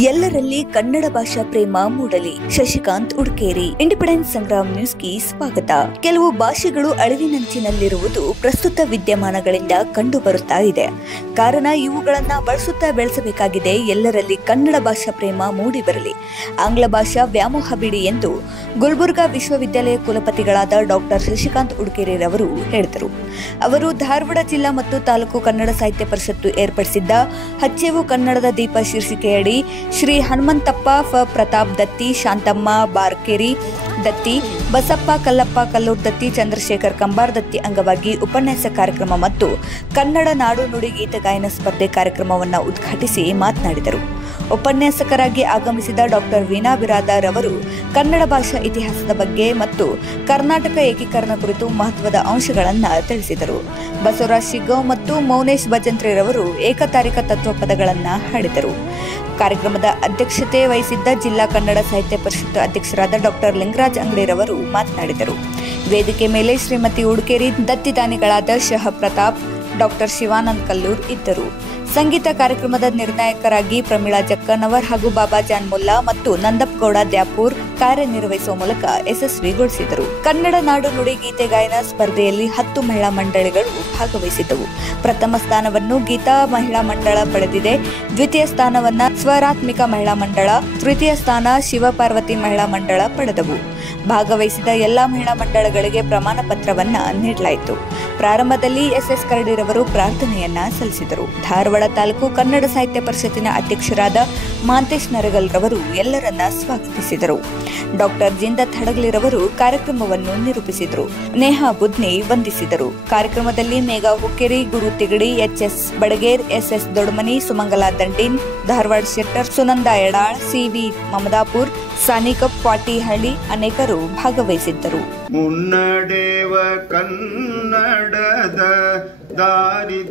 ಎಲ್ಲರಲ್ಲಿ ಕನ್ನಡ ಭಾಷಾ ಪ್ರೇಮ ಮೂಡಲಿ. ಶಶಿಕಾಂತ್ ಉಡ್ಕೇರಿ. ಇಂಡಿಪೆಂಡೆನ್ಸ್ ಸಂಗ್ರಾಮ್ ನ್ಯೂಸ್ಗೆ ಸ್ವಾಗತ. ಕೆಲವು ಭಾಷೆಗಳು ಅಳಿವಿನಂಚಿನಲ್ಲಿರುವುದು ಪ್ರಸ್ತುತ ವಿದ್ಯಮಾನಗಳಿಂದ ಕಂಡು ಬರುತ್ತಾ ಇದೆ. ಕಾರಣ ಇವುಗಳನ್ನ ಬಳಸುತ್ತಾ ಬೆಳೆಸಬೇಕಾಗಿದೆ. ಎಲ್ಲರಲ್ಲಿ ಕನ್ನಡ ಭಾಷಾ ಪ್ರೇಮ ಮೂಡಿ ಬರಲಿ. ಆಂಗ್ಲ ಭಾಷಾ ವ್ಯಾಮೋಹ ಬಿಡಿ ಎಂದು ಗುಲ್ಬರ್ಗಾ ವಿಶ್ವವಿದ್ಯಾಲಯ ಕುಲಪತಿಗಳಾದ ಡಾಕ್ಟರ್ ಶಶಿಕಾಂತ್ ಉಡ್ಕೇರಿರವರು ಹೇಳಿದರು. ಅವರು ಧಾರವಾಡ ಜಿಲ್ಲಾ ಮತ್ತು ತಾಲೂಕು ಕನ್ನಡ ಸಾಹಿತ್ಯ ಪರಿಷತ್ತು ಏರ್ಪಡಿಸಿದ್ದ ಹಚ್ಚೇವು ಕನ್ನಡದ ದೀಪ ಶೀರ್ಷಿಕೆಯಡಿ ಶ್ರೀ ಹನುಮಂತಪ್ಪ ಪ್ರತಾಪ್ ದತ್ತಿ, ಶಾಂತಮ್ಮ ಬಾರ್ಕೇರಿ ದತ್ತಿ, ಬಸಪ್ಪ ಕಲ್ಲಪ್ಪ ಕಲ್ಲೂರ್ ದತ್ತಿ, ಚಂದ್ರಶೇಖರ್ ಕಂಬಾರ್ ದತ್ತಿ ಅಂಗವಾಗಿ ಉಪನ್ಯಾಸ ಕಾರ್ಯಕ್ರಮ ಮತ್ತು ಕನ್ನಡ ನಾಡು ನುಡಿ ಗೀತ ಗಾಯನ ಸ್ಪರ್ಧೆ ಕಾರ್ಯಕ್ರಮವನ್ನು ಉದ್ಘಾಟಿಸಿ ಮಾತನಾಡಿದರು. ಉಪನ್ಯಾಸಕರಾಗಿ ಆಗಮಿಸಿದ ಡಾಕ್ಟರ್ ವೀಣಾ ಬಿರಾದಾರ್ ಅವರು ಕನ್ನಡ ಭಾಷಾ ಇತಿಹಾಸದ ಬಗ್ಗೆ ಮತ್ತು ಕರ್ನಾಟಕ ಏಕೀಕರಣ ಕುರಿತು ಮಹತ್ವದ ಅಂಶಗಳನ್ನು ತಿಳಿಸಿದರು. ಬಸವರಾಜ್ ಶಿಗ್ಗಾಂವ್ ಮತ್ತು ಮೌನೇಶ್ ಭಜಂತ್ರಿರವರು ಏಕತಾರಿಕ ತತ್ವ ಪದಗಳನ್ನು ಹಾಡಿದರು. ಕಾರ್ಯಕ್ರಮದ ಅಧ್ಯಕ್ಷತೆ ವಹಿಸಿದ್ದ ಜಿಲ್ಲಾ ಕನ್ನಡ ಸಾಹಿತ್ಯ ಪರಿಷತ್ತು ಅಧ್ಯಕ್ಷರಾದ ಡಾಕ್ಟರ್ ಲಿಂಗರಾಜ್ ಅಂಗಡಿರವರು ಮಾತನಾಡಿದರು. ವೇದಿಕೆ ಮೇಲೆ ಶ್ರೀಮತಿ ಉಡ್ಕೇರಿ, ದತ್ತಿದಾನಿಗಳಾದ ಶಹ ಪ್ರತಾಪ್, ಡಾಕ್ಟರ್ ಶಿವಾನಂದ್ ಕಲ್ಲೂರ್ ಇದ್ದರು. ಸಂಗೀತ ಕಾರ್ಯಕ್ರಮದ ನಿರ್ಣಾಯಕರಾಗಿ ಪ್ರಮೀಳಾ ಜಕ್ಕನವರ್ ಹಾಗೂ ಬಾಬಾ ಜಾನ್ ಮುಲ್ಲಾ ಮತ್ತು ನಂದಪ್ಗೌಡ ದ್ಯಾಪೂರ್ ಕಾರ್ಯನಿರ್ವಹಿಸುವ ಮೂಲಕ ಯಶಸ್ವಿಗೊಳಿಸಿದರು. ಕನ್ನಡ ನಾಡು ನುಡಿ ಗೀತೆ ಗಾಯನ ಸ್ಪರ್ಧೆಯಲ್ಲಿ 10 ಮಹಿಳಾ ಮಂಡಳಿಗಳು ಭಾಗವಹಿಸಿದ್ದವು. ಪ್ರಥಮ ಸ್ಥಾನವನ್ನು ಗೀತಾ ಮಹಿಳಾ ಮಂಡಳ ಪಡೆದಿದೆ. ದ್ವಿತೀಯ ಸ್ಥಾನವನ್ನ ಸ್ವರಾತ್ಮಿಕ ಮಹಿಳಾ ಮಂಡಳ, ತೃತೀಯ ಸ್ಥಾನ ಶಿವಪಾರ್ವತಿ ಮಹಿಳಾ ಮಂಡಳ ಪಡೆದವು. ಭಾಗವಹಿಸಿದ ಎಲ್ಲಾ ಮಹಿಳಾ ಮಂಡಳಗಳಿಗೆ ಪ್ರಮಾಣ ಪತ್ರವನ್ನ ನೀಡಲಾಯಿತು. ಪ್ರಾರಂಭದಲ್ಲಿ ಎಸ್ ಕರಡಿರವರು ಪ್ರಾರ್ಥನೆಯನ್ನ ಸಲ್ಲಿಸಿದರು. ಧಾರವಾಡ ತಾಲೂಕು ಕನ್ನಡ ಸಾಹಿತ್ಯ ಪರಿಷತ್ತಿನ ಅಧ್ಯಕ್ಷರಾದ ಮಾಂತೇಶ್ ನರಗಲ್ರವರು ಎಲ್ಲರನ್ನ ಸ್ವಾಗತಿಸಿದರು. ಡಾಕ್ಟರ್ ಜಿಂದತ್ ಹಡಗಲಿರವರು ಕಾರ್ಯಕ್ರಮವನ್ನು ನಿರೂಪಿಸಿದರು. ನೇಹಾ ಬುದ್ನಿ ವಂದಿಸಿದರು. ಕಾರ್ಯಕ್ರಮದಲ್ಲಿ ಮೇಘಾ ಹುಕ್ಕೇರಿ, ಗುರು ತಿಗಡಿ, ಎಚ್.ಎಸ್. ಬಡಗೇರ್, ಎಸ್.ಎಸ್. ದೊಡ್ಮನಿ, ಸುಮಂಗಲಾ ದಂಡೀನ್, ಧಾರವಾಡ ಶೆಟ್ಟರ್, ಸುನಂದಾ ಎಡಾಳ್, ಸಿ.ವಿ. ಮಮದಾಪುರ್, ಸಾನಿಕಪ್ ಪಾಟಿಹಳ್ಳಿ ಅನೇಕರು ಭಾಗವಹಿಸಿದ್ದರು. ಮುನ್ನಡೆವ ಕನ್ನಡದ ದಾರಿದೀವಿಗೆ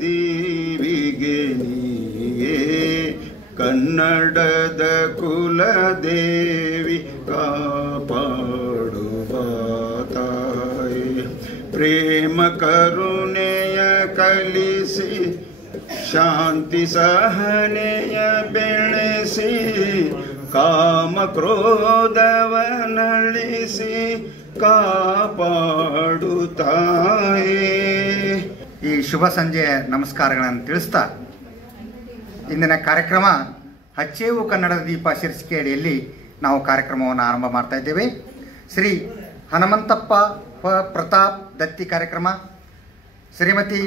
ನೀಯೇ, ಕನ್ನಡದ ಕುಲದೇವಿ ಕಾಪಾಡುವ ತಾಯಿ. ಪ್ರೇಮ ಕರುಣೆಯ ಕಲಿಸಿ, ಶಾಂತಿ ಸಹನೆಯ ಬೆಳೆಸಿ, ಕಾಮ ಕ್ರೋಧವನಳಿಸಿ ಕಾಪಾಡುತ್ತಾಯೇ. ಈ ಶುಭ ಸಂಜೆಯ ನಮಸ್ಕಾರಗಳನ್ನು ತಿಳಿಸ್ತಾ ಇಂದಿನ ಕಾರ್ಯಕ್ರಮ ಹಚ್ಚೇವು ಕನ್ನಡದ ದೀಪ ಶೀರ್ಷಿಕೆ ಅಡಿಯಲ್ಲಿ ನಾವು ಕಾರ್ಯಕ್ರಮವನ್ನು ಆರಂಭ ಮಾಡ್ತಾ ಇದ್ದೇವೆ. ಶ್ರೀ ಹನುಮಂತಪ್ಪ ಪ್ರತಾಪ್ ದತ್ತಿ ಕಾರ್ಯಕ್ರಮ, ಶ್ರೀಮತಿ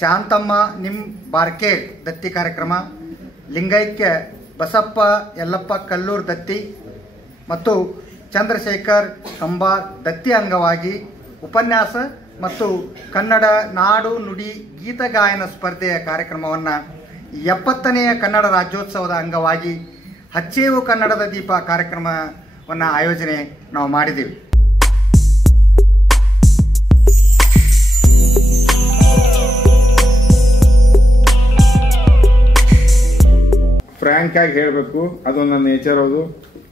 ಶಾಂತಮ್ಮ ಬಾರ್ಕೇರ್ ದತ್ತಿ ಕಾರ್ಯಕ್ರಮ, ಲಿಂಗೈಕ್ಯ ಬಸಪ್ಪ ಯಲ್ಲಪ್ಪ ಕಲ್ಲೂರ್ ದತ್ತಿ ಮತ್ತು ಚಂದ್ರಶೇಖರ್ ಕಂಬಾರ್ ದತ್ತಿ ಅಂಗವಾಗಿ ಉಪನ್ಯಾಸ ಮತ್ತು ಕನ್ನಡ ನಾಡು ನುಡಿ ಗೀತ ಗಾಯನ ಸ್ಪರ್ಧೆಯ ಕಾರ್ಯಕ್ರಮವನ್ನು 70ನೇ ಕನ್ನಡ ರಾಜ್ಯೋತ್ಸವದ ಅಂಗವಾಗಿ ಹಚ್ಚೇವು ಕನ್ನಡದ ದೀಪ ಕಾರ್ಯಕ್ರಮವನ್ನು ಆಯೋಜನೆ ನಾವು ಮಾಡಿದ್ದೀವಿ. ಫ್ರ್ಯಾಂಕ್ ಆಗಿ ಹೇಳಬೇಕು, ಅದು ನನ್ನ ನೇಚರ್. ಅದು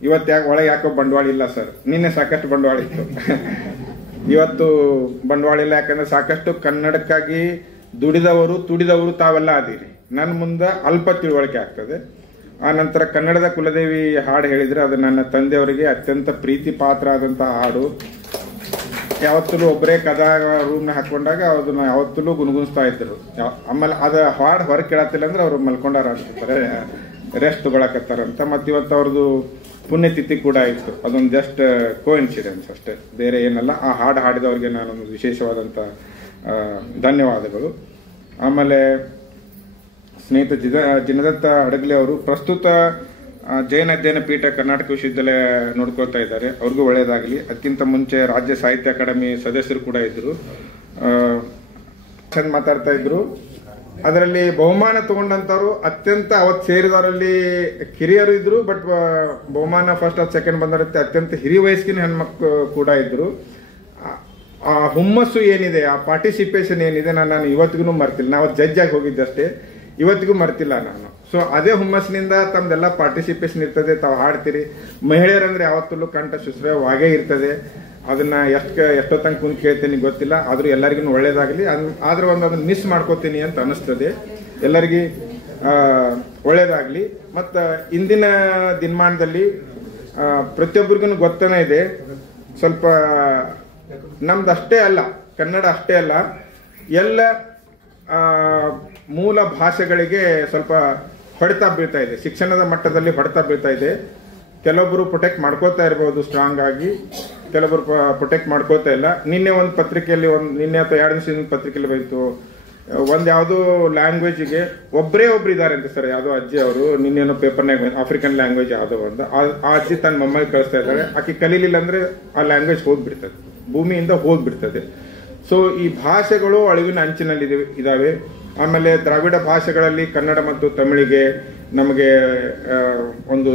ಇವತ್ತು ಒಳಗೆ ಯಾಕೋ ಬಂಡವಾಳ ಇಲ್ಲ ಸರ್. ನಿನ್ನೆ ಸಾಕಷ್ಟು ಬಂಡವಾಳ ಇತ್ತು, ಇವತ್ತು ಬಂಡವಾಳ ಇಲ್ಲ. ಯಾಕಂದ್ರೆ ಸಾಕಷ್ಟು ಕನ್ನಡಕ್ಕಾಗಿ ತುಡಿದವರು ತಾವೆಲ್ಲ ಅದೀರಿ. ನನ್ನ ಮುಂದೆ ಅಲ್ಪ ತಿಳುವಳಿಕೆ ಆಗ್ತದೆ. ಆ ನಂತರ ಕನ್ನಡದ ಕುಲದೇವಿ ಹಾಡು ಹೇಳಿದ್ರೆ ಅದು ನನ್ನ ತಂದೆಯವರಿಗೆ ಅತ್ಯಂತ ಪ್ರೀತಿ ಪಾತ್ರ ಆದಂತಹ ಹಾಡು. ಯಾವತ್ತೂ ಒಬ್ಬರೇ ಕದಾ ರೂಮ್ನ ಹಾಕೊಂಡಾಗ ಅದನ್ನ ಯಾವತ್ತೂ ಗುಣಗುಣಿಸ್ತಾ ಇದ್ರು. ಆಮೇಲೆ ಅದು ಹಾಡು ಹೊರಗೆ ಕೇಳತ್ತಿಲ್ಲ ಅಂದ್ರೆ ಅವ್ರು ಮಲ್ಕೊಂಡಾರ ಅನ್ಸುತ್ತಾರೆ, ರೆಸ್ಟ್ ತಗೊಳಕತ್ತಾರಂತ. ಮತ್ತು ಇವತ್ತು ಅವ್ರದ್ದು ಪುಣ್ಯತಿಥಿ ಕೂಡ ಇತ್ತು. ಅದೊಂದು ಜಸ್ಟ್ ಕೋಇನ್ಸಿಡೆನ್ಸ್ ಅಷ್ಟೇ, ಬೇರೆ ಏನಲ್ಲ. ಆ ಹಾಡು ಹಾಡಿದವ್ರಿಗೆ ನಾನೊಂದು ವಿಶೇಷವಾದಂಥ ಧನ್ಯವಾದಗಳು. ಆಮೇಲೆ ಸ್ನೇಹಿತ ಜಿನದತ್ತ ಹಡಗಲಿ ಅವರು ಪ್ರಸ್ತುತ ಜೈನ ಅಧ್ಯಯನ ಪೀಠ ಕರ್ನಾಟಕ ವಿಶ್ವವಿದ್ಯಾಲಯ ನೋಡ್ಕೊಳ್ತಾ ಇದ್ದಾರೆ. ಅವ್ರಿಗೂ ಒಳ್ಳೆಯದಾಗಲಿ. ಅದಕ್ಕಿಂತ ಮುಂಚೆ ರಾಜ್ಯ ಸಾಹಿತ್ಯ ಅಕಾಡೆಮಿ ಸದಸ್ಯರು ಕೂಡ ಇದ್ದರು, ಚಂದ ಮಾತಾಡ್ತಾ ಇದ್ರು. ಅದರಲ್ಲಿ ಬಹುಮಾನ ತಗೊಂಡಂತವ್ರು ಅತ್ಯಂತ ಅವತ್ತು ಸೇರಿದವರಲ್ಲಿ ಕಿರಿಯರು ಇದ್ರು, ಬಟ್ ಬಹುಮಾನ ಫಸ್ಟ್ ಅದು ಸೆಕೆಂಡ್ ಬಂದರುತ್ತೆ ಅತ್ಯಂತ ಹಿರಿಯ ವಯಸ್ಸಿನ ಹೆಣ್ಮಕ್ಳು ಕೂಡ ಇದ್ರು. ಆ ಹುಮ್ಮಸ್ಸು ಏನಿದೆ, ಆ ಪಾರ್ಟಿಸಿಪೇಷನ್ ಏನಿದೆ, ನಾನು ಇವತ್ತಿಗೂ ಮರ್ತಿಲ್ಲ. ನಾವು ಜಡ್ಜ್ ಆಗಿ ಹೋಗಿದ್ದಷ್ಟೇ, ಇವತ್ತಿಗೂ ಮರ್ತಿಲ್ಲ ನಾನು. ಸೊ ಅದೇ ಹುಮ್ಮಸ್ಸಿನಿಂದ ತಮ್ದೆಲ್ಲ ಪಾರ್ಟಿಸಿಪೇಷನ್ ಇರ್ತದೆ, ತಾವು ಹಾಡ್ತೀರಿ. ಮಹಿಳೆಯರಂದ್ರೆ ಯಾವತ್ತೂ ಕಂಠ ಶುಶ್ರೂಷವಾಗೇ ಇರ್ತದೆ. ಅದನ್ನ ಎಷ್ಟೊತ್ತಂಗೆ ಕುಂತು ಕೇಳ್ತೀನಿ ಗೊತ್ತಿಲ್ಲ, ಆದ್ರೂ ಎಲ್ಲರಿಗೂ ಒಳ್ಳೇದಾಗಲಿ. ಆದ್ರೆ ಅದನ್ನ ಮಿಸ್ ಮಾಡ್ಕೋತೀನಿ ಅಂತ ಅನಿಸ್ತದೆ. ಎಲ್ಲರಿಗೆ ಒಳ್ಳೇದಾಗಲಿ. ಮತ್ತು ಇಂದಿನ ದಿನಮಾನದಲ್ಲಿ ಪ್ರತಿಯೊಬ್ಬರಿಗೂ ಗೊತ್ತನೇ ಇದೆ, ಸ್ವಲ್ಪ ನಮ್ದು ಅಷ್ಟೇ ಅಲ್ಲ, ಕನ್ನಡ ಅಷ್ಟೇ ಅಲ್ಲ, ಎಲ್ಲ ಮೂಲ ಭಾಷೆಗಳಿಗೆ ಸ್ವಲ್ಪ ಹೊಡೆತ ಬೀಳ್ತಾ ಇದೆ, ಶಿಕ್ಷಣದ ಮಟ್ಟದಲ್ಲಿ ಹೊಡೆತ ಬೀಳ್ತಾ ಇದೆ. ಕೆಲವೊಬ್ಬರು ಪ್ರೊಟೆಕ್ಟ್ ಮಾಡ್ಕೋತಾ ಇರ್ಬೋದು ಸ್ಟ್ರಾಂಗ್ ಆಗಿ, ಕೆಲವೊಬ್ಬರು ಪ್ರೊಟೆಕ್ಟ್ ಮಾಡ್ಕೋತಾ ಇಲ್ಲ. ನಿನ್ನೆ ಒಂದು ಪತ್ರಿಕೆಯಲ್ಲಿ, ನಿನ್ನೆ ಅಥವಾ 2 ದಿವಸದ ಪತ್ರಿಕೆಯಲ್ಲಿ ಬಂತು, ಒಂದು ಯಾವುದೋ ಲ್ಯಾಂಗ್ವೇಜಿಗೆ ಒಬ್ಬರು ಇದ್ದಾರೆ ಅಂತ ಸರ್, ಯಾವುದೋ ಅಜ್ಜಿ ಅವರು ನಿನ್ನೇನೋ ಪೇಪರ್ನಾಗ ಆಫ್ರಿಕನ್ ಲ್ಯಾಂಗ್ವೇಜ್ ಯಾವುದೋ ಒಂದು ಆ ಅಜ್ಜಿ ತನ್ನ ಮೊಮ್ಮಗೆ ಕಳಿಸ್ತಾ ಇದ್ದಾಳೆ. ಆಕೆ ಕಲೀಲಿಲ್ಲ ಅಂದ್ರೆ ಆ ಲ್ಯಾಂಗ್ವೇಜ್ ಹೋಗ್ಬಿಡ್ತದೆ, ಭೂಮಿಯಿಂದ ಹೋಗ್ಬಿಡ್ತದೆ. ಸೊ ಈ ಭಾಷೆಗಳು ಅಳಿವಿನ ಅಂಚಿನಲ್ಲಿ ಇದಾವೆ. ಆಮೇಲೆ ದ್ರಾವಿಡ ಭಾಷೆಗಳಲ್ಲಿ ಕನ್ನಡ ಮತ್ತು ತಮಿಳಿಗೆ ನಮಗೆ ಒಂದು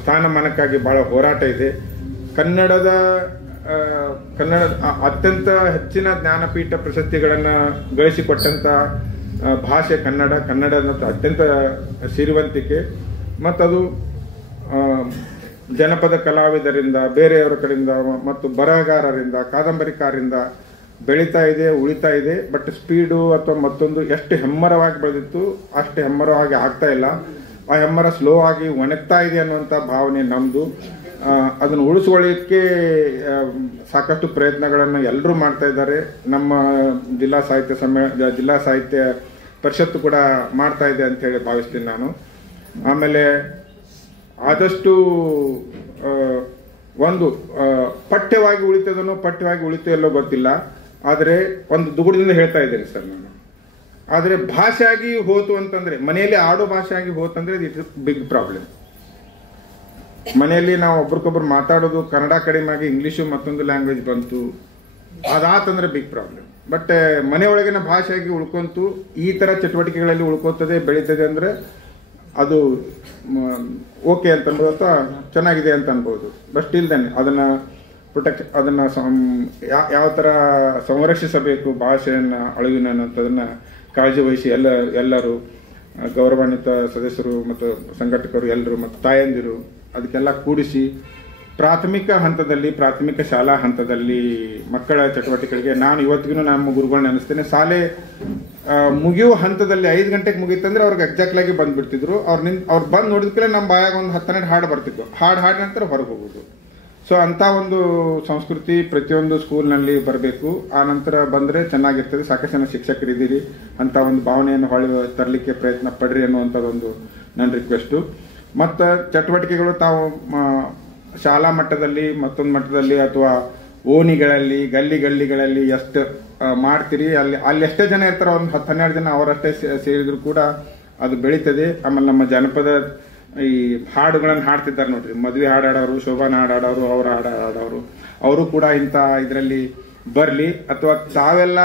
ಸ್ಥಾನಮಾನಕ್ಕಾಗಿ ಬಹಳ ಹೋರಾಟ ಇದೆ. ಕನ್ನಡ ಅತ್ಯಂತ ಹೆಚ್ಚಿನ ಜ್ಞಾನಪೀಠ ಪ್ರಶಸ್ತಿಗಳನ್ನು ಗಳಿಸಿಕೊಟ್ಟಂತ ಭಾಷೆ ಕನ್ನಡ ಅತ್ಯಂತ ಸಿರಿವಂತಿಕೆ. ಮತ್ತದು ಜನಪದ ಕಲಾವಿದರಿಂದ, ಬೇರೆಯವರ ಕಡೆಯಿಂದ ಮತ್ತು ಬರಹಗಾರರಿಂದ, ಕಾದಂಬರಿಕಾರರಿಂದ ಬೆಳೀತಾ ಇದೆ, ಉಳಿತಾ ಇದೆ. ಬಟ್ ಸ್ಪೀಡು ಅಥವಾ ಮತ್ತೊಂದು ಎಷ್ಟು ಹೆಮ್ಮರವಾಗಿ ಬೆಳೆದಿತ್ತು ಅಷ್ಟು ಹೆಮ್ಮರವಾಗಿ ಆಗ್ತಾ ಇಲ್ಲ. ಆ ಹೆಮ್ಮರ ಸ್ಲೋ ಆಗಿ ಒಣಗ್ತಾ ಇದೆ ಅನ್ನುವಂಥ ಭಾವನೆ ನಮ್ಮದು. ಅದನ್ನು ಉಳಿಸ್ಕೊಳ್ಳಿಕ್ಕೆ ಸಾಕಷ್ಟು ಪ್ರಯತ್ನಗಳನ್ನು ಎಲ್ಲರೂ ಮಾಡ್ತಾ ಇದ್ದಾರೆ. ನಮ್ಮ ಜಿಲ್ಲಾ ಸಾಹಿತ್ಯ ಪರಿಷತ್ತು ಕೂಡ ಮಾಡ್ತಾ ಇದೆ ಅಂತ ಹೇಳಿ ಭಾವಿಸ್ತೀನಿ ನಾನು. ಆಮೇಲೆ ಆದಷ್ಟು ಒಂದು ಪಠ್ಯವಾಗಿ ಉಳಿತದನೋ ಪಠ್ಯವಾಗಿ ಉಳಿತಲ್ಲೋ ಗೊತ್ತಿಲ್ಲ, ಆದರೆ ಒಂದು ದುಗುಡದಿಂದ ಹೇಳ್ತಾ ಇದ್ದೇನೆ ಸರ್ ನಾನು. ಆದರೆ ಭಾಷೆಯಾಗಿ ಹೋತು ಅಂತಂದ್ರೆ, ಮನೆಯಲ್ಲಿ ಆಡೋ ಭಾಷೆಯಾಗಿ ಹೋತಂದ್ರೆ ಇಟ್ ಇಸ್ ಬಿಗ್ ಪ್ರಾಬ್ಲಮ್. ಮನೆಯಲ್ಲಿ ನಾವು ಒಬ್ರಿಗೊಬ್ರು ಮಾತಾಡೋದು ಕನ್ನಡ ಕಡಿಮೆ ಆಗಿ ಇಂಗ್ಲೀಷು ಮತ್ತೊಂದು ಲ್ಯಾಂಗ್ವೇಜ್ ಬಂತು, ಅದಾತಂದ್ರೆ ಬಿಗ್ ಪ್ರಾಬ್ಲಮ್. ಬಟ್ ಮನೆಯೊಳಗಿನ ಭಾಷೆಯಾಗಿ ಉಳ್ಕೊಂತು ಈ ತರ ಚಟುವಟಿಕೆಗಳಲ್ಲಿ ಉಳ್ಕೋತದೆ, ಬೆಳೀತದೆ ಅಂದ್ರೆ ಅದು ಓಕೆ ಅಂತ ಅನ್ಬೋದು, ಚೆನ್ನಾಗಿದೆ ಅಂತ ಅನ್ಬೋದು. ಬಟ್ ಸ್ಟಿಲ್ ದೆನ್ ಅದನ್ನ ಯಾವ ತರ ಸಂರಕ್ಷಿಸಬೇಕು ಭಾಷೆಯನ್ನ, ಅಳಿವಿನ ಅನ್ನೋದನ್ನ ಕಾಳಜಿ ವಹಿಸಿ ಎಲ್ಲರೂ ಗೌರವಾನ್ವಿತ ಸದಸ್ಯರು ಮತ್ತು ಸಂಘಟಕರು ಎಲ್ಲರೂ ಮತ್ತು ತಾಯಂದಿರು ಅದಕ್ಕೆಲ್ಲ ಕೂಡಿಸಿ ಪ್ರಾಥಮಿಕ ಶಾಲಾ ಹಂತದಲ್ಲಿ ಮಕ್ಕಳ ಚಟುವಟಿಕೆಗಳಿಗೆ ನಾನು ಇವತ್ತಿಗೂ ನಮ್ಮ ಗುರುಗಳನ್ನ ನೆನೆಸ್ತೇನೆ. ಶಾಲೆ ಮುಗಿಯುವ ಹಂತದಲ್ಲಿ 5 ಗಂಟೆಗೆ ಮುಗೀತಂದ್ರೆ ಅವ್ರಿಗೆ ಎಕ್ಸಾಕ್ಟ್ ಆಗಿ ಬಂದ್ಬಿಡ್ತಿದ್ರು. ಅವ್ರು ಬಂದು ನೋಡಿದ್ಕೂಲೆ ನಮ್ಮ ಬಾಯಾಗ ಒಂದು 10-12 ಹಾಡು ಬರ್ತಿದ್ವು. ಹಾಡು ನಂತರ ಹೊರಗೆ ಹೋಗೋದು. ಸೊ ಅಂತ ಒಂದು ಸಂಸ್ಕೃತಿ ಪ್ರತಿಯೊಂದು ಸ್ಕೂಲ್ನಲ್ಲಿ ಬರಬೇಕು. ಆ ನಂತರ ಬಂದ್ರೆ ಚೆನ್ನಾಗಿರ್ತದೆ. ಸಾಕಷ್ಟು ಜನ ಶಿಕ್ಷಕರಿದ್ದೀರಿ, ಅಂತ ಒಂದು ಭಾವನೆಯನ್ನು ಹೊಳೆ ತರಲಿಕ್ಕೆ ಪ್ರಯತ್ನ ಪಡ್ರಿ ಅನ್ನುವಂಥದ್ದೊಂದು ನನ್ನ ರಿಕ್ವೆಸ್ಟು. ಮತ್ತು ಚಟುವಟಿಕೆಗಳು ತಾವು ಶಾಲಾ ಮಟ್ಟದಲ್ಲಿ ಮತ್ತೊಂದು ಮಟ್ಟದಲ್ಲಿ ಅಥವಾ ಓಣಿಗಳಲ್ಲಿ ಗಲ್ಲಿಗಳಲ್ಲಿ ಎಷ್ಟು ಮಾಡ್ತೀರಿ, ಅಲ್ಲಿ ಎಷ್ಟೇ ಜನ ಇರ್ತಾರೋ ಒಂದು 10-12 ಜನ ಅವರಷ್ಟೇ ಸೇರಿದ್ರು ಕೂಡ ಅದು ಬೆಳೀತದೆ. ಆಮೇಲೆ ನಮ್ಮ ಜನಪದ ಈ ಹಾಡುಗಳನ್ನು ಹಾಡ್ತಿದ್ದಾರೆ ನೋಡ್ರಿ, ಮದುವೆ ಹಾಡಾಡೋರು, ಶೋಭಾನ ಹಾಡಾಡೋರು, ಅವ್ರ ಹಾಡಾಡೋರು, ಅವರು ಕೂಡ ಇಂಥ ಇದರಲ್ಲಿ ಬರಲಿ. ಅಥವಾ ತಾವೆಲ್ಲ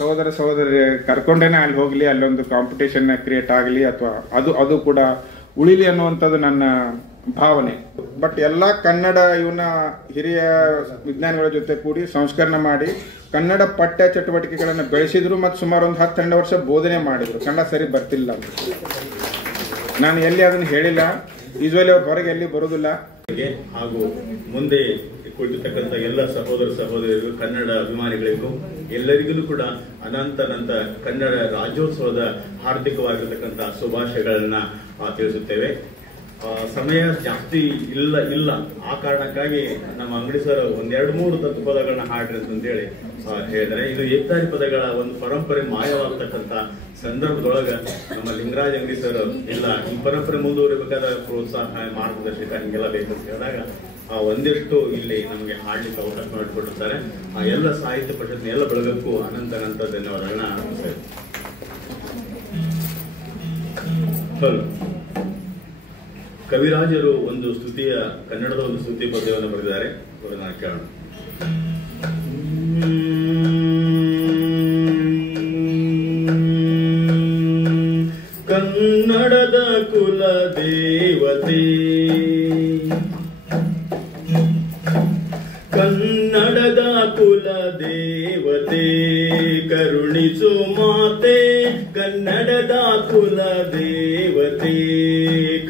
ಸಹೋದರಿ ಕರ್ಕೊಂಡೇನೆ ಅಲ್ಲಿ ಹೋಗ್ಲಿ, ಅಲ್ಲೊಂದು ಕಾಂಪಿಟೇಷನ್ ಕ್ರಿಯೇಟ್ ಆಗಲಿ, ಅಥವಾ ಅದು ಕೂಡ ಉಳಿಲಿ ಅನ್ನುವಂಥದ್ದು ನನ್ನ ಭಾವನೆ. ಬಟ್ ಎಲ್ಲ ಕನ್ನಡ ಇವನ್ನ ಹಿರಿಯ ವಿಜ್ಞಾನಿಗಳ ಜೊತೆ ಕೂಡಿ ಸಂಸ್ಕರಣೆ ಮಾಡಿ ಕನ್ನಡ ಪಠ್ಯ ಚಟುವಟಿಕೆಗಳನ್ನು ಬೆಳೆಸಿದ್ರು ಮತ್ತು ಸುಮಾರು ಒಂದು 10-12 ವರ್ಷ ಬೋಧನೆ ಮಾಡಿದ್ರು. ಕನ್ನಡ ಸರಿ ಬರ್ತಿಲ್ಲ ಅಂತ ನಾನು ಎಲ್ಲಿ ಅದನ್ನು ಹೇಳಿಲ್ಲ. ಯೂಶುವಲಿ ಅವ್ರು ಹೊರಗೆ ಎಲ್ಲಿ ಬರೋದಿಲ್ಲ. ಹಾಗೂ ಮುಂದೆ ಕುಳಿತಕ್ಕಂಥ ಎಲ್ಲ ಸಹೋದರಿಯರಿಗೂ, ಕನ್ನಡ ಅಭಿಮಾನಿಗಳಿಗೂ ಎಲ್ಲರಿಗೂ ಕೂಡ ಅನಂತ ಕನ್ನಡ ರಾಜ್ಯೋತ್ಸವದ ಹಾರ್ದಿಕವಾಗಿರ್ತಕ್ಕಂಥ ಶುಭಾಶಯಗಳನ್ನ ತಿಳಿಸುತ್ತೇವೆ. ಸಮಯ ಜಾಸ್ತಿ ಇಲ್ಲ, ಆ ಕಾರಣಕ್ಕಾಗಿ ನಮ್ಮ ಅಂಗಡಿ ಸರ್ 1-2-3 ತತ್ವಪದಗಳನ್ನ ಹಾಡ್ರಿ ಅಂತೇಳಿ ಹೇಳಿದ್ರೆ, ಇದು ಏಕ್ತಾರಿ ಪದಗಳ ಒಂದು ಪರಂಪರೆ ಮಾಯವಾಗ್ತಕ್ಕಂಥ ಸಂದರ್ಭದೊಳಗ ನಮ್ಮ ಲಿಂಗರಾಜ್ ಅಂಗಡಿ ಸರ್ ಇಲ್ಲ, ಈ ಪರಂಪರೆ ಮುಂದುವರಿಬೇಕಾದ ಪ್ರೋತ್ಸಾಹ, ಮಾರ್ಗದರ್ಶಕ ಹಿಂಗೆಲ್ಲ ಬೇಕಂತ ಹೇಳಿದಾಗ ಒಂದಿಷ್ಟು ಇಲ್ಲಿ ನಮಗೆ ಹಾಡ್ಲಿಕ್ಕೆ ಅವಕಾಶ ಮಾಡಿಕೊಟ್ಟಿರ್ತಾರೆ. ಆ ಎಲ್ಲ ಸಾಹಿತ್ಯ ಪರಿಷತ್ನ ಎಲ್ಲ ಬೆಳಗಕ್ಕೂ ಅನಂತ ಧನ್ಯವಾದಗಳನ್ನ ಅರ್ಪಿಸ್ತೇವೆ. ಕವಿರಾಜರು ಒಂದು ಕನ್ನಡದ ಒಂದು ಸ್ತುತಿ ಪದ್ಯವನ್ನು ಬರೆದಿದ್ದಾರೆ, ಅದನ್ನು ಕೇಳೋಣ. ಕನ್ನಡದ ಕುಲ ದೇವತೆ, ಕನ್ನಡದ ಕುಲ ದೇವತೆ, ಕರುಣಿಸು ಮಾತೆ, ಕನ್ನಡದ ಕುಲ ದೇವತೆ,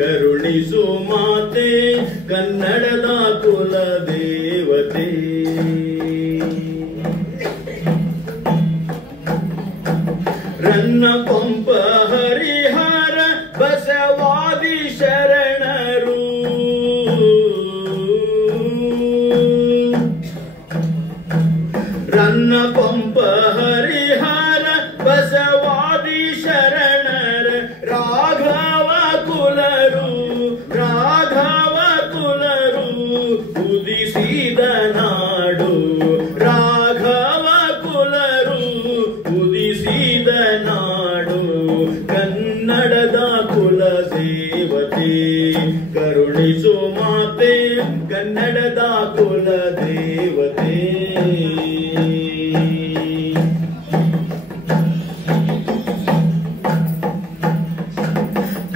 ಕರುಣಿಸು ಮಾತೆ, ಕನ್ನಡದ ಕುಲ ದೇವತೆ. ರನ್ನ ಕೊಂಪ ಹರಿಹರ ಕರುಣಿಸು ಮಾತೆ ಕನ್ನಡದ ಕುಲ ದೇವತೆ.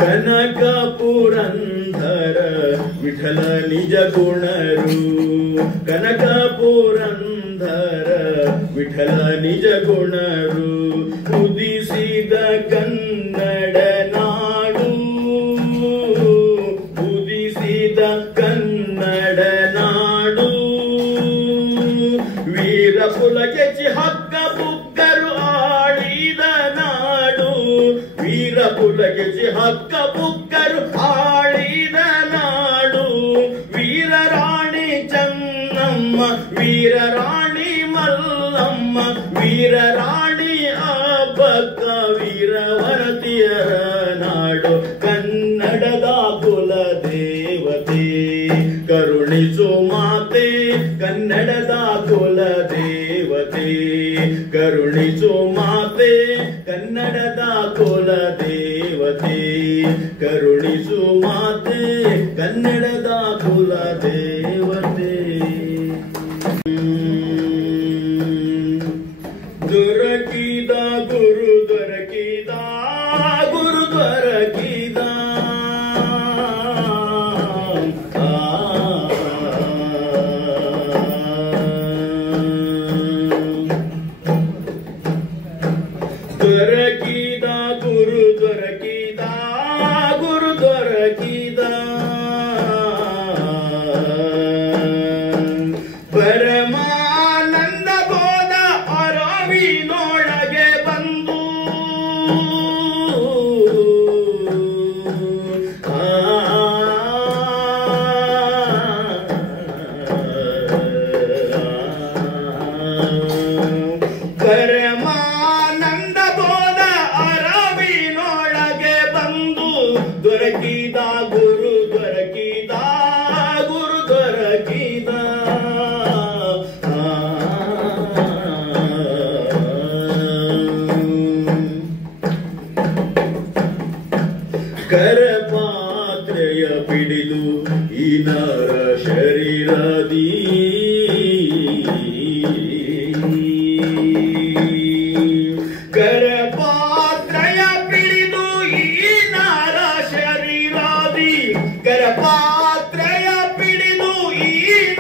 ಕನಕ ಪುರಂದರ ವಿಠಲ ನಿಜ ಗುಣರು, ಕನಕ ಪುರಂದರ ವಿಠಲ ನಿಜ ಗುಣರು, ಉದಿಸಿದ ಕನ್ನಡ ನಾಡು, ಉದಿಸಿದ ಕನ್ನಡ ನಾಡು. ವೀರ ಪುಲಕೆಚಿ ಹಕ್ಕ ಬುಕ್ಕರು ಆಳಿದ ನಾಡು, ವೀರ ಪುಲಕೆಚಿ ಹಕ್ಕ ಬುಕ್ಕರು ಆಳಿದ ನಾಡು. ವೀರ ರಾಣಿ ಚೆನ್ನಮ್ಮ, ವೀರ ರಾಣಿ ಮಲ್ಲಮ್ಮ, ವೀರ ರಾಣಿ ಅಬ್ಬಕ್ಕ, ವೀರವರತಿಯರ ನಾಡು ಕನ್ನಡದ ಕುಲ ದೇವತೆ. ಕರುಣಿಸು ಮಾತೆ ಕನ್ನಡದ ಕುಲ ದೇವತೆ, ಕರುಣಿಸು ಮಾತೆ ಕನ್ನಡದ ಕುಲ ದೇವತೆ, ಕರುಣಿಸು ಮಾತೆ ಕನ್ನಡದ ಕುಲ ದೇವತೆ. ದೊರಕಿದ ಗುರು ದೊರಕಿದ, ಗುರು ದೊರಕಿದ, ದೊರಕಿದ ಗುರು ದೊರಕಿದ, ಗುರು ದೊರಕಿದ. ಪರಮಾನಂದ ಬೋಧ ಅರವಿನೊಳಗೆ ಬಂದು, ಪರಮಾನಂದ ಬೋಧ ಅರವಿನೊಳಗೆ ಬಂದು, ದೊರಕಿದ ಗುರು ದೊರಕಿದ, ಗುರು ದೊರಕಿದ. ಕರಪಾತ್ರೆಯ ಪಿಡಿದು ಈ ನರ ಶರೀರದಿ, ಕರಪಾತ್ರೆಯ ಪಿಡಿದು ಈ ನರ ಶರೀರದಿ, ಕರಪಾತ್ರೆಯ ಪಿಡಿದು ಈ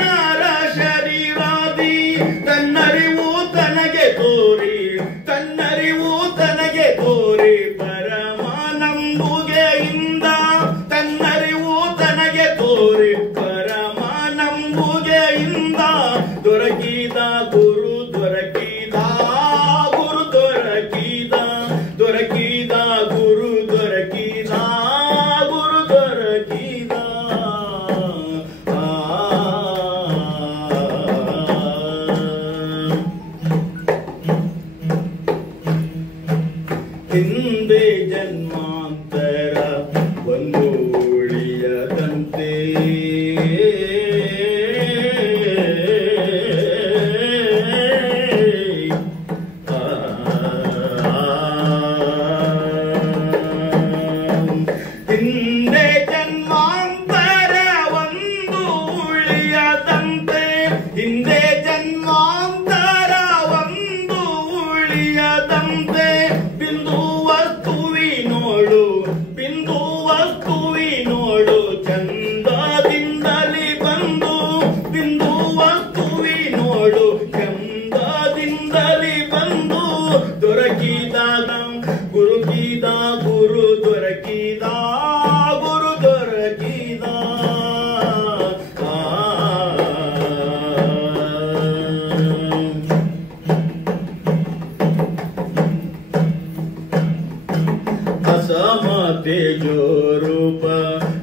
ನರ ಶರೀರದಿ. ತನ್ನರಿವು ತನಗೆ ತೋರಿ, ತನ್ನರಿವು ತನಗೆ ತೋರಿ, ಪರಮಾನಂಬುಗೆಯಿಂದ ತನ್ನರಿವು ತನಗೆ ತೋರಿ, ಪರಮಾನಂಬುಗೆಯಿಂದ ದೊರಕಿದ ಗುರು ದೊರಕಿದ, ಗುರು ದೊರಕಿದ, ದೊರಕಿದ ಗುರು ದೊರಕಿದ, ಗುರು ದೊರಕಿದ. ಹಿಂದೆ ಜನ್ಮಾಂತರ ಒಂದು ಉಳಿಯದಂತೆ, ಹಿಂದೆ ಜನ್ಮಾಂತರ ಒಂದು ಉಳಿಯದಂತೆ, ಹಿಂದೆ ಜನ್ಮಾಂತರ ಒಂದು ಉಳಿಯದಂತೆ. ಬಿಂದು ವಸ್ತುವಿನೋಳು, ಬಿಂದು ವಸ್ತುವಿನೋಳು ಚಂದದಿಂದಲೇ ಬಂದು, ಬಿಂದು ವಸ್ತುವಿನೋಳು ಚಂದದಿಂದಲೇ ಬಂದು, ದೊರಕಿದ ಗುರುಕಿದ ಗುರು ದೊರಕಿದ, ಗುರು ದೊರಕಿದ. ಅಸಮ ತೇಜೋರೂಪ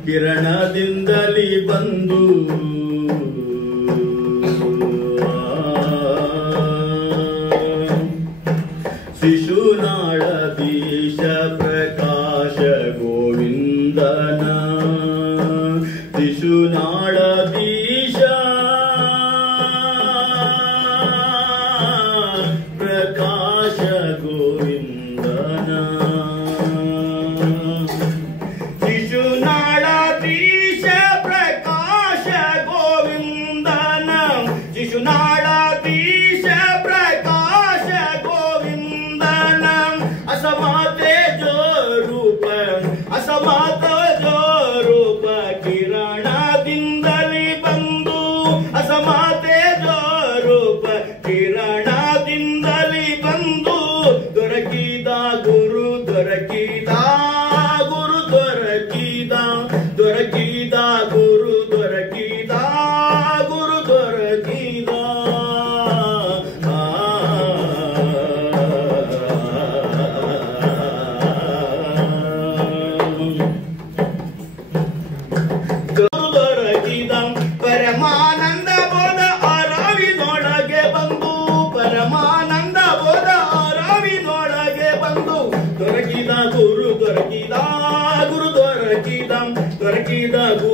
ಕಿರಣದಿಂದಲೇ ಬಂದು, ಶಿಶುನಾಳದೀಶ ಪ್ರಕಾಶ ಗೋವಿಂದನ, ಶಿಶುನಾಳದೀಶ ಪ್ರಕಾಶ ಗೋವಿಂದನ, ಶಿಶುನಾಳದೀಶ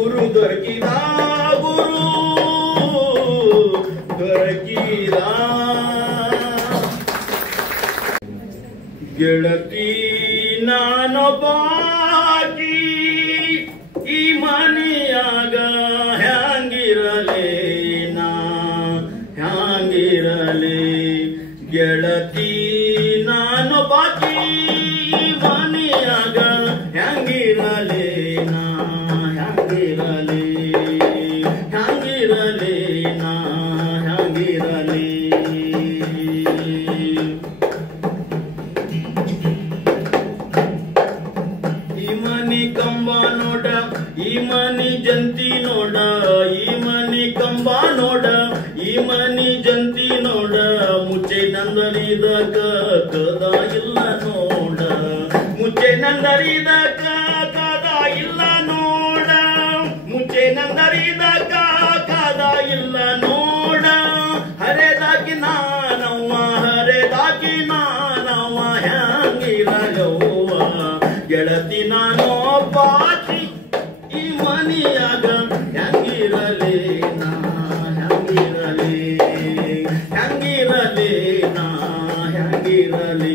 ಗುರು ದೊರಕಿದ ಗುರು ದೊರಕಿದ ಗೆಳತಿ ನಾನೊಬ್ಬಾಕಿ ಈ ಮನೆಯಾಗ ಹ್ಯಾಂಗಿರಲೇ ನಾ ಹ್ಯಾಂಗಿರಲೇ ಗೆಳತಿ ನಾನೊಬ್ಬಾಕಿ ಮನೆಯಾಗ ಹ್ಯಾಂಗಿರಲೇ ನಾ ಹ್ಯಾಂಗಿರಲೇ ಹ್ಯಾಂಗಿರಲೇ ನಾ ಹ್ಯಾಂಗಿರಲೇ ಈ ಮನಿ ಕಂಬ ನೋಡ ಈ ಮನಿ ಜಂತಿ ನೋಡ ಈ ಮನಿ ಕಂಬ ನೋಡ ಈ ಮನಿ ಜಂತಿ ನೋಡ ಮುಚ್ಚೆ ನಂದರಿದ ಕದ ಇಲ್ಲ ನೋಡ ಮುಚ್ಚೆ ನಂದರಿದ ಕದ ಇಲ್ಲ ನೋಡ ಮುಚ್ಚೆ ನಂದರಿದ ಕದ ಇಲ್ಲ ನೋಡ ಹರೆದಾಕಿ ನಾನವ್ವ ಹರೆದಾಕಿ ನಾನವ್ವ ಹ್ಯಾಂಗಿರಲವ್ವ ಗೆಳತಿ ನಾನು ಬಾಕಿ ಈ ಮನಿಯಾಗ ಹ್ಯಾಂಗಿರಲೇ ನಾ ಹ್ಯಾಂಗಿರಲೇ ಹ್ಯಾಂಗಿರಲೇ ನಾ ಹ್ಯಾಂಗಿರಲೇ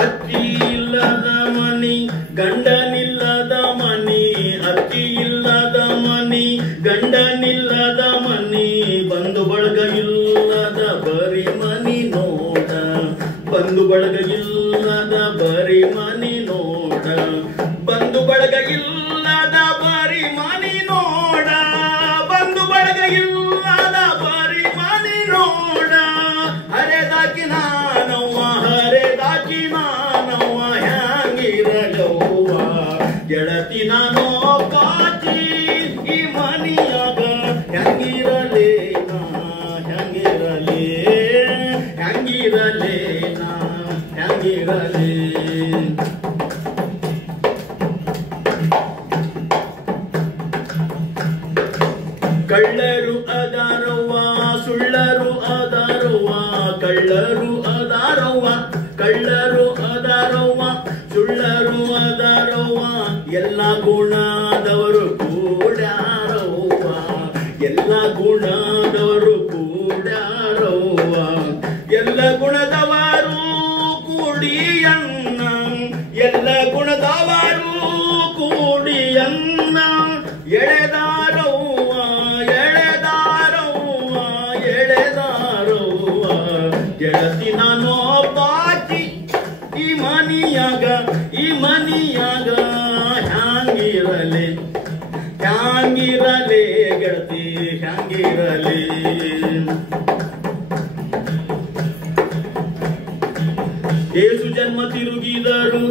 ಅತ್ತಿ ಇಲ್ಲದ ಮನಿ ಗಂಡನಿಲ್ಲದ ಮನಿ ಅತ್ತಿ ಇಲ್ಲದ ಮನಿ ಗಂಡನಿಲ್ಲದ ಮನಿ ಬಂಧು ಬಳಗ ಇಲ್ಲದ ಬರಿ ಮನಿ ನೋಡ ಬಂಧು ಬಳಗ ಇಲ್ಲದ ಬರಿ ಮನಿ ನೋಡ ಬಂಧು ಬಳಗ ಇಲ್ಲದ ಬರಿ ಮನಿ ನೋಡ ಬಂಧು ಬಳಗ ಇಲ್ಲದ ಬರಿ ಮನಿ ನೋಡ ಹರೆದಾಕಿ ನಾನವ್ವ ಹರೆದಾಕಿ ನಾನವ್ವ ಹ್ಯಾಂಗಿರಲವ್ವ ಗೆಳತಿ ನಾನು ಕಾಚಿ ಈ ಮನಿಯಾಗ ಹ್ಯಾಂಗಿರಲೇ ನಾ ಹ್ಯಾಂಗಿರಲೇ ಹ್ಯಾಂಗಿರಲೇ ನಾ ಹ್ಯಾಂಗಿರಲೇ ಕಳ್ಳರು ಅದಾರವ್ವ ಸುಳ್ಳರು ಅದಾರವ್ವ ಕಳ್ಳರು ಅದಾರವ್ವ ಕಳ್ಳರು ಅದಾರವ್ವ ಸುಳ್ಳರು ಅದಾರವ್ವ ಎಲ್ಲ ಗುಣದವರು ಕೂಡ್ಯಾರವ್ವ ಎಲ್ಲ ಗುಣದವರು ಕೂಡ್ಯಾರವ್ವ ಎಲ್ಲ ಗುಣದವರು ಕೂಡಿಯನ್ನ ಎಲ್ಲ ಗುಣದವರು ಕೂಡಿಯನ್ನ ಎಳೆದಾರವ್ವ ಎಳೆದಾರವ್ವ ಎಳೆದಾರವ್ವ ಗೆಳತಿ ನಾನು ಬಾಕಿ ಈ ಮನಿಯಾಗ ಹ್ಯಾಂಗಿರಲೇ ಹ್ಯಾಂಗಿರಲೇ ಗೆಳತಿ ಹ್ಯಾಂಗಿರಲೇ ಏಸು ಜನ್ಮ ತಿರುಗಿದರು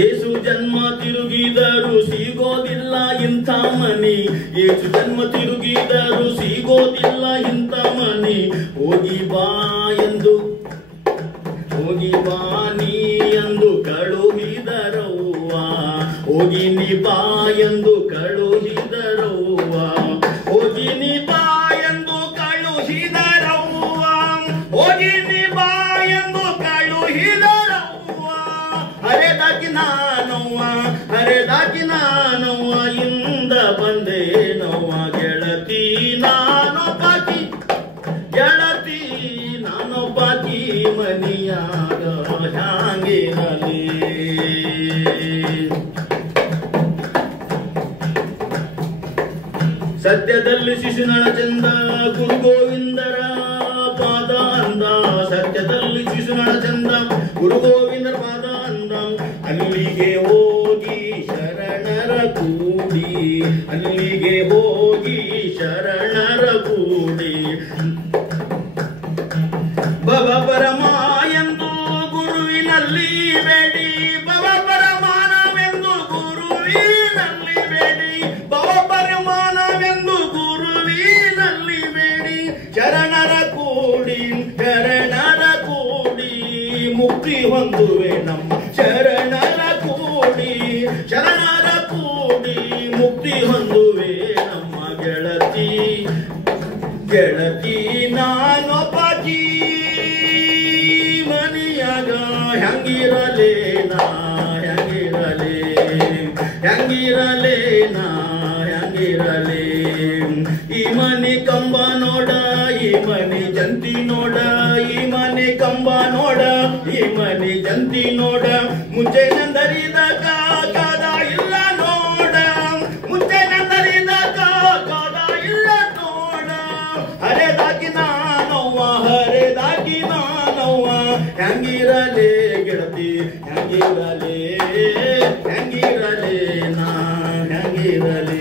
ಏಸು ಜನ್ಮ ತಿರುಗಿದರು ಸಿಗೋದಿಲ್ಲ ಇಂಥ ಮನಿ ಏಸು ಜನ್ಮ ತಿರುಗಿದರು ಸಿಗೋದಿಲ್ಲ ಇಂಥ ಮನಿ ಹೋಗಿ ಬಾ ಎಂದು ಹೋಗಿ ಬಾ ನೀ ಎಂದು ಕಳುಹಿದರವ್ವ ಹೋಗಿ ನೀ ಬಾ ಎಂದು ಕಳುಹಿದರವ್ವ ಹೋಗಿ ನೀ ಬಾ ಎಂದು ಕಳುಹಿದರವ್ವ ಹೋಗಿ ನೀ ಬಾ ಎಂದು ಕಳುಹಿದರವ್ವ ಹರೆದಾಕಿ ನಾನವ್ವ ಹರೆದಾಕಿ ನಾನವ್ವ ಇಂದ ಬಂದೆ ನವ್ವ ಗೆಳತಿ ನಾನೊಬ್ಬಾಕಿ ಗೆಳತಿ ನಾನೊಬ್ಬಾಕಿ ಮನಿಯಾಗ ಹ್ಯಾಂಗಿರಲೇ ಸತ್ಯದಲ್ಲಿ ಶಿಶುನಳ ಚಂದ ಗುರು ಗೋವಿಂದರ ಪಾದ ಅಂದ ಸತ್ಯದಲ್ಲಿ ಶಿಶುನಳ ಚಂದ ಗುರು ಗೋವಿಂದರ ಪಾದ ಅಂದ ಅಲ್ಲಿಗೆ ಹೋಗಿ ಶರಣರ ಕೂಡಿ ಅಲ್ಲಿಗೆ ಹೋಗಿ ಶರಣರ ಕೂಡಿ ಭವ ಪರಮ ಎಂದು ಗುರುವಿನಲ್ಲಿ ಬೇಡಿ ಭವ ಪರಮಾನವೆಂದು ಗುರುವಿನಲ್ಲಿ ಬೇಡಿ ಭವ ಪರಮಾನವೆಂದು ಗುರುವಿನಲ್ಲಿ ಬೇಡಿ ಶರಣರ ಕೂಡಿ ಮುಕ್ತಿ ಹೊಂದುವೆ ನಮ್ಮ ಶರಣರ ಕೂಡಿ ಮುಕ್ತಿ ಹೊಂದುವೆ ನಮ್ಮ ಗೆಳತಿ ಗೆಳತಿ ನಾನೊಬ್ಬಾಕಿ ಮನಿಯಾಗ ಹ್ಯಾಂಗಿರ ಹೆಂಗಿರಲೇ ನಾ ಹೆಂಗಿರಲೇ ಹೆಂಗಿರಲೇ ನಾ ಹೆಂಗಿರಲೇ ಈ ಮನೆ ಕಂಬ ನೋಡ ಈ ಮನೆ ಜಂತಿ ನೋಡ ಈ ಮನೆ ಕಂಬ ನೋಡ ಈ ಮನೆ ಜಂತಿ ನೋಡ ಮುಂಚೆ ನಂದರಿದ ಕಾದ ಇಲ್ಲ ನೋಡ ಮುಂಚೆ ನಂದರಿದ ಕಾದ ಇಲ್ಲ ನೋಡ ಹರೆದಾಗಿ ನಾನವ್ವ ಹರೆದಾಗಿ ನಾನವ್ವ ಹೆಂಗಿರಲೇ ಗೆಳತಿ ಹೆಂಗಿರಲೇ ಹೆಂಗಿರಲೇ ನಾ ಹೆಂಗಿರಲೇ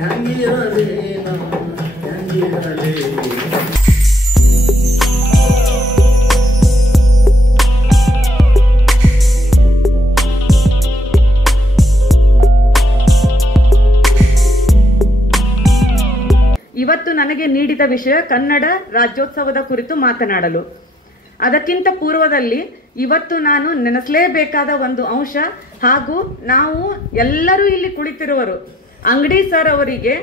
ಹೆಂಗಿರಲೇ ನಾ ಹೆಂಗಿರಲೇ. ಇವತ್ತು ನನಗೆ ನೀಡಿದ ವಿಷಯ ಕನ್ನಡ ರಾಜ್ಯೋತ್ಸವದ ಕುರಿತು ಮಾತನಾಡಲು. ಅದಕ್ಕಿಂತ ಪೂರ್ವದಲ್ಲಿ ಇವತ್ತು ನಾನು ನೆನೆಸಲೇಬೇಕಾದ ಒಂದು ಅಂಶ ಹಾಗೂ ನಾವು ಎಲ್ಲರೂ ಇಲ್ಲಿ ಕುಳಿತಿರುವರು ಅಂಗಡಿ ಸರ್ ಅವರಿಗೆ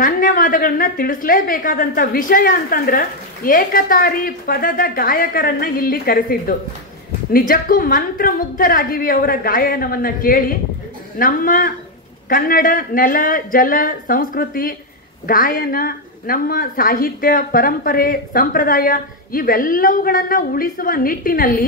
ಧನ್ಯವಾದಗಳನ್ನ ತಿಳಿಸಲೇಬೇಕಾದಂತ ವಿಷಯ ಅಂತಂದ್ರ ಏಕತಾರಿ ಪದದ ಗಾಯಕರನ್ನ ಇಲ್ಲಿ ಕರೆಸಿದ್ದು. ನಿಜಕ್ಕೂ ಮಂತ್ರ ಮುಗ್ಧರಾಗಿವಿ ಅವರ ಗಾಯನವನ್ನ ಕೇಳಿ. ನಮ್ಮ ಕನ್ನಡ ನೆಲ ಜಲ ಸಂಸ್ಕೃತಿ ಗಾಯನ ನಮ್ಮ ಸಾಹಿತ್ಯ ಪರಂಪರೆ ಸಂಪ್ರದಾಯ ಇವೆಲ್ಲವುಗಳನ್ನ ಉಳಿಸುವ ನಿಟ್ಟಿನಲ್ಲಿ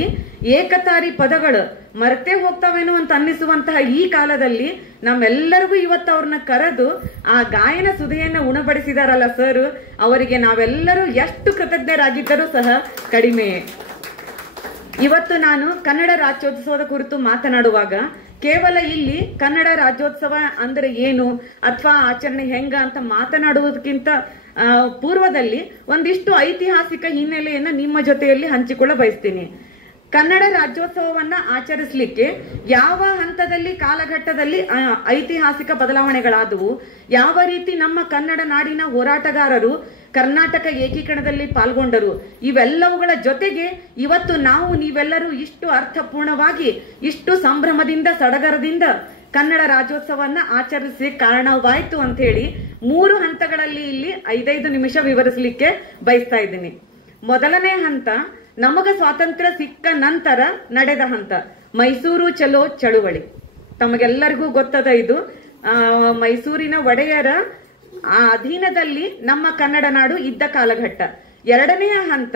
ಏಕತಾರಿ ಪದಗಳು ಮರೆತೇ ಹೋಗ್ತಾವೇನೋ ಅಂತ ಅನ್ನಿಸುವಂತಹ ಈ ಕಾಲದಲ್ಲಿ ನಮ್ಮೆಲ್ಲರಿಗೂ ಇವತ್ತು ಅವ್ರನ್ನ ಕರೆದು ಆ ಗಾಯನ ಸುಧೆಯನ್ನ ಉಣಬಡಿಸಿದಾರಲ್ಲ ಸರ್, ಅವರಿಗೆ ನಾವೆಲ್ಲರೂ ಎಷ್ಟು ಕೃತಜ್ಞರಾಗಿದ್ದರೂ ಸಹ ಕಡಿಮೆಯೇ. ಇವತ್ತು ನಾನು ಕನ್ನಡ ರಾಜ್ಯೋತ್ಸವದ ಕುರಿತು ಮಾತನಾಡುವಾಗ ಕೇವಲ ಇಲ್ಲಿ ಕನ್ನಡ ರಾಜ್ಯೋತ್ಸವ ಅಂದ್ರೆ ಏನು ಅಥವಾ ಆಚರಣೆ ಹೆಂಗ ಅಂತ ಮಾತನಾಡುವುದಕ್ಕಿಂತ ಪೂರ್ವದಲ್ಲಿ ಒಂದಿಷ್ಟು ಐತಿಹಾಸಿಕ ಹಿನ್ನೆಲೆಯನ್ನ ನಿಮ್ಮ ಜೊತೆಯಲ್ಲಿ ಹಂಚಿಕೊಳ್ಳ ಬಯಸ್ತೀನಿ. ಕನ್ನಡ ರಾಜ್ಯೋತ್ಸವವನ್ನ ಆಚರಿಸಲಿಕ್ಕೆ ಯಾವ ಹಂತದಲ್ಲಿ ಕಾಲಘಟ್ಟದಲ್ಲಿ ಐತಿಹಾಸಿಕ ಬದಲಾವಣೆಗಳಾದವು, ಯಾವ ರೀತಿ ನಮ್ಮ ಕನ್ನಡ ನಾಡಿನ ಹೋರಾಟಗಾರರು ಕರ್ನಾಟಕ ಏಕೀಕರಣದಲ್ಲಿ ಪಾಲ್ಗೊಂಡರು, ಇವೆಲ್ಲವುಗಳ ಜೊತೆಗೆ ಇವತ್ತು ನಾವು ನೀವೆಲ್ಲರೂ ಇಷ್ಟು ಅರ್ಥಪೂರ್ಣವಾಗಿ ಇಷ್ಟು ಸಂಭ್ರಮದಿಂದ ಸಡಗರದಿಂದ ಕನ್ನಡ ರಾಜ್ಯೋತ್ಸವನ್ನ ಆಚರಿಸಿ ಕಾರಣವಾಯ್ತು ಅಂತ ಹೇಳಿ 3 ಹಂತಗಳಲ್ಲಿ ಇಲ್ಲಿ 5 ನಿಮಿಷ ವಿವರಿಸಲಿಕ್ಕೆ ಬಯಸ್ತಾ ಇದ್ದೀನಿ. ಮೊದಲನೇ ಹಂತ ನಮಗ ಸ್ವಾತಂತ್ರ್ಯ ಸಿಕ್ಕ ನಂತರ ನಡೆದ ಹಂತ, ಮೈಸೂರು ಚಲೋ ಚಳುವಳಿ. ತಮಗೆಲ್ಲರಿಗೂ ಗೊತ್ತದ ಇದು. ಮೈಸೂರಿನ ಒಡೆಯರ ಆ ಅಧೀನದಲ್ಲಿ ನಮ್ಮ ಕನ್ನಡ ನಾಡು ಇದ್ದ ಕಾಲಘಟ್ಟ. ಎರಡನೆಯ ಹಂತ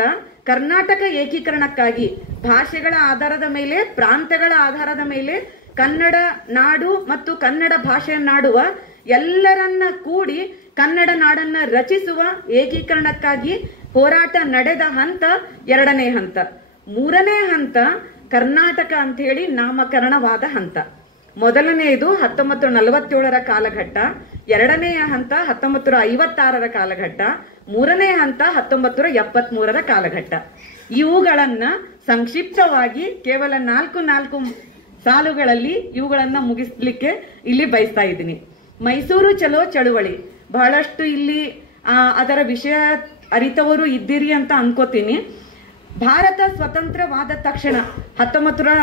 ಕರ್ನಾಟಕ ಏಕೀಕರಣಕ್ಕಾಗಿ ಭಾಷೆಗಳ ಆಧಾರದ ಮೇಲೆ ಪ್ರಾಂತ್ಯಗಳ ಆಧಾರದ ಮೇಲೆ ಕನ್ನಡ ನಾಡು ಮತ್ತು ಕನ್ನಡ ಭಾಷೆಯನ್ನಾಡುವ ಎಲ್ಲರನ್ನ ಕೂಡಿ ಕನ್ನಡ ನಾಡನ್ನ ರಚಿಸುವ ಏಕೀಕರಣಕ್ಕಾಗಿ ಹೋರಾಟ ನಡೆದ ಹಂತ ಎರಡನೇ ಹಂತ. ಮೂರನೇ ಹಂತ ಕರ್ನಾಟಕ ಅಂತ ಹೇಳಿ ನಾಮಕರಣವಾದ ಹಂತ. ಮೊದಲನೆಯದು 1947ರ ಕಾಲಘಟ್ಟ, ಎರಡನೆಯ ಹಂತ 1956ರ ಕಾಲಘಟ್ಟ, ಮೂರನೇ ಹಂತ 1973ರ ಕಾಲಘಟ್ಟ. ಇವುಗಳನ್ನ ಸಂಕ್ಷಿಪ್ತವಾಗಿ ಕೇವಲ 4 ಸಾಲುಗಳಲ್ಲಿ ಇವುಗಳನ್ನ ಮುಗಿಸ್ಲಿಕ್ಕೆ ಇಲ್ಲಿ ಬಯಸ್ತಾ ಇದ್ದೀನಿ. ಮೈಸೂರು ಚಲೋ ಚಳುವಳಿ ಬಹಳಷ್ಟು ಇಲ್ಲಿ ಅದರ ವಿಷಯ ಅರಿತವರು ಇದ್ದೀರಿ ಅಂತ ಅನ್ಕೋತೀನಿ. ಭಾರತ ಸ್ವತಂತ್ರವಾದ ತಕ್ಷಣ 1900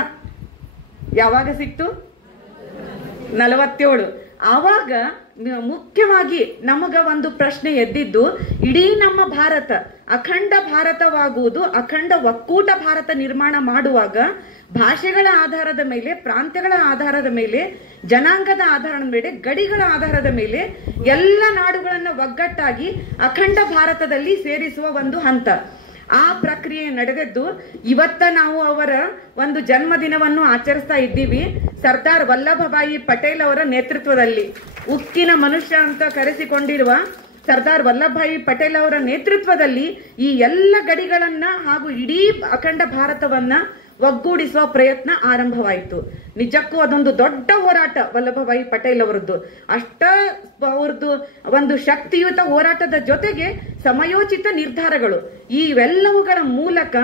ಯಾವಾಗ ಸಿಕ್ತು? 47. ಆವಾಗ ಮುಖ್ಯವಾಗಿ ನಮಗ ಒಂದು ಪ್ರಶ್ನೆ ಎದ್ದಿದ್ದು, ಇಡೀ ನಮ್ಮ ಭಾರತ ಅಖಂಡ ಭಾರತವಾಗುವುದು, ಅಖಂಡ ಒಕ್ಕೂಟ ಭಾರತ ನಿರ್ಮಾಣ ಮಾಡುವಾಗ ಭಾಷೆಗಳ ಆಧಾರದ ಮೇಲೆ, ಪ್ರಾಂತ್ಯಗಳ ಆಧಾರದ ಮೇಲೆ, ಜನಾಂಗದ ಆಧಾರದ ಮೇಲೆ, ಗಡಿಗಳ ಆಧಾರದ ಮೇಲೆ ಎಲ್ಲ ನಾಡುಗಳನ್ನ ಒಗ್ಗಟ್ಟಾಗಿ ಅಖಂಡ ಭಾರತದಲ್ಲಿ ಸೇರಿಸುವ ಒಂದು ಹಂತ. ಆ ಪ್ರಕ್ರಿಯೆ ನಡೆದದ್ದು ಇವತ್ತ ನಾವು ಅವರ ಒಂದು ಜನ್ಮದಿನವನ್ನು ಆಚರಿಸ್ತಾ ಇದ್ದೀವಿ. ಸರ್ದಾರ್ ವಲ್ಲಭಭಾಯಿ ಪಟೇಲ್ ಅವರ ನೇತೃತ್ವದಲ್ಲಿ, ಉಕ್ಕಿನ ಮನುಷ್ಯ ಅಂತ ಕರೆಸಿಕೊಂಡಿರುವ ಸರ್ದಾರ್ ವಲ್ಲಭಭಾಯಿ ಪಟೇಲ್ ಅವರ ನೇತೃತ್ವದಲ್ಲಿ ಈ ಎಲ್ಲ ಗಡಿಗಳನ್ನ ಹಾಗೂ ಇಡೀ ಅಖಂಡ ಭಾರತವನ್ನ ಒಗ್ಗೂಡಿಸುವ ಪ್ರಯತ್ನ ಆರಂಭವಾಯಿತು. ನಿಜಕ್ಕೂ ಅದೊಂದು ದೊಡ್ಡ ಹೋರಾಟ ವಲ್ಲಭಭಾಯಿ ಪಟೇಲ್ ಅವರದ್ದು. ಅವ್ರದ್ದು ಒಂದು ಶಕ್ತಿಯುತ ಹೋರಾಟದ ಜೊತೆಗೆ ಸಮಯೋಚಿತ ನಿರ್ಧಾರಗಳು, ಇವೆಲ್ಲವುಗಳ ಮೂಲಕ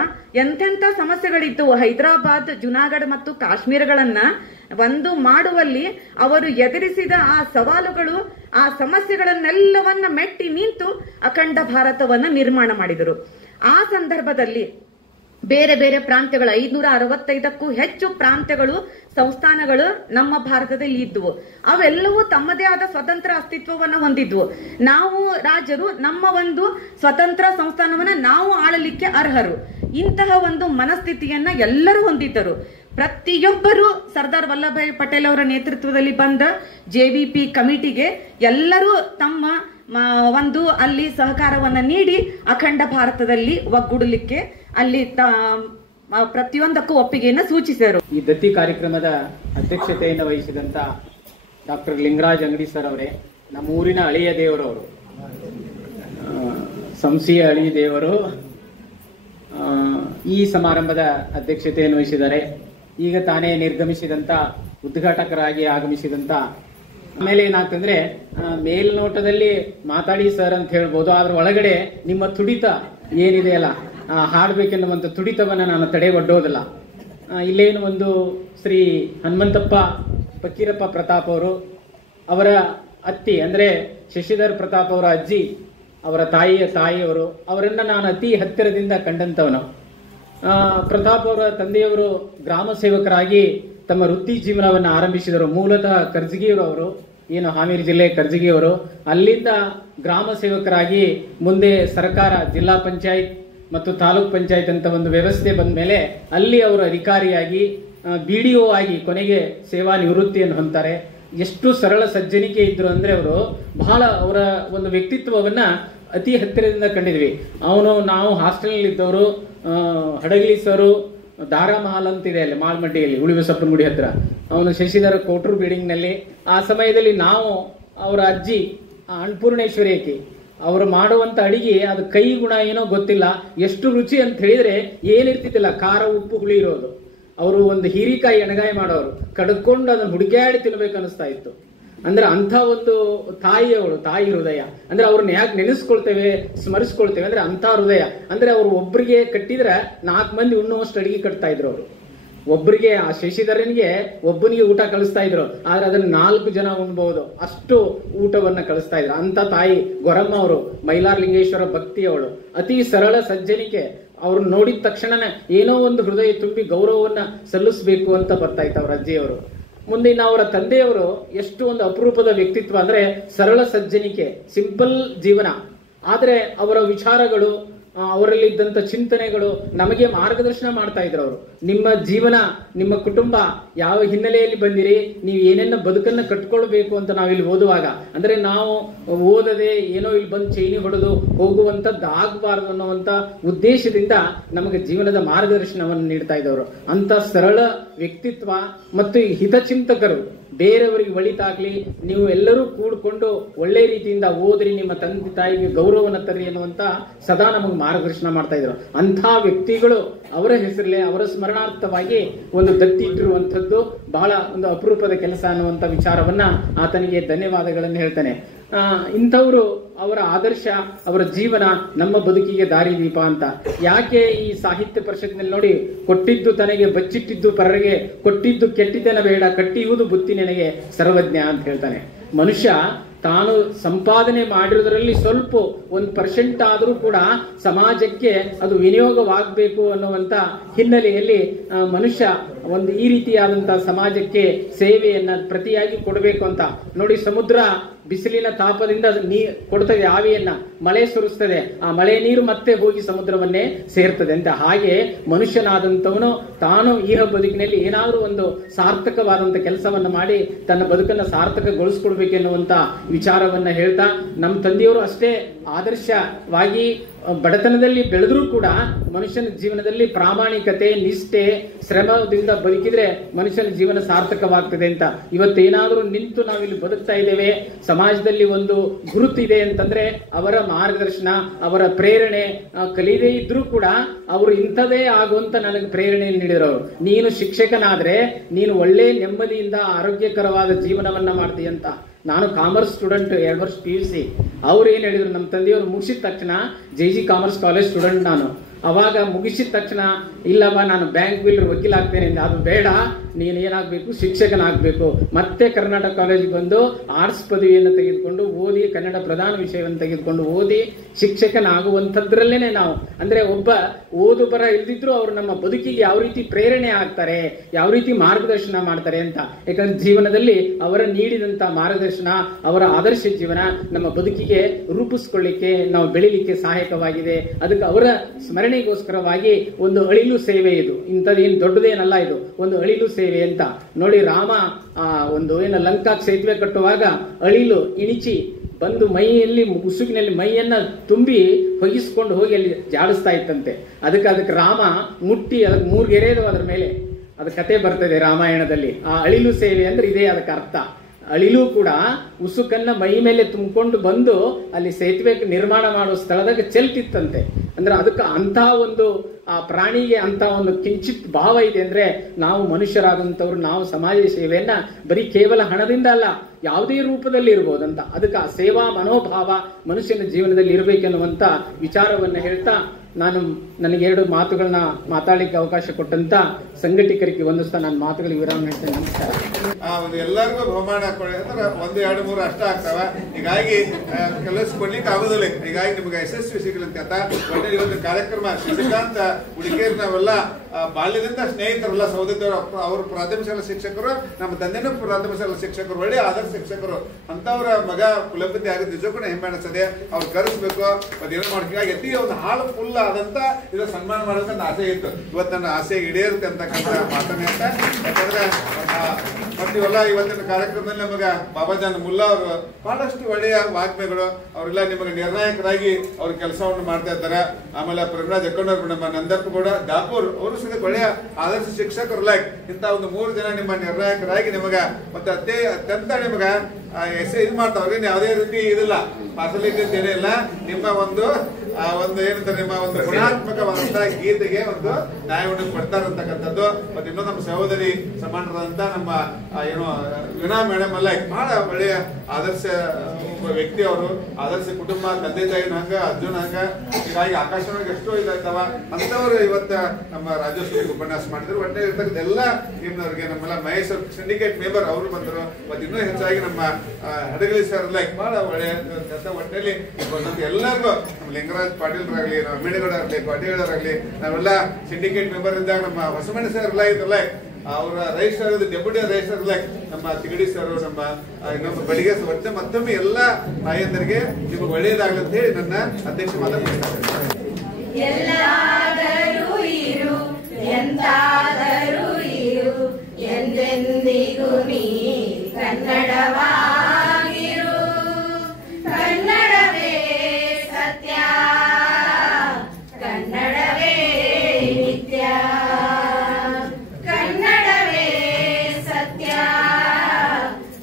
ಎಂತೆಂಥ ಸಮಸ್ಯೆಗಳಿತ್ತು. ಹೈದರಾಬಾದ್, ಜುನಾಗಢ ಮತ್ತು ಕಾಶ್ಮೀರಗಳನ್ನ ಒಂದು ಮಾಡುವಲ್ಲಿ ಅವರು ಎದುರಿಸಿದ ಆ ಸವಾಲುಗಳು, ಆ ಸಮಸ್ಯೆಗಳನ್ನೆಲ್ಲವನ್ನ ಮೆಟ್ಟಿ ನಿಂತು ಅಖಂಡ ಭಾರತವನ್ನ ನಿರ್ಮಾಣ ಮಾಡಿದರು. ಆ ಸಂದರ್ಭದಲ್ಲಿ ಬೇರೆ ಬೇರೆ ಪ್ರಾಂತ್ಯಗಳು 565ಕ್ಕೂ ಹೆಚ್ಚು ಪ್ರಾಂತ್ಯಗಳು, ಸಂಸ್ಥಾನಗಳು ನಮ್ಮ ಭಾರತದಲ್ಲಿ ಇದ್ವು. ಅವೆಲ್ಲವೂ ತಮ್ಮದೇ ಆದ ಸ್ವತಂತ್ರ ಅಸ್ತಿತ್ವವನ್ನು ಹೊಂದಿದ್ವು. ನಾವು ರಾಜರು ನಮ್ಮ ಒಂದು ಸ್ವತಂತ್ರ ಸಂಸ್ಥಾನವನ್ನ ನಾವು ಆಳಲಿಕ್ಕೆ ಅರ್ಹರು. ಇಂತಹ ಒಂದು ಮನಸ್ಥಿತಿಯನ್ನ ಎಲ್ಲರೂ ಹೊಂದಿದ್ದರು. ಪ್ರತಿಯೊಬ್ಬರು ಸರ್ದಾರ್ ವಲ್ಲಭಾಯ್ ಪಟೇಲ್ ಅವರ ನೇತೃತ್ವದಲ್ಲಿ ಬಂದ JVP ಕಮಿಟಿಗೆ ಎಲ್ಲರೂ ತಮ್ಮ ಒಂದು ಅಲ್ಲಿ ಸಹಕಾರವನ್ನ ನೀಡಿ ಅಖಂಡ ಭಾರತದಲ್ಲಿ ಒಗ್ಗೂಡಲಿಕ್ಕೆ ಅಲ್ಲಿ ಪ್ರತಿಯೊಂದಕ್ಕೂ ಒಪ್ಪಿಗೆಯನ್ನು ಸೂಚಿಸಿದರು. ಈ ದತ್ತಿ ಕಾರ್ಯಕ್ರಮದ ಅಧ್ಯಕ್ಷತೆಯನ್ನು ವಹಿಸಿದಂತ ಡಾಕ್ಟರ್ ಲಿಂಗರಾಜ್ ಅಂಗಡಿ ಸರ್ ಅವರೇ, ನಮ್ಮ ಊರಿನ ಅಳಿಯ ದೇವರವರು, ಸಂಸ್ಥೆಯ ಅಳಿಯ ದೇವರು, ಈ ಸಮಾರಂಭದ ಅಧ್ಯಕ್ಷತೆಯನ್ನು ವಹಿಸಿದ್ದಾರೆ. ಈಗ ತಾನೇ ನಿರ್ಗಮಿಸಿದಂತ ಉದ್ಘಾಟಕರಾಗಿ ಆಗಮಿಸಿದಂತ, ಆಮೇಲೆ ಏನಾಗ್ತಂದ್ರೆ ಮೇಲ್ನೋಟದಲ್ಲಿ ಮಾತಾಡಿ ಸರ್ ಅಂತ ಹೇಳ್ಬೋದು, ಆದ್ರ ಒಳಗಡೆ ನಿಮ್ಮ ತುಡಿತ ಏನಿದೆಯಲ್ಲ, ಹಾಡ್ಬೇಕೆನ್ನುವಂತ ತುಡಿತವನ್ನ ನಾನು ತಡೆ ಒಡ್ಡೋದಿಲ್ಲ. ಇಲ್ಲೇನು ಒಂದು ಶ್ರೀ ಹನುಮಂತಪ್ಪ ಫಕೀರಪ್ಪ ಪ್ರತಾಪ್ ಅವರು, ಅವರ ಅತ್ತಿ ಅಂದ್ರೆ ಶಶಿಧರ್ ಪ್ರತಾಪ್ ಅವರ ಅಜ್ಜಿ, ಅವರ ತಾಯಿಯವರು, ಅವರನ್ನ ನಾನು ಅತಿ ಹತ್ತಿರದಿಂದ ಕಂಡಂತವನು. ಪ್ರತಾಪ್ ಅವರ ತಂದೆಯವರು ಗ್ರಾಮ ಸೇವಕರಾಗಿ ತಮ್ಮ ವೃತ್ತಿ ಜೀವನವನ್ನು ಆರಂಭಿಸಿದರು. ಮೂಲತಃ ಕರ್ಜಗಿಯವರು, ಏನು ಹಾವೇರಿ ಜಿಲ್ಲೆ ಕರ್ಜಗಿಯವರು, ಅಲ್ಲಿಂದ ಗ್ರಾಮ ಸೇವಕರಾಗಿ ಮುಂದೆ ಸರ್ಕಾರ, ಜಿಲ್ಲಾ ಪಂಚಾಯತ್ ಮತ್ತು ತಾಲೂಕ್ ಪಂಚಾಯತ್ ಅಂತ ಒಂದು ವ್ಯವಸ್ಥೆ ಬಂದ ಮೇಲೆ ಅಲ್ಲಿ ಅವರು ಅಧಿಕಾರಿಯಾಗಿ BDO ಆಗಿ ಕೊನೆಗೆ ಸೇವಾ ನಿವೃತ್ತಿಯನ್ನು ಹೊಂತಾರೆ. ಎಷ್ಟು ಸರಳ ಸಜ್ಜನಿಕೆ ಇದ್ರು ಅಂದ್ರೆ ಅವರು ಬಹಳ ಅವರ ಒಂದು ವ್ಯಕ್ತಿತ್ವವನ್ನ ಅತಿ ಹತ್ತಿರದಿಂದ ಕಂಡಿದ್ವಿ. ನಾವು ಹಾಸ್ಟೆಲ್ ಇದ್ದವರು, ಹಡಗಲಿ ಸರು, ದಾರಾಮಹಲ್ ಅಂತಿದೆ ಅಲ್ಲಿ ಮಾಲ್ಮಡ್ಡಿಯಲ್ಲಿ, ಉಳಿಬಸಪ್ಪನ ಗುಡಿ ಹತ್ರ, ಅವನು ಶಶಿಧರ ಕೋಟ್ರು ಬಿಲ್ಡಿಂಗ್ ನಲ್ಲಿ. ಆ ಸಮಯದಲ್ಲಿ ನಾವು ಅವರ ಅಜ್ಜಿ ಅನ್ನಪೂರ್ಣೇಶ್ವರಿ ಆಕಿ, ಅವರು ಮಾಡುವಂತ ಅಡಿಗೆ ಅದು ಕೈ ಗುಣ ಏನೋ ಗೊತ್ತಿಲ್ಲ, ಎಷ್ಟು ರುಚಿ ಅಂತ ಹೇಳಿದ್ರೆ ಏನಿರ್ತಿದ್ದಿಲ್ಲ, ಖಾರ ಉಪ್ಪು ಹುಳಿ ಇರೋದು. ಅವರು ಒಂದು ಹೀರಿಕಾಯಿ ಎಣಗಾಯಿ ಮಾಡೋರು, ಕಡ್ಕೊಂಡು ಅದನ್ನ ಹುಡುಕ್ಯಾಡಿ ತಿನ್ಬೇಕು ಅನಿಸ್ತಾ ಇತ್ತು. ಅಂದ್ರೆ ಅಂಥ ಒಂದು ತಾಯಿಯವಳು, ತಾಯಿ ಹೃದಯ ಅಂದ್ರೆ ಅವ್ರನ್ನ ಯಾಕೆ ನೆನೆಸ್ಕೊಳ್ತೇವೆ, ಸ್ಮರಿಸ್ಕೊಳ್ತೇವೆ ಅಂದ್ರೆ ಅಂಥ ಹೃದಯ. ಅಂದ್ರೆ ಅವ್ರು ಒಬ್ಬರಿಗೆ ಕಟ್ಟಿದ್ರೆ 4 ಮಂದಿ ಉಣ್ಣುವಷ್ಟು ಅಡಿಗೆ ಕಟ್ತಾ ಇದ್ರು ಅವರು. ಒಬ್ಬರಿಗೆ, ಆ ಶಶಿಧರನಿಗೆ ಒಬ್ಬನಿಗೆ ಊಟ ಕಳಿಸ್ತಾ ಇದ್ರು, ಆದ್ರೆ ಅದನ್ನ 4 ಜನ ಉಣ್ಬಹುದು ಅಷ್ಟು ಊಟವನ್ನ ಕಳಿಸ್ತಾ ಇದ್ರು. ಅಂತ ತಾಯಿ ಗೊರಮ್ಮ ಅವರು, ಮೈಲಾರಲಿಂಗೇಶ್ವರ ಭಕ್ತಿ ಅವಳು, ಅತಿ ಸರಳ ಸಜ್ಜನಿಕೆ. ಅವ್ರನ್ನ ನೋಡಿದ ತಕ್ಷಣ ಏನೋ ಒಂದು ಹೃದಯ ತುಂಬಿ ಗೌರವವನ್ನ ಸಲ್ಲಿಸಬೇಕು ಅಂತ ಬರ್ತಾ ಇತ್ತು ಅವ್ರ ಅಜ್ಜಿಯವರು. ಮುಂದಿನ ಅವರ ತಂದೆಯವರು ಎಷ್ಟು ಒಂದು ಅಪರೂಪದ ವ್ಯಕ್ತಿತ್ವ ಅಂದ್ರೆ ಸರಳ ಸಜ್ಜನಿಕೆ, ಸಿಂಪಲ್ ಜೀವನ. ಆದ್ರೆ ಅವರ ವಿಚಾರಗಳು, ಅವರಲ್ಲಿ ಇದ್ದಂತ ಚಿಂತನೆಗಳು ನಮಗೆ ಮಾರ್ಗದರ್ಶನ ಮಾಡ್ತಾ ಇದ್ರು. ಅವರು ನಿಮ್ಮ ಜೀವನ, ನಿಮ್ಮ ಕುಟುಂಬ ಯಾವ ಹಿನ್ನೆಲೆಯಲ್ಲಿ ಬಂದಿರಿ, ನೀವು ಏನೇನ ಬದುಕನ್ನ ಕಟ್ಕೊಳ್ಬೇಕು ಅಂತ ನಾವಿಲ್ಲಿ ಓದುವಾಗ, ಅಂದ್ರೆ ನಾವು ಓದದೆ ಏನೋ ಇಲ್ಲಿ ಬಂದು ಚೈನಿ ಹೊಡೆದು ಹೋಗುವಂತದ್ದು ಆಗಬಾರದು ಅನ್ನುವಂತ ಉದ್ದೇಶದಿಂದ ನಮಗೆ ಜೀವನದ ಮಾರ್ಗದರ್ಶನವನ್ನು ನೀಡ್ತಾ ಇದ್ದವರು. ಅಂತ ಸರಳ ವ್ಯಕ್ತಿತ್ವ ಮತ್ತು ಹಿತಚಿಂತಕರು, ಬೇರೆಯವರಿಗೆ ಒಳಿತಾಗ್ಲಿ, ನೀವು ಎಲ್ಲರೂ ಕೂಡ್ಕೊಂಡು ಒಳ್ಳೆ ರೀತಿಯಿಂದ ಓದ್ರಿ, ನಿಮ್ಮ ತಂದೆ ತಾಯಿಗೆ ಗೌರವನ ತರ್ರಿ ಅನ್ನುವಂತ ಸದಾ ನಮಗೆ ಮಾರ್ಗದರ್ಶನ ಮಾಡ್ತಾ ಇದ್ರು. ಅಂಥ ವ್ಯಕ್ತಿಗಳು ಅವರ ಹೆಸರಲ್ಲೇ, ಅವರ ಸ್ಮರಣಾರ್ಥವಾಗಿ ಒಂದು ದತ್ತಿ ಇಟ್ಟಿರುವಂತದ್ದು ಬಹಳ ಒಂದು ಅಪರೂಪದ ಕೆಲಸ ಅನ್ನುವಂತ ವಿಚಾರವನ್ನ ಆತನಿಗೆ ಧನ್ಯವಾದಗಳನ್ನು ಹೇಳ್ತಾನೆ. ಇಂಥವರು, ಅವರ ಆದರ್ಶ, ಅವರ ಜೀವನ ನಮ್ಮ ಬದುಕಿಗೆ ದಾರಿದೀಪ ಅಂತ. ಯಾಕೆ ಈ ಸಾಹಿತ್ಯ ಪರಿಷತ್ನಲ್ಲಿ ನೋಡಿ, ಕೊಟ್ಟಿದ್ದು ತನಗೆ ಬಚ್ಚಿಟ್ಟಿದ್ದು ಪರರಿಗೆ, ಕೊಟ್ಟಿದ್ದು ಕೆಟ್ಟಿದ್ದನ ಬೇಡ, ಕಟ್ಟಿಯುವುದು ಬುತ್ತಿ ನನಗೆ ಸರ್ವಜ್ಞ ಅಂತ ಹೇಳ್ತಾನೆ. ಮನುಷ್ಯ ತಾನು ಸಂಪಾದನೆ ಮಾಡಿರೋದ್ರಲ್ಲಿ ಸ್ವಲ್ಪ 1% ಆದರೂ ಕೂಡ ಸಮಾಜಕ್ಕೆ ಅದು ವಿನಿಯೋಗವಾಗಬೇಕು ಅನ್ನುವಂತ ಹಿನ್ನೆಲೆಯಲ್ಲಿ ಮನುಷ್ಯ ಒಂದು ಈ ರೀತಿಯಾದಂತಹ ಸಮಾಜಕ್ಕೆ ಸೇವೆಯನ್ನ ಪ್ರತಿಯಾಗಿ ಕೊಡಬೇಕು ಅಂತ ನೋಡಿ. ಸಮುದ್ರ ಬಿಸಿಲಿನ ತಾಪದಿಂದ ಕೊಡ್ತದೆ ಆವಿಯನ್ನ, ಮಳೆ ಸುರಿಸ್ತದೆ, ಆ ಮಳೆ ನೀರು ಮತ್ತೆ ಹೋಗಿ ಸಮುದ್ರವನ್ನೇ ಸೇರ್ತದೆ ಅಂತ. ಹಾಗೆ ಮನುಷ್ಯನಾದಂತವನು ತಾನು ಈ ಬದುಕಿನಲ್ಲಿ ಏನಾದ್ರೂ ಒಂದು ಸಾರ್ಥಕವಾದಂತ ಕೆಲಸವನ್ನ ಮಾಡಿ ತನ್ನ ಬದುಕನ್ನ ಸಾರ್ಥಕಗೊಳಿಸ್ಕೊಡ್ಬೇಕೆನ್ನುವಂತ ವಿಚಾರವನ್ನ ಹೇಳ್ತಾ, ನಮ್ಮ ತಂದೆಯವರು ಅಷ್ಟೇ ಆದರ್ಶವಾಗಿ ಬಡತನದಲ್ಲಿ ಬೆಳೆದ್ರೂ ಕೂಡ ಮನುಷ್ಯನ ಜೀವನದಲ್ಲಿ ಪ್ರಾಮಾಣಿಕತೆ, ನಿಷ್ಠೆ, ಶ್ರಮದಿಂದ ಬದುಕಿದ್ರೆ ಮನುಷ್ಯನ ಜೀವನ ಸಾರ್ಥಕವಾಗ್ತದೆ ಅಂತ. ಇವತ್ತೇನಾದ್ರೂ ನಿಂತು ನಾವಿಲ್ಲಿ ಬದುಕ್ತಾ ಇದ್ದೇವೆ, ಸಮಾಜದಲ್ಲಿ ಒಂದು ಗುರುತಿದೆ ಅಂತಂದ್ರೆ ಅವರ ಮಾರ್ಗದರ್ಶನ, ಅವರ ಪ್ರೇರಣೆ. ಕಲಿಯದೇ ಇದ್ರೂ ಕೂಡ ಅವರು ಇಂಥದೇ ಆಗುವಂತ ನನಗೆ ಪ್ರೇರಣೆ ನೀಡಿರೋರು. ನೀನು ಶಿಕ್ಷಕನಾದ್ರೆ ನೀನು ಒಳ್ಳೆ ನೆಮ್ಮದಿಯಿಂದ ಆರೋಗ್ಯಕರವಾದ ಜೀವನವನ್ನ ಮಾಡ್ತೀಯಂತ. ನಾನು ಕಾಮರ್ಸ್ ಸ್ಟೂಡೆಂಟ್, 2 ವರ್ಷ PUC. ಅವ್ರು ಏನ್ ಹೇಳಿದ್ರು, ನಮ್ಮ ತಂದೆಯವರು ಮುಗಿಸಿದ ತಕ್ಷಣ JG ಕಾಮರ್ಸ್ ಕಾಲೇಜ್ ಸ್ಟೂಡೆಂಟ್ ನಾನು. ಅವಾಗ ಮುಗಿಸಿದ ತಕ್ಷಣ ಇಲ್ಲಮ್ಮ ನಾನು ಬ್ಯಾಂಕ್ ಬಿಲ್ ವಕೀಲ ಆಗ್ತೇನೆ, ಅದು ಬೇಡ, ನೀನು ಏನಾಗಬೇಕು, ಶಿಕ್ಷಕನಾಗಬೇಕು. ಮತ್ತೆ ಕರ್ನಾಟಕ ಕಾಲೇಜಿಗೆ ಬಂದು ಆರ್ಟ್ಸ್ ಪದವಿಯನ್ನು ತೆಗೆದುಕೊಂಡು ಓದಿ, ಕನ್ನಡ ಪ್ರಧಾನ ವಿಷಯವನ್ನು ತೆಗೆದುಕೊಂಡು ಓದಿ ಶಿಕ್ಷಕನಾಗುವಂಥದ್ರಲ್ಲೇನೆ ನಾವು, ಅಂದ್ರೆ ಒಬ್ಬ ಓದು ಬರ ಇಲ್ದಿದ್ರು ಅವರು ನಮ್ಮ ಬದುಕಿಗೆ ಯಾವ ರೀತಿ ಪ್ರೇರಣೆ ಆಗ್ತಾರೆ, ಯಾವ ರೀತಿ ಮಾರ್ಗದರ್ಶನ ಮಾಡ್ತಾರೆ ಅಂತ. ಯಾಕಂದ್ರೆ ಜೀವನದಲ್ಲಿ ಅವರ ನೀಡಿದಂತ ಮಾರ್ಗದರ್ಶನ, ಅವರ ಆದರ್ಶ ಜೀವನ ನಮ್ಮ ಬದುಕಿಗೆ ರೂಪಿಸ್ಕೊಳ್ಳಿಕ್ಕೆ, ನಾವು ಬೆಳಿಲಿಕ್ಕೆ ಸಹಾಯಕವಾಗಿದೆ. ಅದಕ್ಕೆ ಅವರ ಸ್ಮರಣೆಗೋಸ್ಕರವಾಗಿ ಒಂದು ಅಳಿಲು ಸೇವೆ ಇದು. ಇಂಥದ್ದೇನು ದೊಡ್ಡದೇನಲ್ಲ, ಇದು ಒಂದು ಅಳಿಲು ಸೇವೆ ಅಂತ ನೋಡಿ. ರಾಮ ಒಂದು ಏನು ಲಂಕಾಕ್ ಸೇತುವೆ ಕಟ್ಟುವಾಗ ಅಳಿಲು ಇಣಿಚಿ ಬಂದು ಮೈಯಲ್ಲಿ ಉಸುಕಿನಲ್ಲಿ ಮೈಯನ್ನ ತುಂಬಿ ಹೊಗಿಸ್ಕೊಂಡು ಹೋಗಿ ಅಲ್ಲಿ ಜಾಡಿಸ್ತಾ ಇತ್ತಂತೆ. ಅದಕ್ಕೆ ರಾಮ ಮುಟ್ಟಿ ಅದಕ್ಕೆ 3 ಗೆರೆದು ಅದ್ರ ಮೇಲೆ ಅದ ಕತೆ ಬರ್ತದೆ ರಾಮಾಯಣದಲ್ಲಿ. ಆ ಅಳಿಲು ಸೇವೆ ಅಂದ್ರೆ ಇದೇ ಅದಕ್ಕೆ ಅರ್ಥ. ಅಳಿಲು ಕೂಡ ಉಸುಕನ್ನ ಮೈ ಮೇಲೆ ತುಂಬಿಕೊಂಡು ಬಂದು ಅಲ್ಲಿ ಸೇತುವೆ ನಿರ್ಮಾಣ ಮಾಡುವ ಸ್ಥಳದಾಗ ಚೆಲ್ತಿತ್ತಂತೆ. ಅಂದ್ರೆ ಅದಕ್ಕೆ ಅಂತ ಒಂದು ಆ ಪ್ರಾಣಿಗೆ ಅಂತ ಒಂದು ಕಿಂಚಿತ್ ಭಾವ ಇದೆ. ಅಂದ್ರೆ ನಾವು ಮನುಷ್ಯರಾದಂಥವ್ರು, ನಾವು ಸಮಾಜ ಸೇವೆಯನ್ನ ಬರೀ ಕೇವಲ ಹಣದಿಂದ ಅಲ್ಲ, ಯಾವುದೇ ರೂಪದಲ್ಲಿ ಇರ್ಬೋದಂತ. ಅದಕ್ಕೆ ಆ ಸೇವಾ ಮನೋಭಾವ ಮನುಷ್ಯನ ಜೀವನದಲ್ಲಿ ಇರಬೇಕೆನ್ನುವಂತ ವಿಚಾರವನ್ನ ಹೇಳ್ತಾ ನನಗೆ 2 ಮಾತುಗಳನ್ನ ಮಾತಾಡಲಿಕ್ಕೆ ಅವಕಾಶ ಕೊಟ್ಟಂತ ಸಂಘಟಕರಿಗೆ ವಂದಿಸ್ತಾ ನಾನು ಮಾತುಗಳಿಗೆ ವಿರಾಮ ಹೇಳ್ತೇನೆ. ನಮಸ್ಕಾರ. ಒಂದು ಎಲ್ಲರಿಗೂ ಬಹುಮಾನ ಹಾಕೊಳ್ಳಿ ಅಂದ್ರೆ 1, 2, 3 ಅಷ್ಟ ಆಗ್ತಾವ. ಹೀಗಾಗಿ ಕಲಿಸ್ಕೊಡ್ಲಿಕ್ಕೆ ಆಗೋದಿಲ್ಲ. ಹೀಗಾಗಿ ನಿಮ್ಗೆ ಯಶಸ್ವಿ ಸಿಗಲಂತ ಒಳ್ಳೆ ಇವತ್ತು ಕಾರ್ಯಕ್ರಮ ಶಶಿಕಾಂತ್ ಹುಡುಗಿಯರು ನಾವೆಲ್ಲ ಬಾಲ್ಯದಿಂದ ಸ್ನೇಹಿತರಲ್ಲ, ಸಹೋದರರು. ಅವರು ಪ್ರಾಥಮಿಕ ಶಾಲಾ ಶಿಕ್ಷಕರು, ನಮ್ಮ ತಂದೆನೂ ಪ್ರಾಥಮಿಕ ಶಾಲಾ ಶಿಕ್ಷಕರು, ಒಳ್ಳೆ ಆದರ್ಶ ಶಿಕ್ಷಕರು. ಅಂತವ್ರ ಮಗ ಕುಲಪತಿ ಆಗೋದು ನಿಜಕ್ಕೂ ಹೆಮ್ಮೆ ಅನಿಸ್ತದೆ. ಅವ್ರು ಕರೆಸ್ಬೇಕು, ಅದೇನೋ ಮಾಡ್ತೀವಿ. ಎತ್ತಿ ಒಂದು ಹಾಲು ಫುಲ್ ಆದಂತ ಇದು ಸನ್ಮಾನ ಮಾಡಬೇಕಂತ ಆಸೆ ಇತ್ತು. ಇವತ್ತು ನನ್ನ ಆಸೆ ಈಡೇರುತ್ತೆ ಅಂತಕ್ಕಂಥ ಮಾತನ್ನೇ ಅಂತ. ಯಾಕಂದ್ರೆ ಮತ್ತಿವೆಲ್ಲ ಇವತ್ತಿನ ಕಾರ್ಯಕ್ರಮದಲ್ಲಿ ನಮಗ ಬಾಬಾಜಾನ್ ಮುಲ್ಲಾ ಅವರು ಬಹಳಷ್ಟು ಒಳ್ಳೆಯ ವಾಗ್ಮಿಗಳು, ಅವರೆಲ್ಲ ನಿಮಗೆ ನಿರ್ಣಾಯಕರಾಗಿ ಅವ್ರ ಕೆಲಸವನ್ನು ಮಾಡ್ತಾ ಇದ್ದಾರೆ. ಆಮೇಲೆ ಪ್ರಭುರಾಜ್ ಅಕ್ಕಣ್ಣವ್ರು, ನಮ್ಮ ನಂದಪ್ಪಗೌಡ ದಾಪೂರ್ ಅವರು ಸಹ ಒಳ್ಳೆಯ ಆದರ್ಶ ಶಿಕ್ಷಕರು. ಇಂಥ ಒಂದು 3 ಜನ ನಿಮ್ಮ ನಿರ್ಣಾಯಕರಾಗಿ ನಿಮಗ ಮತ್ತೆ ಅತ್ಯಂತ ನಿಮಗ ಇದು ಮಾಡ್ತಾವ್ರಿ. ಯಾವುದೇ ರೀತಿ ಇದಿಲ್ಲ, ಪಾರ್ಸಲಿಟಿ ಅಂತ ಏನಿಲ್ಲ. ನಿಮ್ಮ ಒಂದು ಏನಂತಾರೆ, ನಿಮ್ಮ ಒಂದು ಗುಣಾತ್ಮಕವಾದಂತ ಗೀತೆಗೆ ಒಂದು ನ್ಯಾಯವನ್ನು ಕೊಡ್ತಾರಂತಕ್ಕಂಥದ್ದು. ಮತ್ತೆ ಇನ್ನೊಂದು ನಮ್ಮ ಸಹೋದರಿ ಸಮಾನರಾದಂತ ನಮ್ಮ ಏನು ವೀಣಾ ಮೇಡಮ್ ಅಲ್ಲ, ಬಹಳ ಒಳ್ಳೆಯ ಆದರ್ಶ ವ್ಯಕ್ತಿ ಅವರು. ಆದರ್ಶ ಕುಟುಂಬ, ತಂದೆ ತಾಯಿನ ಹಂಗ, ಅರ್ಜುನ್ ಹಂಗ. ಹೀಗಾಗಿ ಆಕಾಶವಾಣಿಗೆ ಎಷ್ಟೋ ಇದಾಯ್ತವ ಅಂತವ್ರು ಇವತ್ತ ನಮ್ಮ ರಾಜ್ಯೋತ್ಸವಕ್ಕೆ ಉಪನ್ಯಾಸ ಮಾಡಿದ್ರು. ಒಟ್ಟೆ ಇರ್ತಕ್ಕಂಥ ಎಲ್ಲ ಟೀಮ್ನವ್ರಿಗೆ, ನಮ್ಮೆಲ್ಲ ಮಹೇಶ್ ಸಿಂಡಿಕೇಟ್ ಮೆಂಬರ್ ಅವರು ಬಂದರು. ಮತ್ತೆ ಇನ್ನೂ ಹೆಚ್ಚಾಗಿ ನಮ್ಮ ಹಡಗಲಿ ಸರ್ ಎಲ್ಲ ಬಹಳ ಒಳ್ಳೆಯ ಒಟ್ಟಲ್ಲಿ ಎಲ್ಲರಿಗೂ, ನಮ್ಮ ಲಿಂಗರಾಜ್ ಪಾಟೀಲ್ರಾಗ್ಲಿ, ನಮ್ಮ ಮೇಣಗೌಡ ಆಗ್ಲಿ, ಪಾಟೀಲರಾಗ್ಲಿ, ನಾವೆಲ್ಲ ಸಿಂಡಿಕೇಟ್ ಮೆಂಬರ್ ಇದ್ದಾಗ ನಮ್ಮ ಹೊಸಮಣಿ ಸರ್ ಎಲ್ಲ ಇದ್ರಲ್ಲ, ಅವರ ರಜಿಸ್ಟರ್, ಡೆಪ್ಯೂಟಿ ರಜಿಸ್ಟರ್ ನಮ್ಮ ತಿಗಡಿ ಸರ್, ನಮ್ಮ ಇನ್ನೊಬ್ಬ ಬಳಿಗೆ ಒಟ್ಟೆ ಮತ್ತೊಮ್ಮೆ ಎಲ್ಲ ತಾಯಂದರಿಗೆ ನಿಮಗೆ ಒಳ್ಳೆಯದಾಗಲಿ ಅಂತ ಹೇಳಿ ನನ್ನ ಅಧ್ಯಕ್ಷ ಮಾತಾಡ್ತಾರೆ. ಎಲ್ಲಾದರೂ ಇರು, ಎಂತಾದರೂ ಇರು, ಎಂದೆಂದಿಗೂ ನೀ ಕನ್ನಡವಾಗಿರು. ಕನ್ನಡವೇ ಸತ್ಯ, ಕನ್ನಡವೇ ನಿತ್ಯ, ಕನ್ನಡವೇ ಸತ್ಯ,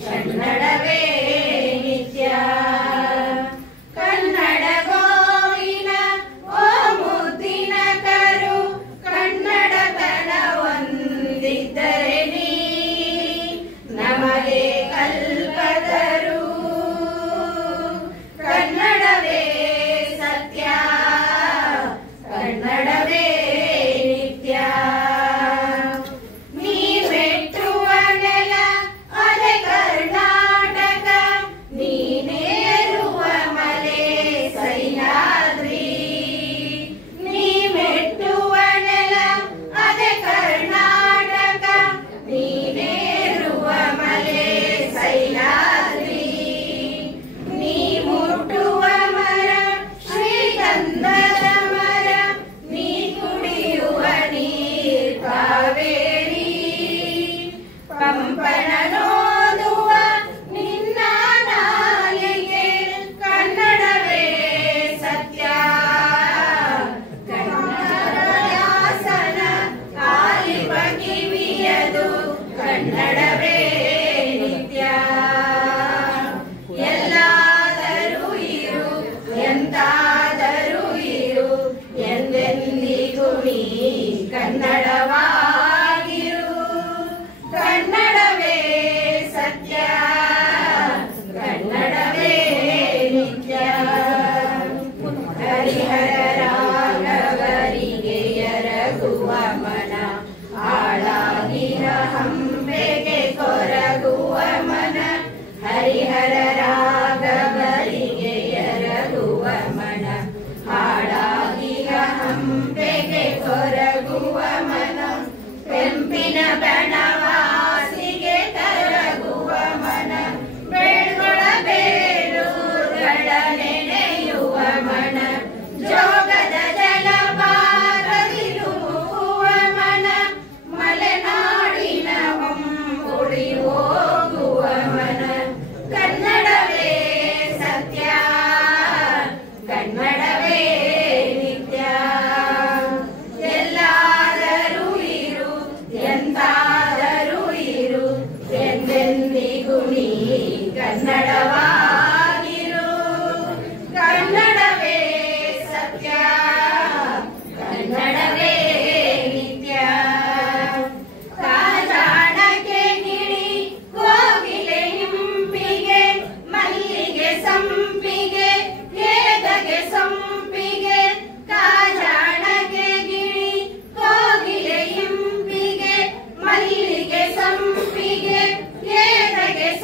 ಕನ್ನಡವೇ ನಿತ್ಯ. ಕನ್ನಡ ಗೋವಿನ ಓ ಮುದ್ದಿನ ಕರು, ಕನ್ನಡತನ ಒಂದಿದ್ದರೆ ನೀ ನಮಗೆ ಕಲ್ಪತರು. ಕನ್ನಡವೇ ಸತ್ಯ, ಕನ್ನಡವೇ ನಿತ್ಯ. ನೀ ಮೆಟ್ಟುವ ನೆಲ ಅದೇ ಕರ್ನಾಟಕ, ನೀನೇರುವ ಮಲೆ ಸಹ್ಯಾದ್ರಿ. ನೀ ಮೆಟ್ಟುವ ನೆಲ ಅದೇ ಕರ್ನಾಟಕ, ನೀನೇರುವ ಮಲೆ ಸಹ್ಯಾದ್ರಿ. ನೀ ಮುಟ್ಟುವ ಮರ ಶ್ರೀಗಂಧದ ಮರ, ನೀ ಕುಡಿಯುವ ನೀರ್ ಕಾವೇರಿ. ಕಂಪನ ನೋದುವ ನಿನ್ನ ನಾಲಿಗೆ, ಕನ್ನಡವೇ ಸತ್ಯ. ಕನ್ನಡಾಸನ ಆಲಿವ ಕಿವಿಯದು, ಕನ್ನಡವೇ ನಿತ್ಯ. ಎಲ್ಲಾದರೂ ಇರು, ಎಂತಾದರೂ ಇರು, ಎಂದೆಂದಿಗೂ ನೀ ಕನ್ನಡವಾಗಿರು. ಕನ್ನಡವೇ ಸತ್ಯ, ಕನ್ನಡವೇ ನಿತ್ಯ. ಹರಿಹರ ರಾಘವರಿಗೆ ಎರಗುವ ಮನ, ಆಳಾಗಿರ ಹಂಬ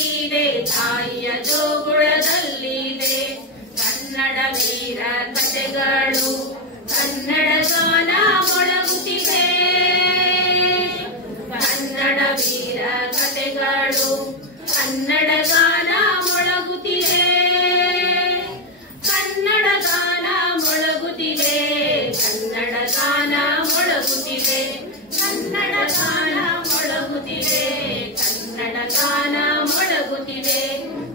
ಆಗಿದೆ ತಾಯಿಯ ಜೋಗುಳದಲ್ಲಿದೆ ಕನ್ನಡ ವೀರ ಕಥೆಗಳು ಕನ್ನಡ ಗಾನ ಮೊಳಗುತ್ತಿದೆ ಕನ್ನಡ ವೀರ ಕಥೆಗಳು ಕನ್ನಡ ಗಾನ ಮೊಳಗುತ್ತಿದೆ ಕನ್ನಡ ಗಾನ ಮೊಳಗುತ್ತಿದೆ ಕನ್ನಡ ಗಾನ ಮೊಳಗುತ್ತಿದೆ ಕನ್ನಡ ಗಾನ ಮೊಳಗುತ್ತಿದೆ ಕನ್ನಡ ಗಾನ ಮೊಳಗುತ್ತಿದೆ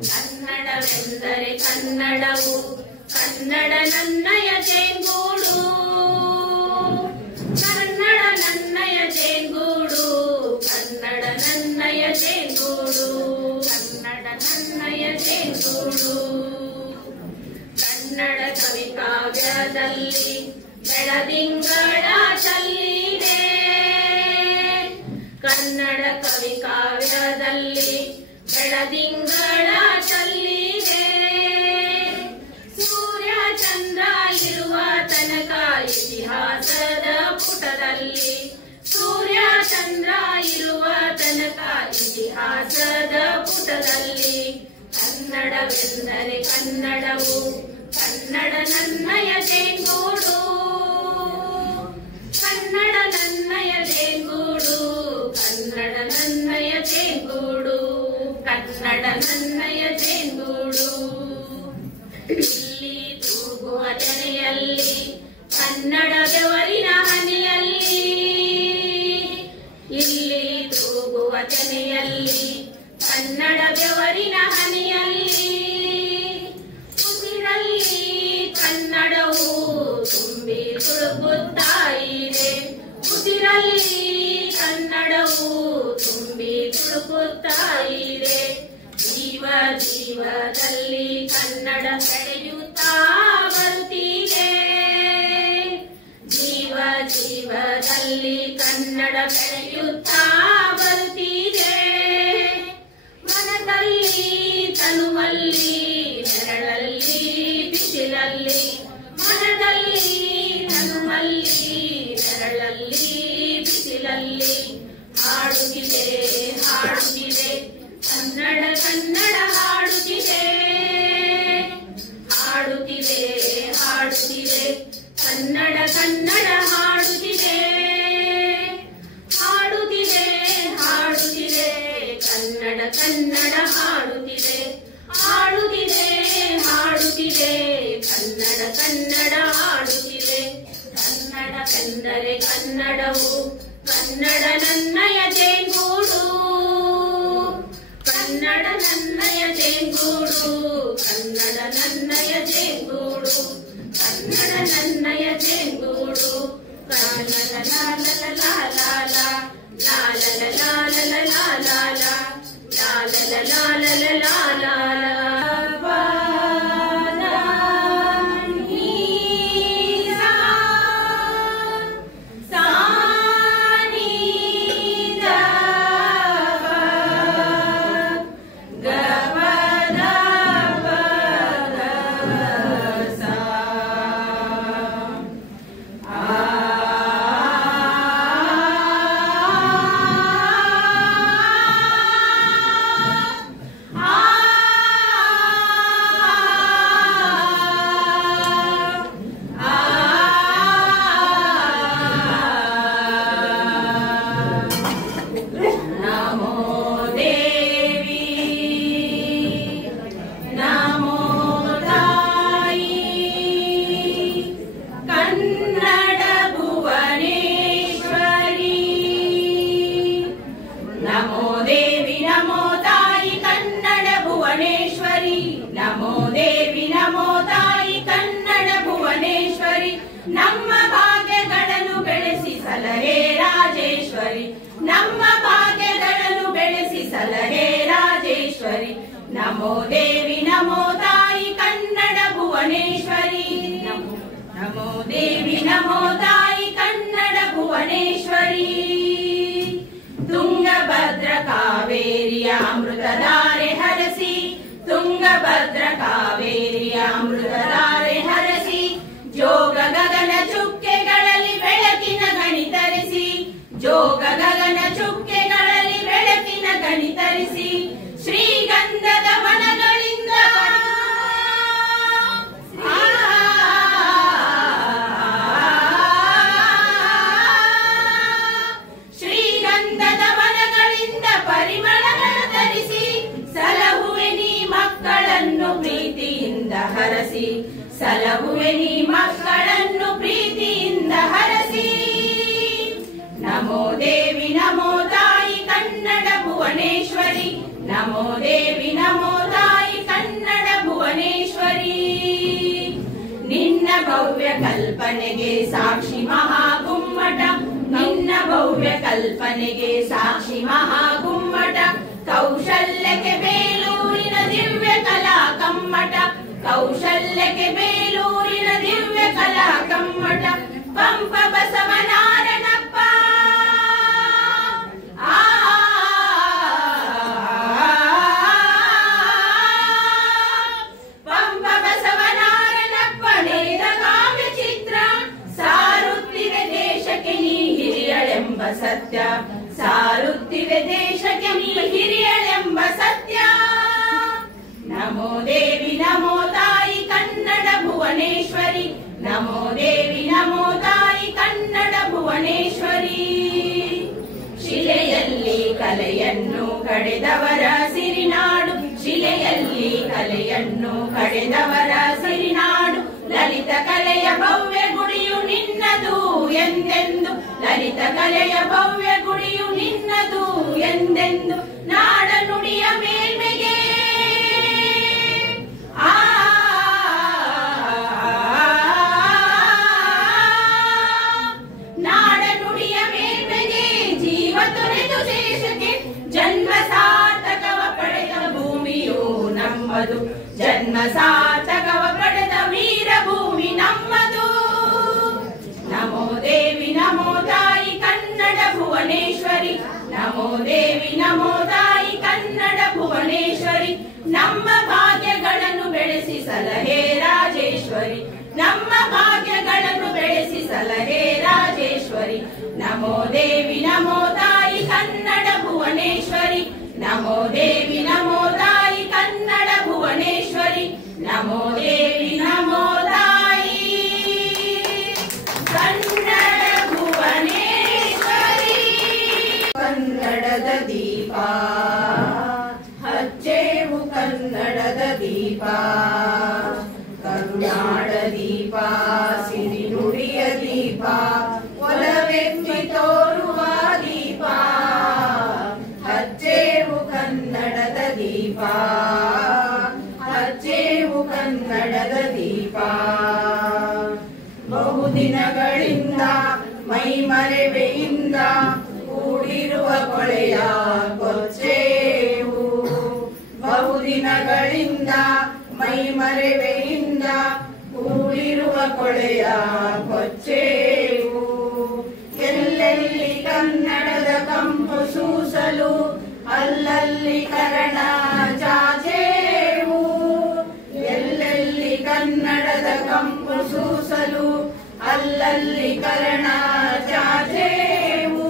ಕನ್ನಡವೆಂದರೆ ಕನ್ನಡವು ಕನ್ನಡ ನನ್ನಯ ಜೇಂಗೂಡು ಕನ್ನಡ ನನ್ನಯ ಜೇಂಗೂಡು ಕನ್ನಡ ನನ್ನಯ ಜೇಂಗೂಡು ಕನ್ನಡ ನನ್ನಯ ಜೇಂಗೂಡು ಕನ್ನಡ ಕವಿ ಕಾವ್ಯದಲ್ಲಿ ಬೆಳದಿಂಗಳ ಚಲ್ಲಿದೆ ಕನ್ನಡ ಕವಿ ಕಾವ್ಯದಲ್ಲಿ ಬೆಳದಿಂಗಳ ಚಲ್ಲಿದೆ ಸೂರ್ಯ ಚಂದ್ರ ಇರುವ ತನಕ ಇತಿಹಾಸದ ಪುಟದಲ್ಲಿ ಸೂರ್ಯ ಚಂದ್ರ ಇರುವ ತನಕ ಇತಿಹಾಸದ ಪುಟದಲ್ಲಿ ಕನ್ನಡವೆಂದರೆ ಕನ್ನಡವು ಕನ್ನಡ ನನ್ನಯ ಜೇಂಗೂಡು ಕನ್ನಡ ನನ್ನಯ ಜೇಂಗೂಡು ಕನ್ನಡ ನನ್ನಯ ಜೇಂಗೂಡು ಕನ್ನಡ ನನ್ನಯ ಜೇಂಗೂಡು ಇಲ್ಲಿ ತೂಗುವ ತೆನೆಯಲ್ಲಿ ಕನ್ನಡ ಬೆವರಿನ ಹನಿಯಲ್ಲಿ ಇಲ್ಲಿ ತೂಗುವ ತೆನೆಯಲ್ಲಿ ಕನ್ನಡ ಬೆವರಿನ ಹನಿಯಲ್ಲಿ ಉಸಿರಲ್ಲಿ ಕನ್ನಡವು ತುಂಬಿ ತುಳುಕುತ್ತಾ ಇದೆ ಉಸಿರಲ್ಲಿ ಕನ್ನಡವು ತುಂಬಿ ತುಳುಕುತ್ತಾ ಇದೆ ಜೀವ ಜೀವದಲ್ಲಿ ಕನ್ನಡ ಬೆಳೆಯುತ್ತಾ ಬರುತ್ತಿದೆ ಜೀವ ಜೀವದಲ್ಲಿ ಕನ್ನಡ ಬೆಳೆಯುತ್ತಾ ಬರುತ್ತಿದೆ ಮನದಲ್ಲಿ ತನುವಲ್ಲಿ ನೆರಳಲ್ಲಿ ಬಿಸಿಲಲ್ಲಿ ಮನದಲ್ಲಿ ತನುವಲ್ಲಿ ನೆರಳಲ್ಲಿ ಬಿಸಿಲಲ್ಲಿ ಹಾಡುತ್ತಿದೆ ಹಾಡುತ್ತಿದೆ ಕನ್ನಡ ಕನ್ನಡ ಹಾಡುತ್ತಿದೆ ಹಾಡುತ್ತಿದೆ ಹಾಡುತ್ತಿದೆ ಕನ್ನಡ ಕನ್ನಡ ಹಾಡುತ್ತಿದೆ ಹಾಡುತ್ತಿದೆ ಹಾಡುತ್ತಿದೆ ಕನ್ನಡ ಕನ್ನಡ ಹಾಡುತ್ತಿದೆ ಹಾಡುತ್ತಿದೆ ಹಾಡುತ್ತಿದೆ ಕನ್ನಡ ಕನ್ನಡ ಹಾಡುತ್ತಿದೆ ಕನ್ನಡವೆಂದರೆ ಕನ್ನಡವು ಕನ್ನಡ ನನ್ನಯ ಜೇಂಗೂಡು ಕನ್ನಡ ನನ್ನಯ ಜೇಂಗೂಡು ಕನ್ನಡ ನನ್ನಯ ಜೇಂಗೂಡು ಕನ್ನಡ ನನ್ನಯ ಜೇಂಗೂಡು ಕನ್ನಡ ಲಾಲ ಲಾಲ ಲಾಲ ಲಾಲ ಲಾಲ ಲಾಲ ಲಾಲ ಲಾಲ ನಮ್ಮ ಭಾಗ್ಯಗಳನ್ನು ಬೆಳೆಸಿ ಸಲಹೆ ರಾಜೇಶ್ವರಿ ನಮ್ಮ ಭಾಗ್ಯಗಳನ್ನು ಬೆಳೆಸಿ ಸಲಹೆ ರಾಜೇಶ್ವರಿ ನಮೋ ದೇವಿ ನಮೋ ತಾಯಿ ಕನ್ನಡ ಭುವನೇಶ್ವರಿ ನಮೋ ದೇವಿ ನಮೋ ತಾಯಿ ಕನ್ನಡ ಭುವನೇಶ್ವರಿ ತುಂಗಭದ್ರ ಕಾವೇರಿಯ ಅಮೃತಧಾರೆ ಹರಸಿ ತುಂಗಭದ್ರ ಕಾವೇರಿಯ ಅಮೃತಧಾರೆ ಹರಸಿ ಜೋಗ ಗಗನ ಚುಕ್ಕೆಗಳಲ್ಲಿ ಬೆಳಕಿನ ಗಣಿತರಿಸಿ ಜೋಗ ಗಗನ ಚುಕ್ಕೆಗಳಲ್ಲಿ ಬೆಳಕಿನ ಗಣಿತರಿಸಿ ಶ್ರೀ ಹರಸಿ ಸಲಹುವೆ ನೀ ಮಕ್ಕಳನ್ನು ಪ್ರೀತಿಯಿಂದ ಹರಸಿ. ನಮೋ ದೇವಿ ನಮೋ ತಾಯಿ ಕನ್ನಡ ಭುವನೇಶ್ವರಿ, ನಮೋ ದೇವಿ ನಮೋ ತಾಯಿ ಕನ್ನಡ ಭುವನೇಶ್ವರಿ. ನಿನ್ನ ಭವ್ಯ ಕಲ್ಪನೆಗೆ ಸಾಕ್ಷಿ ಮಹಾಗುಮ್ಮಟ, ನಿನ್ನ ಭವ್ಯ ಕಲ್ಪನೆಗೆ ಸಾಕ್ಷಿ ಮಹಾಗುಮ್ಮಟ. ಕೌಶಲ್ಯಕ್ಕೆ ಬೇಲೂರಿನ ದಿವ್ಯ ಕಲಾ ಕಮ್ಮಟ, ಕೌಶಲ್ಯಕ್ಕೆ ಬೇಲೂರಿನ ದಿವ್ಯ ಕಲಾ ಕಮ್ಮಟ. ಪಂಪ ಬಸವನಾರನಪ್ಪ ಪಂಪ ಬಸವನಾರನಪ್ಪ ನೇರ ಕಾವ್ಯ ಚಿತ್ರ ಸಾರುತ್ತಿವೆ ದೇಶಕ್ಕೆ ನೀ ಹಿರಿಯಳೆಂಬ ಸತ್ಯ, ಸಾರುತ್ತಿವೆ ದೇಶಕ್ಕೆ ನೀ ಹಿರಿಯಳೆಂಬ ಸತ್ಯ. ನಮೋ ದೇವಿ ನಮೋ ತಾಯಿ ಕನ್ನಡ ಭುವನೇಶ್ವರಿ, ನಮೋ ದೇವಿ ನಮೋ ತಾಯಿ ಕನ್ನಡ ಭುವನೇಶ್ವರಿ. ಶಿಲೆಯಲ್ಲಿ ಕಲೆಯನ್ನು ಕಡೆದವರ ಸಿರಿನಾಡು, ಶಿಲೆಯಲ್ಲಿ ಕಲೆಯನ್ನು ಕಡೆದವರ ಸಿರಿನಾಡು. ಲಲಿತ ಕಲೆಯ ಭವ್ಯ ಗುಡಿಯು ನಿನ್ನದು ಎಂದೆಂದು, ಲಲಿತ ಕಲೆಯ ಭವ್ಯ ಗುಡಿಯು ನಿನ್ನದು ಎಂದೆಂದು. ನಾಡ ನುಡಿಯ ಮೇಲ್ಮೆಗೆ ನಾಡ ನುಡಿಯ ಮೇಲ್ಮೆಗೆ ಜೀವ ತೊರೆದು ದೇಶಕ್ಕೆ ಜನ್ಮ ಸಾರ್ಥಕವ ಪಡೆದ ಭೂಮಿಯು ನಮ್ಮದು, ಜನ್ಮ ಸಾರ್ಥಕವ ಪಡೆದ ವೀರ ಭೂಮಿ ನಮ್ಮದು. ನಮೋ ದೇವಿ ನಮೋ ತಾಯಿ ಕನ್ನಡ ಭುವನೇಶ್ವರಿ, ನಮೋ ದೇವಿ ನಮೋ ತಾಯಿ ಕನ್ನಡ ಭುವನೇಶ್ವರಿ. ನಮ್ಮ ಭಾಗ್ಯಗಳನ್ನು ಬೆಳೆಸಿ ಸಲಹೆ ರಾಜೇಶ್ವರಿ, ನಮ್ಮ ಭಾಗ್ಯಗಳನ್ನು ಬೆಳೆಸಿ ಸಲಹೆ ರಾಜೇಶ್ವರಿ. ನಮೋ ದೇವಿ ನಮೋ ತಾಯಿ ಕನ್ನಡ ಭುವನೇಶ್ವರಿ, ನಮೋ ದೇವಿ ನಮೋ ತಾಯಿ ಕನ್ನಡ ಭುವನೇಶ್ವರಿ. ನಮೋ ದೇವಿ ನಮೋ ತಾಯಿ ಕನ್ನಡ ಭುವನೇಶ್ವರಿ. ಕನ್ನಡದ ದೀಪ ಹಚ್ಚೇವು ಕನ್ನಡದ ದೀಪ, ಕರುನಾಡ ದೀಪ ಸಿರಿ ನುಡಿಯ ದೀಪ, ಒಲವೆತ್ತಿ ತೋರುವ ದೀಪ. ಹಚ್ಚೇವು ಕನ್ನಡದ ದೀಪ, ಹಚ್ಚೇವು ಕನ್ನಡದ ದೀಪ. ಬಹುದಿನಗಳಿಂದ ಮೈಮರೆವೆಯಿಂದ ಕೂಡಿರುವ ಕೊಳೆಯ ಕೊಚ್ಚೇವು, ಬಹುದಿನಗಳಿಂದ ಮೈಮರೆವೆಯಿಂದ ಕೂಡಿರುವ ಕೊಳೆಯ ಕೊಚ್ಚೇವು. ಎಲ್ಲೆಲ್ಲಿ ಕನ್ನಡದ ಕಂಪು ಸೂಸಲು ಅಲ್ಲಲ್ಲಿ ಕರಣ ಚಾಚೇವು, ಎಲ್ಲೆಲ್ಲಿ ಕನ್ನಡದ ಕಂಪು ಸೂಸಲು ಅಲ್ಲಲ್ಲಿ ಕರಣ ಚಾಚೇವು.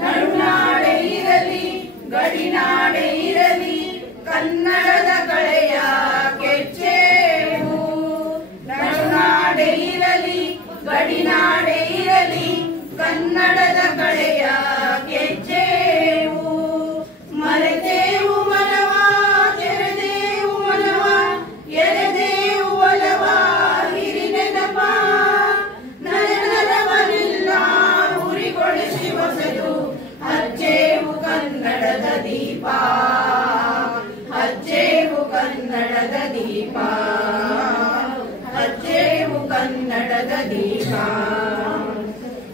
ನಡುನಾಡೆ ಇರಲಿ ಗಡಿನಾಡೆ ಇರಲಿ ಕನ್ನಡದ ಕಳೆಯ ಕೆಚ್ಚೇವು. ನಡುನಾಡೆ ಇರಲಿ ಗಡಿನಾಡೆ ಇರಲಿ ಕನ್ನಡದ ಕಳೆಯ ಕೆಚ್ಚೇವು. ಮರೆತೇವು ಮನವ ತೆರೆದೇವು ಮನವ ಎರೆದೇವು ಒಲವ ಹಿರಿನೆನಪ. ನರನರವನೆಲ್ಲ ಉರಿಗೊಳಿಸಿ ಹೊಸದು ಹಚ್ಚೇವು ಕನ್ನಡದ ದೀಪ, ಹಚ್ಚೇವು ಕನ್ನಡದ ದೀಪ, ಹಚ್ಚೇವು ಕನ್ನಡದ ದೀಪ.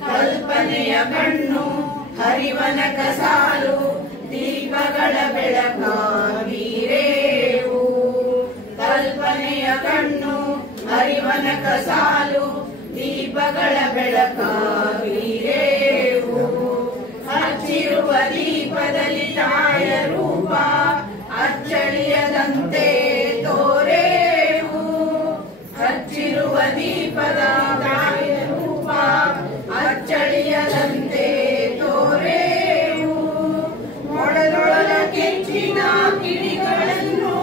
ಕಲ್ಪನೆಯ ಕಣ್ಣು ಹರಿವನಕ ಸಾಲು ದೀಪಗಳ ಬೆಳಕಾಗಿರೇವು. ಕಲ್ಪನೆಯ ಕಣ್ಣು ಹರಿವನಕ ಸಾಲು ದೀಪಗಳ ಬೆಳಕಾಗಿರೇವು. ಹಚ್ಚಿರುವ ದೀಪದಲ್ಲಿ ತಾಯ ರೂಪ ಅಚ್ಚಳಿಯದಂತೆ ತೋರೇವು. ಹಚ್ಚಿರುವ ದೀಪದ ತಾಯ ರೂಪ ಅಚ್ಚಳಿಯದಂತೆ ತೋರೇವು. ಮೊಡಲೊಳಲ ಕೆಂಚಿನ ಕಿಡಿಗಳನ್ನು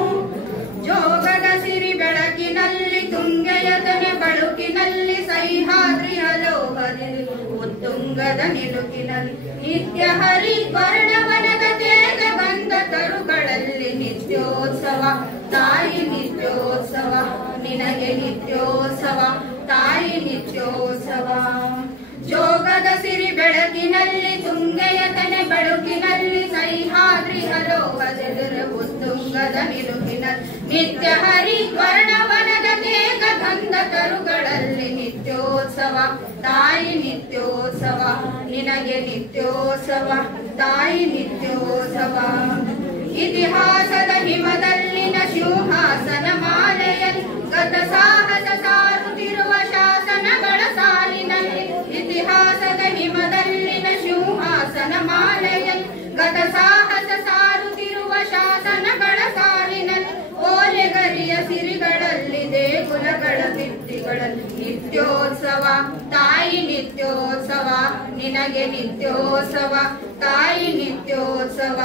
ಜೋಗದ ಸಿರಿ ಬೆಳಕಿನಲ್ಲಿ ತುಂಗೆಯದನೆ ಬಳುಕಿನಲ್ಲಿ ಸಹ್ಯಾದ್ರಿಯ ಲೋಕದಲ್ಲಿ ಉತ್ತುಂಗದ ನಿಲುಕಿನಲ್ಲಿ ನಿತ್ಯ ಹರಿ ವರ್ಣವನದ ತೇಜ ಬಂದ ತರುಗಳಲ್ಲಿ ನಿತ್ಯೋತ್ಸವ ತಾಯಿ ನಿತ್ಯೋತ್ಸವ. ಉತ್ತುಂಗದ ನಿಲುಕಿನ ನಿತ್ಯ ಹರಿದ್ವರ್ಣವನದ ತೇಗ ಗಂಧ ತರುಗಳಲ್ಲಿ ನಿತ್ಯೋತ್ಸವ ತಾಯಿ ನಿತ್ಯೋತ್ಸವ ನಿನಗೆ ನಿತ್ಯೋತ್ಸವ ತಾಯಿ ನಿತ್ಯೋತ್ಸವ ಇತಿಹಾಸದ ಹಿಮದಲ್ಲಿನ ಸಿಂಹಾಸನ ಮಾಲೆಯಲ್ಲಿ ಗತ ಸಾಹಸ ಸಾರುತ್ತಿರುವ ಶಾಸನಗಳ ಸಾಲಿನಲ್ಲಿ ಇತಿಹಾಸದ ಹಿಮದಲ್ಲಿನ ಸಿಂಹಾಸನ ಮಾಲೆಯಲ್ಲಿ ಗತ ಸಾಹಸ ಸಾರುತ್ತಿರುವ ಶಾಸನಗಳ ಸಾಲಿನಲ್ಲಿ ಓಲೆಗರಿಯ ಸಿರಿಗಳಲ್ಲಿ ದೇಗುಲಗಳ ಭಿತ್ತಿಗಳಲ್ಲಿ ನಿತ್ಯೋತ್ಸವ ತಾಯಿ ನಿತ್ಯೋತ್ಸವ ನಿನಗೆ ನಿತ್ಯೋತ್ಸವ ತಾಯಿ ನಿತ್ಯೋತ್ಸವ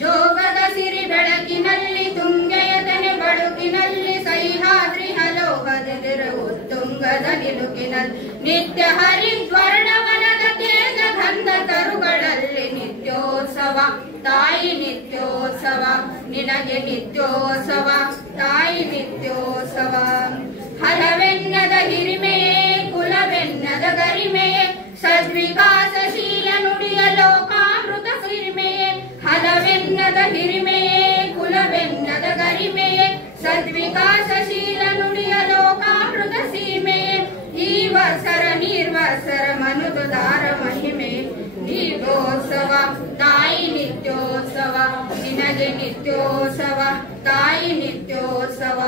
ಜೋಗದ ಸಿರಿ ಬೆಳಕಿನಲ್ಲಿ ತುಂಗೆಯದನೆ ಬಳುಕಿನಲ್ಲಿ ಸಹ್ಯಾದ್ರಿ ಹಲೋಹದೆರ ಉತ್ತುಂಗದ ನಿಲುಕಿನಲ್ಲಿ ನಿತ್ಯ ಹರಿದ್ವರ್ಣವನದ ತೇಜ ಗಂಧ ತರುಗಳಲ್ಲಿ ನಿತ್ಯೋತ್ಸವ ತಾಯಿ ನಿತ್ಯೋತ್ಸವ ನಿನಗೆ ನಿತ್ಯೋತ್ಸವ ತಾಯಿ ನಿತ್ಯೋತ್ಸವ ಹಲವೆನ್ನದ ಹಿರಿಮೆಯೇ ಕುಲವೆನ್ನದ ಗರಿಮೆಯೇ ಸದ್ವಿಕಾಸಶೀಲ ನುಡಿಯ ಲೋಕಾಮೃತ ಸಿರಿಮೆಯೇ ಹಲವೆನ್ನದ ಹಿರಿಮೆಯೇ ಕುಲವೆನ್ನದ ಗರಿಮೆಯೇ ಸದ್ವಿಕಾಸಶೀಲ ನುಡಿಯ ಲೋಕಾಮೃತ ಸೀಮೆಯೇ ಈ ವತ್ಸರ ನಿರ್ವತ್ಸರ ಮನುದಾರ ಮಹಿಮೆ ನಿತ್ಯೋತ್ಸವ ತಾಯಿ ನಿತ್ಯೋತ್ಸವ ನಿನಗೆ ನಿತ್ಯೋತ್ಸವ ತಾಯಿ ನಿತ್ಯೋತ್ಸವ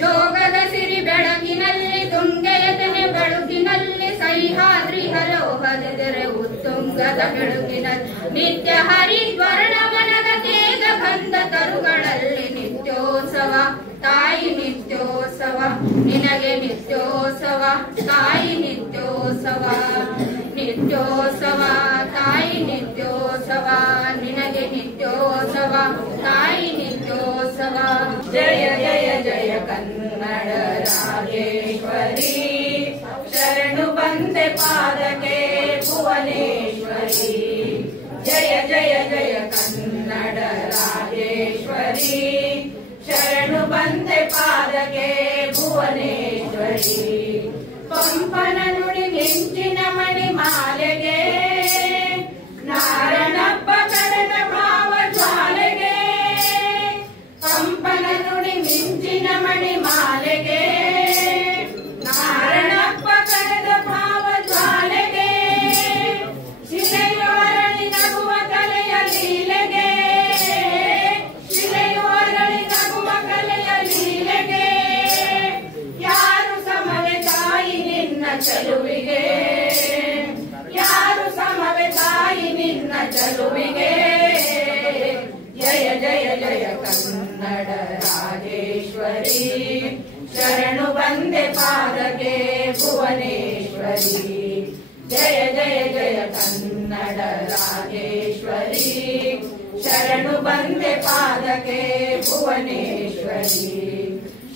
ಜೋಗದ ಸಿರಿ ಬೆಳಕಿನಲ್ಲಿ ತುಂಗೆಯತನೆ ಬಳುಕಿನಲ್ಲಿ ಸಹ್ಯಾದ್ರಿ ಹಲೋಹದೆರೆ ಉತ್ತುಂಗದ ಬೆಳಕಿನಲ್ಲಿ ನಿತ್ಯ ಹರಿದ್ವರ್ಣವನದ ತೇಜ ಗಂಧ ತರುಗಳಲ್ಲಿ ನಿತ್ಯೋತ್ಸವ ತಾಯಿ ನಿತ್ಯೋತ್ಸವ ನಿನಗೆ ನಿತ್ಯೋತ್ಸವ ತಾಯಿ ನಿತ್ಯೋತ್ಸವ ನಿತ್ಯೋತ್ಸವ ತಾಯಿ ನಿತ್ಯೋತ್ಸವ ನಿನಗೆ ನಿತ್ಯೋತ್ಸವ ತಾಯಿ ನಿತ್ಯೋತ್ಸವ ಜಯ ಜಯ ಜಯ ಕನ್ನಡ ರಾಜೇಶ್ವರಿ ಶರಣು ಬಂದೆ ಪಾದಕ್ಕೆ ಭುವನೇಶ್ವರಿ ಜಯ ಜಯ ಜಯ ಕನ್ನಡ ರಾಜೇಶ್ವರಿ ಶರಣು ಬಂದೆ ಪಾದಕ್ಕೆ ಭುವನೇಶ್ವರಿ ಪಂಪನ ನುಡಿ ಮಿಂಚಿನ ಮಣಿ ಮಾಲೆಗೆ ನಾರಣಪ್ಪ ಕಡದ ಭಾವ ಜ್ವಾಲೆಗೆ ಪಂಪನ ನುಡಿ ಮಿಂಚಿನ ಮಣಿ ಮಾಲೆಗೆ ನಾರಣಪ್ಪ ಕಡದ ಭಾವ ಜ್ವಾಲೆಗೆ ಶಿಲೆಯು ಅರಳಿ ನಗುವ ಕಲೆಯ ಲೀಲೆಗೆ ಶಿಲೆಯು ಅರಳಿ ನಗುವ ಕಲೆಯ ಲೀಲೆಗೆ ಯಾರು ಸಮವೆ ತಾಯಿ ನಿನ್ನ ಚೆಲುವಿಗೆ ಯಾರು ಸಮವೆ ತಾಯಿ ನಿನ್ನ ಚೆಲುವಿಗೆ ಜಯ ಜಯ ಜಯ ಕನ್ನಡ ರಾಜೇಶ್ವರಿ ಶರಣು ಬಂದೆ ಪಾದಕ್ಕೆ ಭುವನೇಶ್ವರಿ ಜಯ ಜಯ ಜಯ ಕನ್ನಡ ರಾಜೇಶ್ವರಿ ಶರಣು ಬಂದೆ ಪಾದಕ್ಕೆ ಭುವನೇಶ್ವರಿ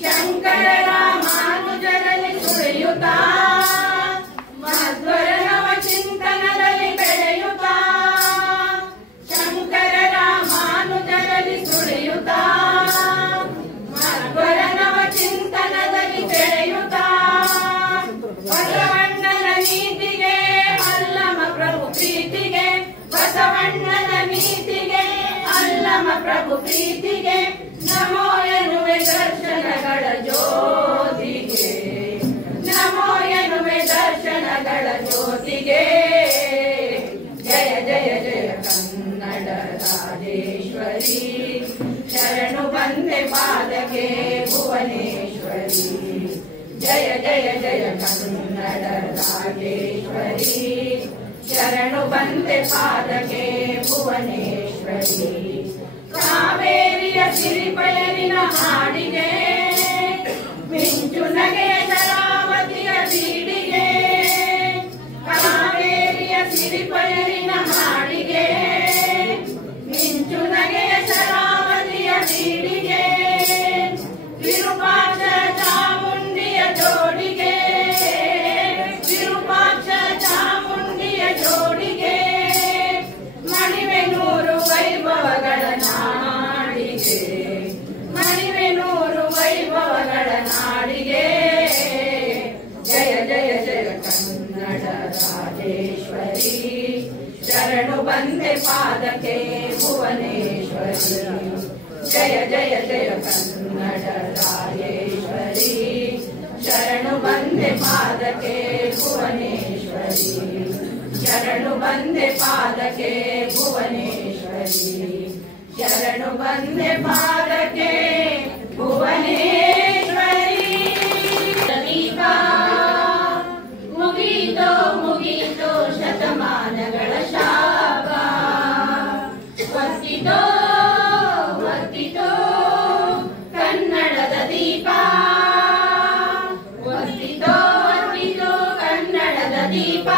ಶಂಕರ ರಾಮಾನುಜರಲ್ಲಿ ಸುಳಿಯುತ್ತಾ ಮಧ್ವರ ನವ ಚಿಂತನದಲ್ಲಿ ಬೆಳೆಯುತ್ತಾ ಶಂಕರ ರಾಮಾನುಜರಲ್ಲಿ ಸುಳಿಯುತ್ತಾ ಮಧ್ವರ ನವ ಚಿಂತನದಲ್ಲಿ ಬೆಳೆಯುತ್ತಾ ಬಸವಣ್ಣನ ನೀತಿಗೆ ಅಲ್ಲಮ ಪ್ರಭು ಪ್ರೀತಿಗೆ ಬಸವಣ್ಣನ ನೀತಿಗೆ ಅಲ್ಲಮ ಪ್ರಭು ಪ್ರೀತಿಗೆ ನಮೋ ಎನ್ನುವೆ ದರ್ಶನಗಳ ಜ್ಯೋತಿಗೆ ನಮೋ ಎನ್ನುವೆ ದರ್ಶನಗಳ ಜ್ಯೋತಿಗೆ ಜಯ ಜಯ ಜಯ ಕನ್ನಡ ರಾಜೇಶ್ವರಿ ಶರಣು ಬಂದೆ ಪಾದಕ್ಕೆ ಭುವನೇಶ್ವರಿ ಜಯ ಜಯ ಜಯ ಕನ್ನಡ ರಾಜೇಶ್ವರಿ ಶರಣು ಬಂದೆ ಪಾದಕ್ಕೆ ಭುವನೇಶ್ವರಿ ಕಾವೇರಿಯ ಸಿರಿಪಯರಿನ ಹಾಡಿಗೆ ಮಿಂಚು ನಗೆಯ ಶರಾವತಿಯ ಬೀಡಿಗೆ ಕಾವೇರಿಯ ಸಿರಿಪಯರಿನ ಹಾಡಿಗೆ ಮಿಂಚು ನಗೆಯ ಶರಾವತಿಯ ಬೀಡಿಗೆ ವಿರೂಪಾಕ್ಷ ಚಾಮುಂಡಿಯ ಜೋಡಿಗೆ ವಿರೂಪಾಕ್ಷ ಚಾಮುಂಡಿಯ ಜೋಡಿಗೆ ಮಣಿವೆ ನೂರು ವೈಭವಗಳ ನಾಡಿಗೆ ಮಣಿವೆ ನೂರು ವೈಭವಗಳ ನಾಡಿಗೆ ಜಯ ಜಯ ಜಯ ಕನ್ನಡ ರಾಜೇಶ್ವರಿ ಶರಣು ಬಂದೆ ಪಾದಕ್ಕೆ ಭುವನೇಶ್ವರಿ ಜಯ ಜಯ ಜಯ ಕನ್ನಡ ರಾಜೇಶ್ವರಿ ಶರಣು ಬಂದೆ ಪಾದಕ್ಕೆ ಭುವನೇಶ್ವರಿ ಶರಣು ಬಂದೆ ಪಾದಕ್ಕೆ ಭುವನೇಶ್ವರಿ ಶರಣು ಬಂದೆ ಪಾದಕ್ಕೆ ಭುವನೇಶ್ವರಿ ದೀಪ ಮುಗೀತೋ ಮುಗೀತೋ ಶತಮಾನಗಳ ಶಾಪ ಒತ್ತಿತೋ ಒತ್ತಿತೋ ಕನ್ನಡದ ದೀಪ ಒತ್ತಿತೋ ಒತ್ತಿತೋ ಕನ್ನಡದ ದೀಪ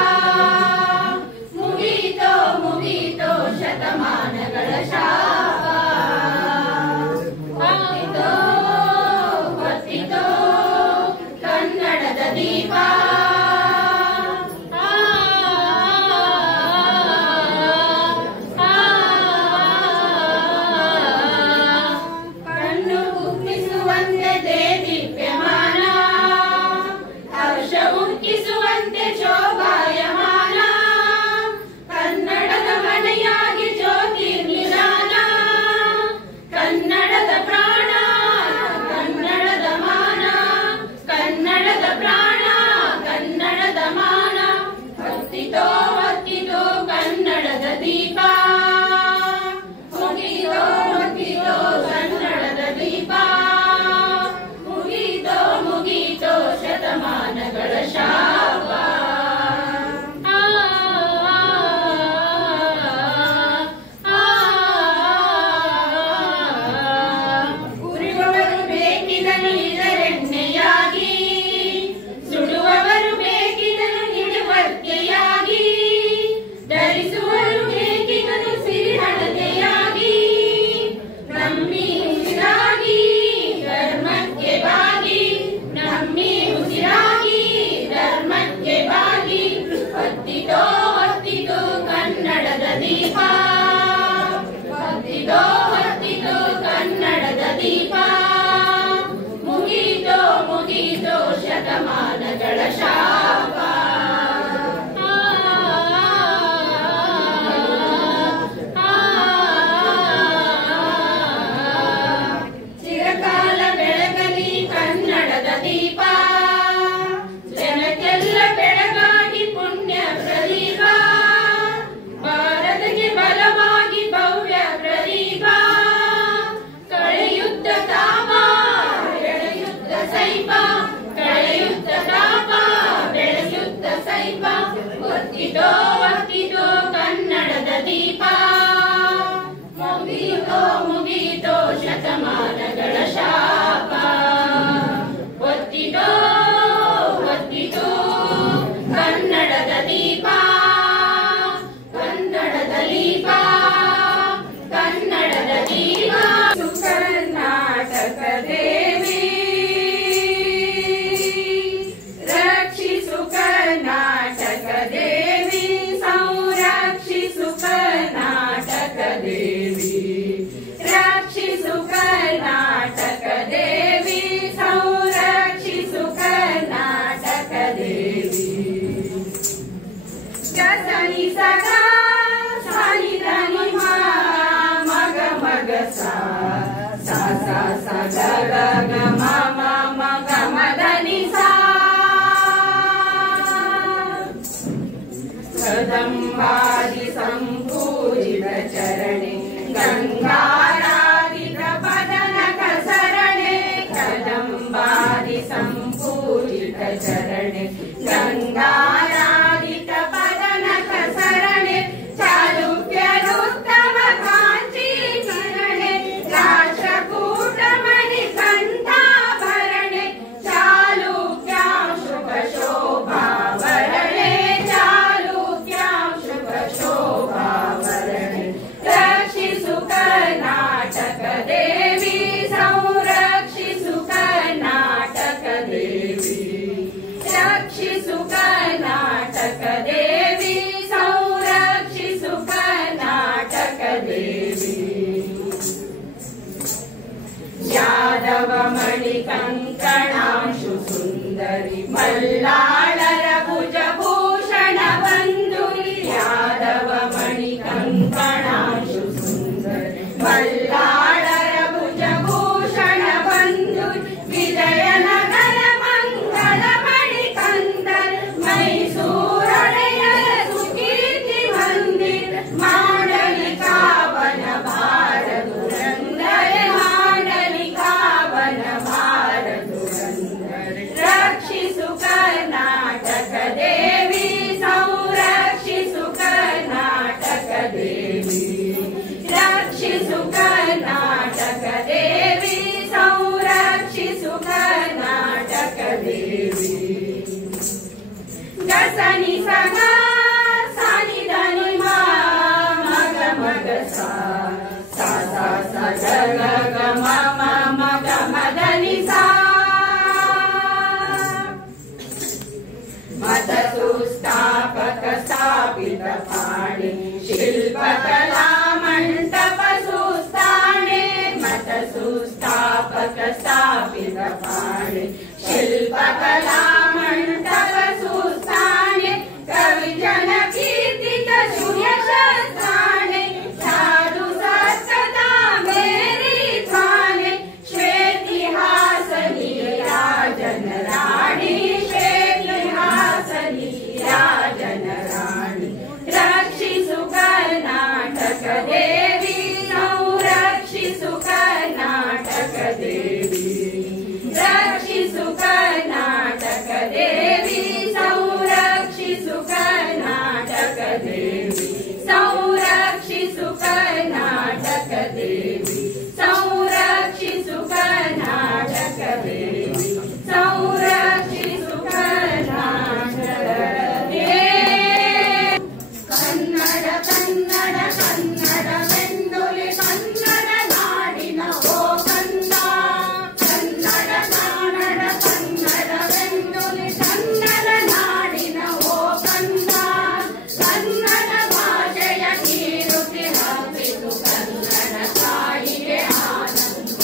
ಮುಗೀತೋ ಮುಗೀತೋ ಶತಮಾನಗಳ ಶಾಪ ಒತ್ತಿತೋ ಒತ್ತಿತೋ ಕನ್ನಡದ ದೀಪ कदम्बादि सम्पूजित चरणे गंगाराधित पदनक सरणे कदम्बादि सम्पूजित चरणे गंगाराधित पदनक सरणे चालुक्यरुत्तम कांची किरणे राष्ट्रकूटमणि कंठाभरणे चालुक्यां शुभ शोभा वरणे रक्षिसु कर्नाटक देवी संरक्षिसु कर्नाटक देवी रक्षिसु कर्नाटक देवी संरक्षिसु कर्नाटक देवी यादव मणि कंकणांशु सुंदरी मल्लाळर भुज भूषण बंधुरी यादव मणि कंकणांशु सुंदरी मल्लाळर भुज ಸನಿ ಸಗ ಸಾನಿ ಧನಿ ಮಾ ಮಗ ಮಗ ಸಾ ಸಾ ಸಾ ಸಾ ಗ ಗ ಗ ಮ ಮ ಮ ಗ ಮ ಧನಿ ಸಾ ಮತ ಸುಸ್ಥಾಪಕ ಸ್ಥಾಪಿತ ಪಾಣಿ ಶಿಲ್ಪಕಲಾ ಮಂಟಪ ಸುಸ್ಥಾಣೆ ಮತ ಸುಸ್ಥಾಪಕ ಸ್ಥಾಪಿತ ಪಾಣಿ ಶಿಲ್ಪಕಲಾ ಮಂಟಪ ಸುಸ್ಥಾಣೆ ಕವಿ ಜನ ಕೀರ್ತಿತ ಸುಯಶಾನೆ ಸಾಧು ಸತ್ತದ ಮೇರಿ ಥಾನೆ ಶ್ವೇತಿಹಾಸನಿ ರಾಜನ ರಾಣಿ ಶ್ವೇತಿಹಾಸನಿ ರಾಜನ ರಾಣಿ ರಕ್ಷಿಸು ಕರ್ನಾಟಕ ದೇವಿ ಸಂರಕ್ಷಿಸು ಕರ್ನಾಟಕ ದೇವಿ ರಕ್ಷಿಸು ಕರ್ನಾಟಕ ದೇವಿ ಸಂರಕ್ಷಿಸು ಕರ್ನಾಟಕ ದೇವಿ ಸಂರಕ್ಷಿಸು ಕರ್ನಾಟಕ ದೇವಿ ಸಂರಕ್ಷಿಸು ಕರ್ನಾಟಕ ದೇವಿ ಸಂರಕ್ಷಿಸು ಕರ್ನಾಟಕ ದೇವಿ ಕನ್ನಡ ಕನ್ನಡ ಕನ್ನಡವೆಂದುಲಿ ಕನ್ನಡ ನಾಡಿನ ಓ ಕಂದ ಕನ್ನಡ ಕನ್ನಡ ಕನ್ನಡವೆಂದುಲಿ ಕನ್ನಡ ನಾಡಿನ ಓ ಕಂದ ಕನ್ನಡ ಭಾಷೆಯ ಕೀರುತಿ ಹಬ್ಬಿತು ಕನ್ನಡ ತಾಯಿಗೆ ಆನಂದ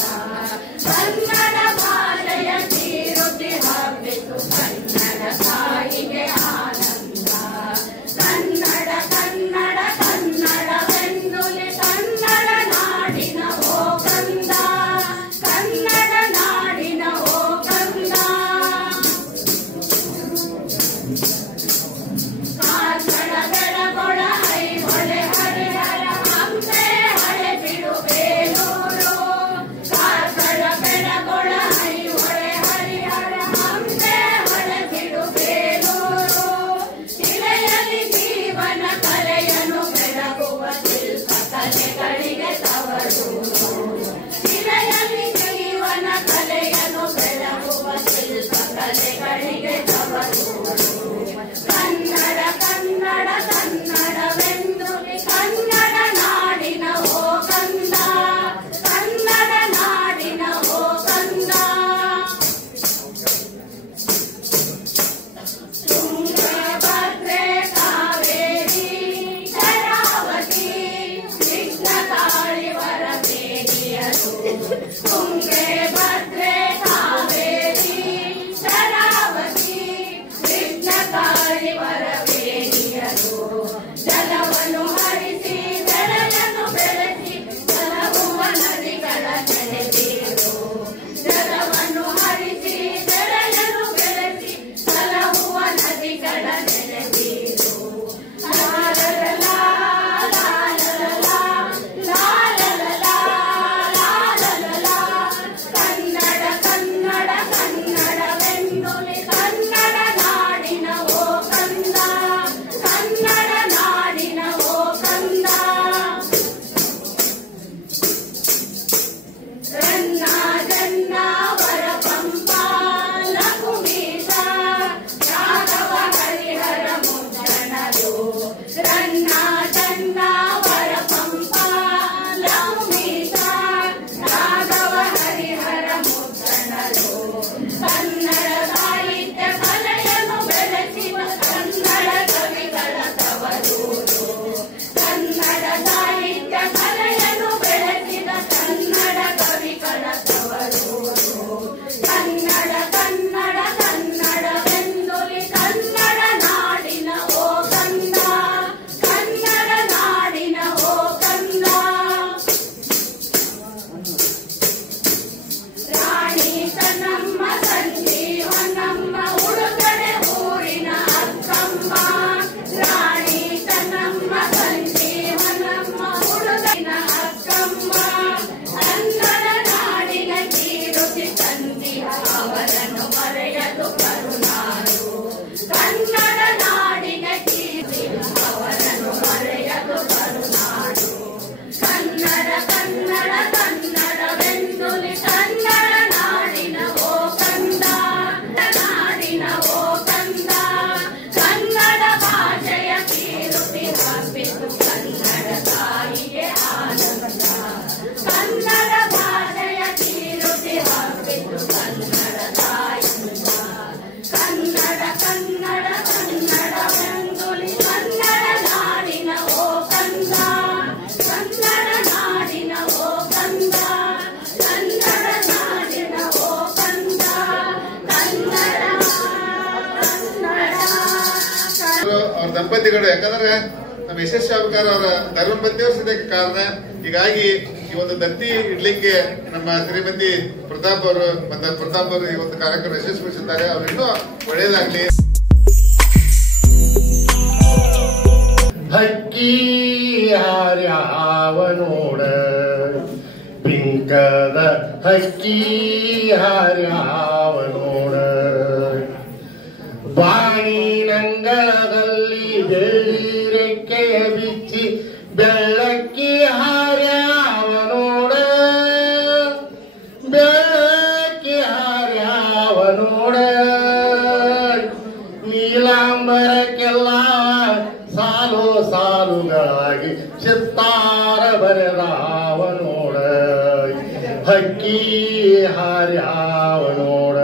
ಕನ್ನಡ ಭಾಷೆಯ ಕೀರುತಿ ಹಬ್ಬಿತು ಕನ್ನಡ ತಾಯಿಗೆ ಆನಂದ ಕನ್ನಡ ಕನ್ನಡ ಕನ್ನಡವೆಂದುಲಿ ಕನ್ನಡ ನಾಡಿನ ಓ ಕಂದ ಕನ್ನಡ ನಾಡಿನ ಓ ಕಂದ ಕಾರ್ಕಳ ಬೆಳಗೊಳ ಐಹೊಳೆ ಹರಿಹರ ಹಂಪೆ ಹಳೆಬೀಡು ಬೇಲೂರು ಕಾರ್ಕಳ ಬೆಳಗೊಳ ಐಹೊಳೆ ಹರಿಹರ ಹಂಪೆ ಹಳೆಬೀಡು ಬೇಲೂರು ಶಿಲೆಯಲ್ಲಿ ಜೀವನ ಕಲೆಯನ್ನು ಬೆಳಗುವ ಶಿಲ್ಪ ಕಲೆಗಳಿಗೆ ತವರೂರು ಶಿಲೆಯಲ್ಲಿ ಜೀವನ ಕಲೆಯನ್ನು ಬೆಳಗುವ ಶಿಲ್ಪ ಕಲೆಗಳಿಗೆ ತವರೂರು ಕನ್ನಡ ಕನ್ನಡ ಕನ್ನಡವೆಂದುಲಿ ಕನ್ನಡ ನಾಡಿನ ಓ ಕಂದ ಕನ್ನಡ ನಾಡಿನ ಓ ಕಂದ ತುಂಗಭದ್ರೆ ಕಾವೇರಿ ಶರಾವತಿ ಕೃಷ್ಣಕಾಳಿ ವರವೇಣಿಯರು ತುಂಗಭದ್ರೆ ಕಾವೇರಿ ಶರಾವತಿ ಕೃಷ್ಣಕಾಳಿ ವರವೇಣಿಯರು ಜಲವನ್ನು ಹರಿಸಿ ಬೆಳೆಯನ್ನು ಬೆಳೆಸಿ ಸಲಹುವ ನದಿಗಳ ನೆನೆದಿರು ಜಲವನ್ನು ಹರಿಸಿ ಬೆಳೆಯನ್ನು ಬೆಳೆಸಿ ಸಲಹುವ ನದಿಗಳ ನೆನೆದಿರು ಲಾಲಲಲಾ, ಲಾಲಲಲಾ, ಲಾಲಲಲಾ, ಲಾಲಲಲಾ, ದಂಪತಿಗಳು. ಯಾಕಂದ್ರೆ ನಮ್ಮ ಯಶಸ್ವಿ ಆಗ್ಬೇಕಾರ ಅವರ ಧರ್ಮಪತಿಯವರು ಸದ್ಯಕ್ಕೆ ಕಾರಣ. ಹೀಗಾಗಿ ಈ ಒಂದು ದತ್ತಿ ಇಡ್ಲಿಕ್ಕೆ ನಮ್ಮ ಶ್ರೀಮತಿ ಪ್ರತಾಪ್ ಅವರು ಈ ಒಂದು ಕಾರ್ಯಕ್ರಮ ಯಶಸ್ವಿಸಿದ್ದಾರೆ. ಅವ್ರಿನ್ನೂ ಒಳ್ಳೇದಾಗ್ಲಿ. ಹಕ್ಕಿ ಹಾರ್ಯಾವನೋಡ ಪಿಂಕದ ಹಕ್ಕಿ ಹಾರ್ಯಾವನೋಡ ಬಾಣಿ ನಂಗಲದಲ್ಲಿ ಬೆಳ್ಳಿ ರೆಕ್ಕೆಯ ಬಿಚ್ಚಿ ಬೆಳ್ಳಕ್ಕಿ ಹಾರ್ಯಾವನೋಡ ಬೆಳ್ಳಕ್ಕಿ ಹಾರ್ಯಾವನೋಡ ನೀಲಾಂಬರಕ್ಕೆಲ್ಲ ಸಾಲು ಸಾಲುಗಳಾಗಿ ಚಿತ್ತಾರ ಬರೆದಾವನೋಡ ಹಕ್ಕಿ ಹಾರ್ಯಾವನೋಡ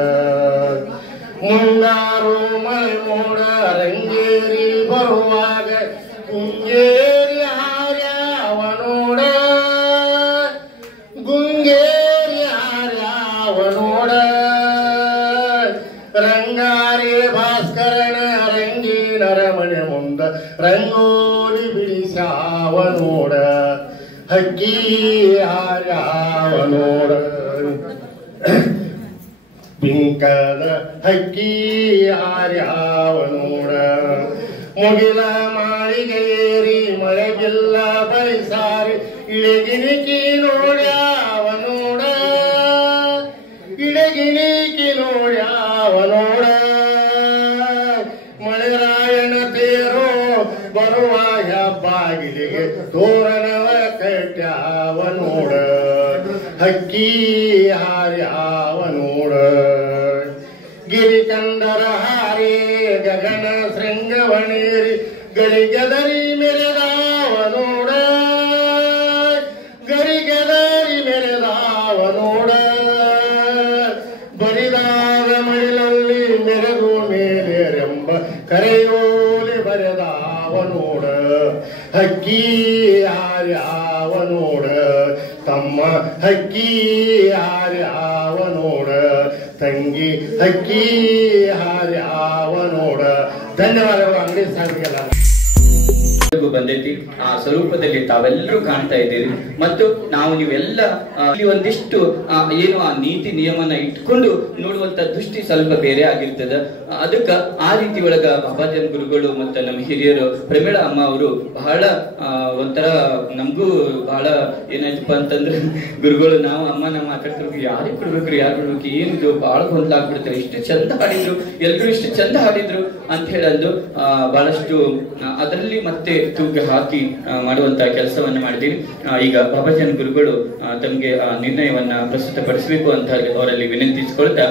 ಮುಂಗಾರು ಮಳೆ ಮೋಡ ರಂಗೇರಿ ಬರುವಾಗ ಗುಂಗೇರಿ ಹಾರ್ಯಾವನೋಡ ಗುಂಗೇರಿ ಹಾರ್ಯಾವನೋಡ ರಂಗಾರಿ ಭಾಸ್ಕರನ ರಂಗಿನ ರಮಣೆ ಮುಂದ ರಂಗೋಲಿ ಬಿಡಿಸಾವನೋಡ ಹಕ್ಕಿ ಹಾರ್ಯಾವನೋಡ ಪಿಂಕದ ಹಕ್ಕಿ ಹಾರ್ಯಾವನೋಡ ಮುಗಿಲ ಮಾಳಿಗೆಯೇರಿ ಮಳೆ ಬಿಲ್ಲ ಬೈಸಾರಿ ಇಳಗಿಣಿಕಿ ನೋಡ್ಯಾವನೋಡ ಇಳಗಿಣಿಕಿ ನೋಡ್ಯಾವನೋಡ ಮಳೆರಾಯಣ ತೇರೋ ಬರುವ ಬಾಗಿಲಿಗೆ ತೋರಣವ ಕಟ್ಯಾವನೋಡ ಹಕ್ಕಿ ಹಾರ್ಯಾವನೋಡ ಗಿರಿಕಂದರ ಹಾರಿ ಗಗನ ಶೃಂಗವಣೇರಿ ಗರಿಗದರಿ ಮೆರೆದಾವನೋಡ ಗರಿಗದರಿ ಮೆರೆದಾವನೋಡ ಬರಿದಾದ ಮಡಿಲಲ್ಲಿ ಮೆರೆದು ಮೇಲೆರೆಂಬ ಕರೆಯೋಲಿ ಬರೆದಾವನೋಡ ಹಕ್ಕಿ ಹಾರ್ಯಾವನೋಡ ತಮ್ಮ ಹಕ್ಕಿ ಹಾರ್ಯಾವನೋಡ ತಂಗಿ ಹಕ್ಕಿ ಹಾರ್ಯಾವನೋಡ. ಧನ್ಯವಾದಗಳು. ಅಂಗಡಿ ಸಾಧಿಗೆಲ್ಲ ಬಂದೈತಿ ಆ ಸ್ವರೂಪದಲ್ಲಿ ತಾವೆಲ್ಲರೂ ಕಾಣ್ತಾ ಇದ್ದೀರಿ. ಮತ್ತು ನಾವು ನೀವೆಲ್ಲ ಇಲ್ಲಿ ಒಂದಿಷ್ಟು ಏನು ಆ ನೀತಿ ನಿಯಮನ ಇಟ್ಕೊಂಡು ನೋಡುವಂತ ದೃಷ್ಟಿ ಸ್ವಲ್ಪ ಬೇರೆ ಆಗಿರ್ತದ. ಅದಕ್ಕ ಆ ರೀತಿ ಒಳಗ ಬಾಬಾಜನ್ ಗುರುಗಳು ಮತ್ತು ನಮ್ಮ ಹಿರಿಯರು ಪ್ರಮೀಳಾ ಅಮ್ಮ ಅವರು ಬಹಳ ಒಂಥರ ನಮಗೂ ಬಹಳ ಏನಾಯ್ತಪ್ಪ ಅಂತಂದ್ರೆ ಗುರುಗಳು ನಾವು ಅಮ್ಮನ ಮಾತಾಡ್ತಿರ್ಬೇಕು, ಯಾರಿಗೆ ಕೊಡ್ಬೇಕ್ರಿ ಯಾರು ಕೊಡ್ಬೇಕು ಏನಿದು ಬಹಳ ಗೊಂದಲಾಗ್ಬಿಡ್ತಾರೆ, ಇಷ್ಟು ಚಂದ ಹಾಡಿದ್ರು ಎಲ್ರು ಇಷ್ಟು ಚಂದ ಹಾಡಿದ್ರು ಅಂತ ಹೇಳಂದು ಬಹಳಷ್ಟು ಅದರಲ್ಲಿ ಮತ್ತೆ ತೂಕ ಹಾಕಿ ಮಾಡುವಂತ ಕೆಲಸವನ್ನ ಮಾಡಿದ್ದೀವಿ. ಈಗ ಬಾಬಾಜನ್ ಗುರುಗಳು ತಮಗೆ ನಿರ್ಣಯವನ್ನ ಪ್ರಸ್ತುತಪಡಿಸಬೇಕು ಅಂತ ಅವರಲ್ಲಿ ವಿನಂತಿಸಿಕೊಳ್ತಾ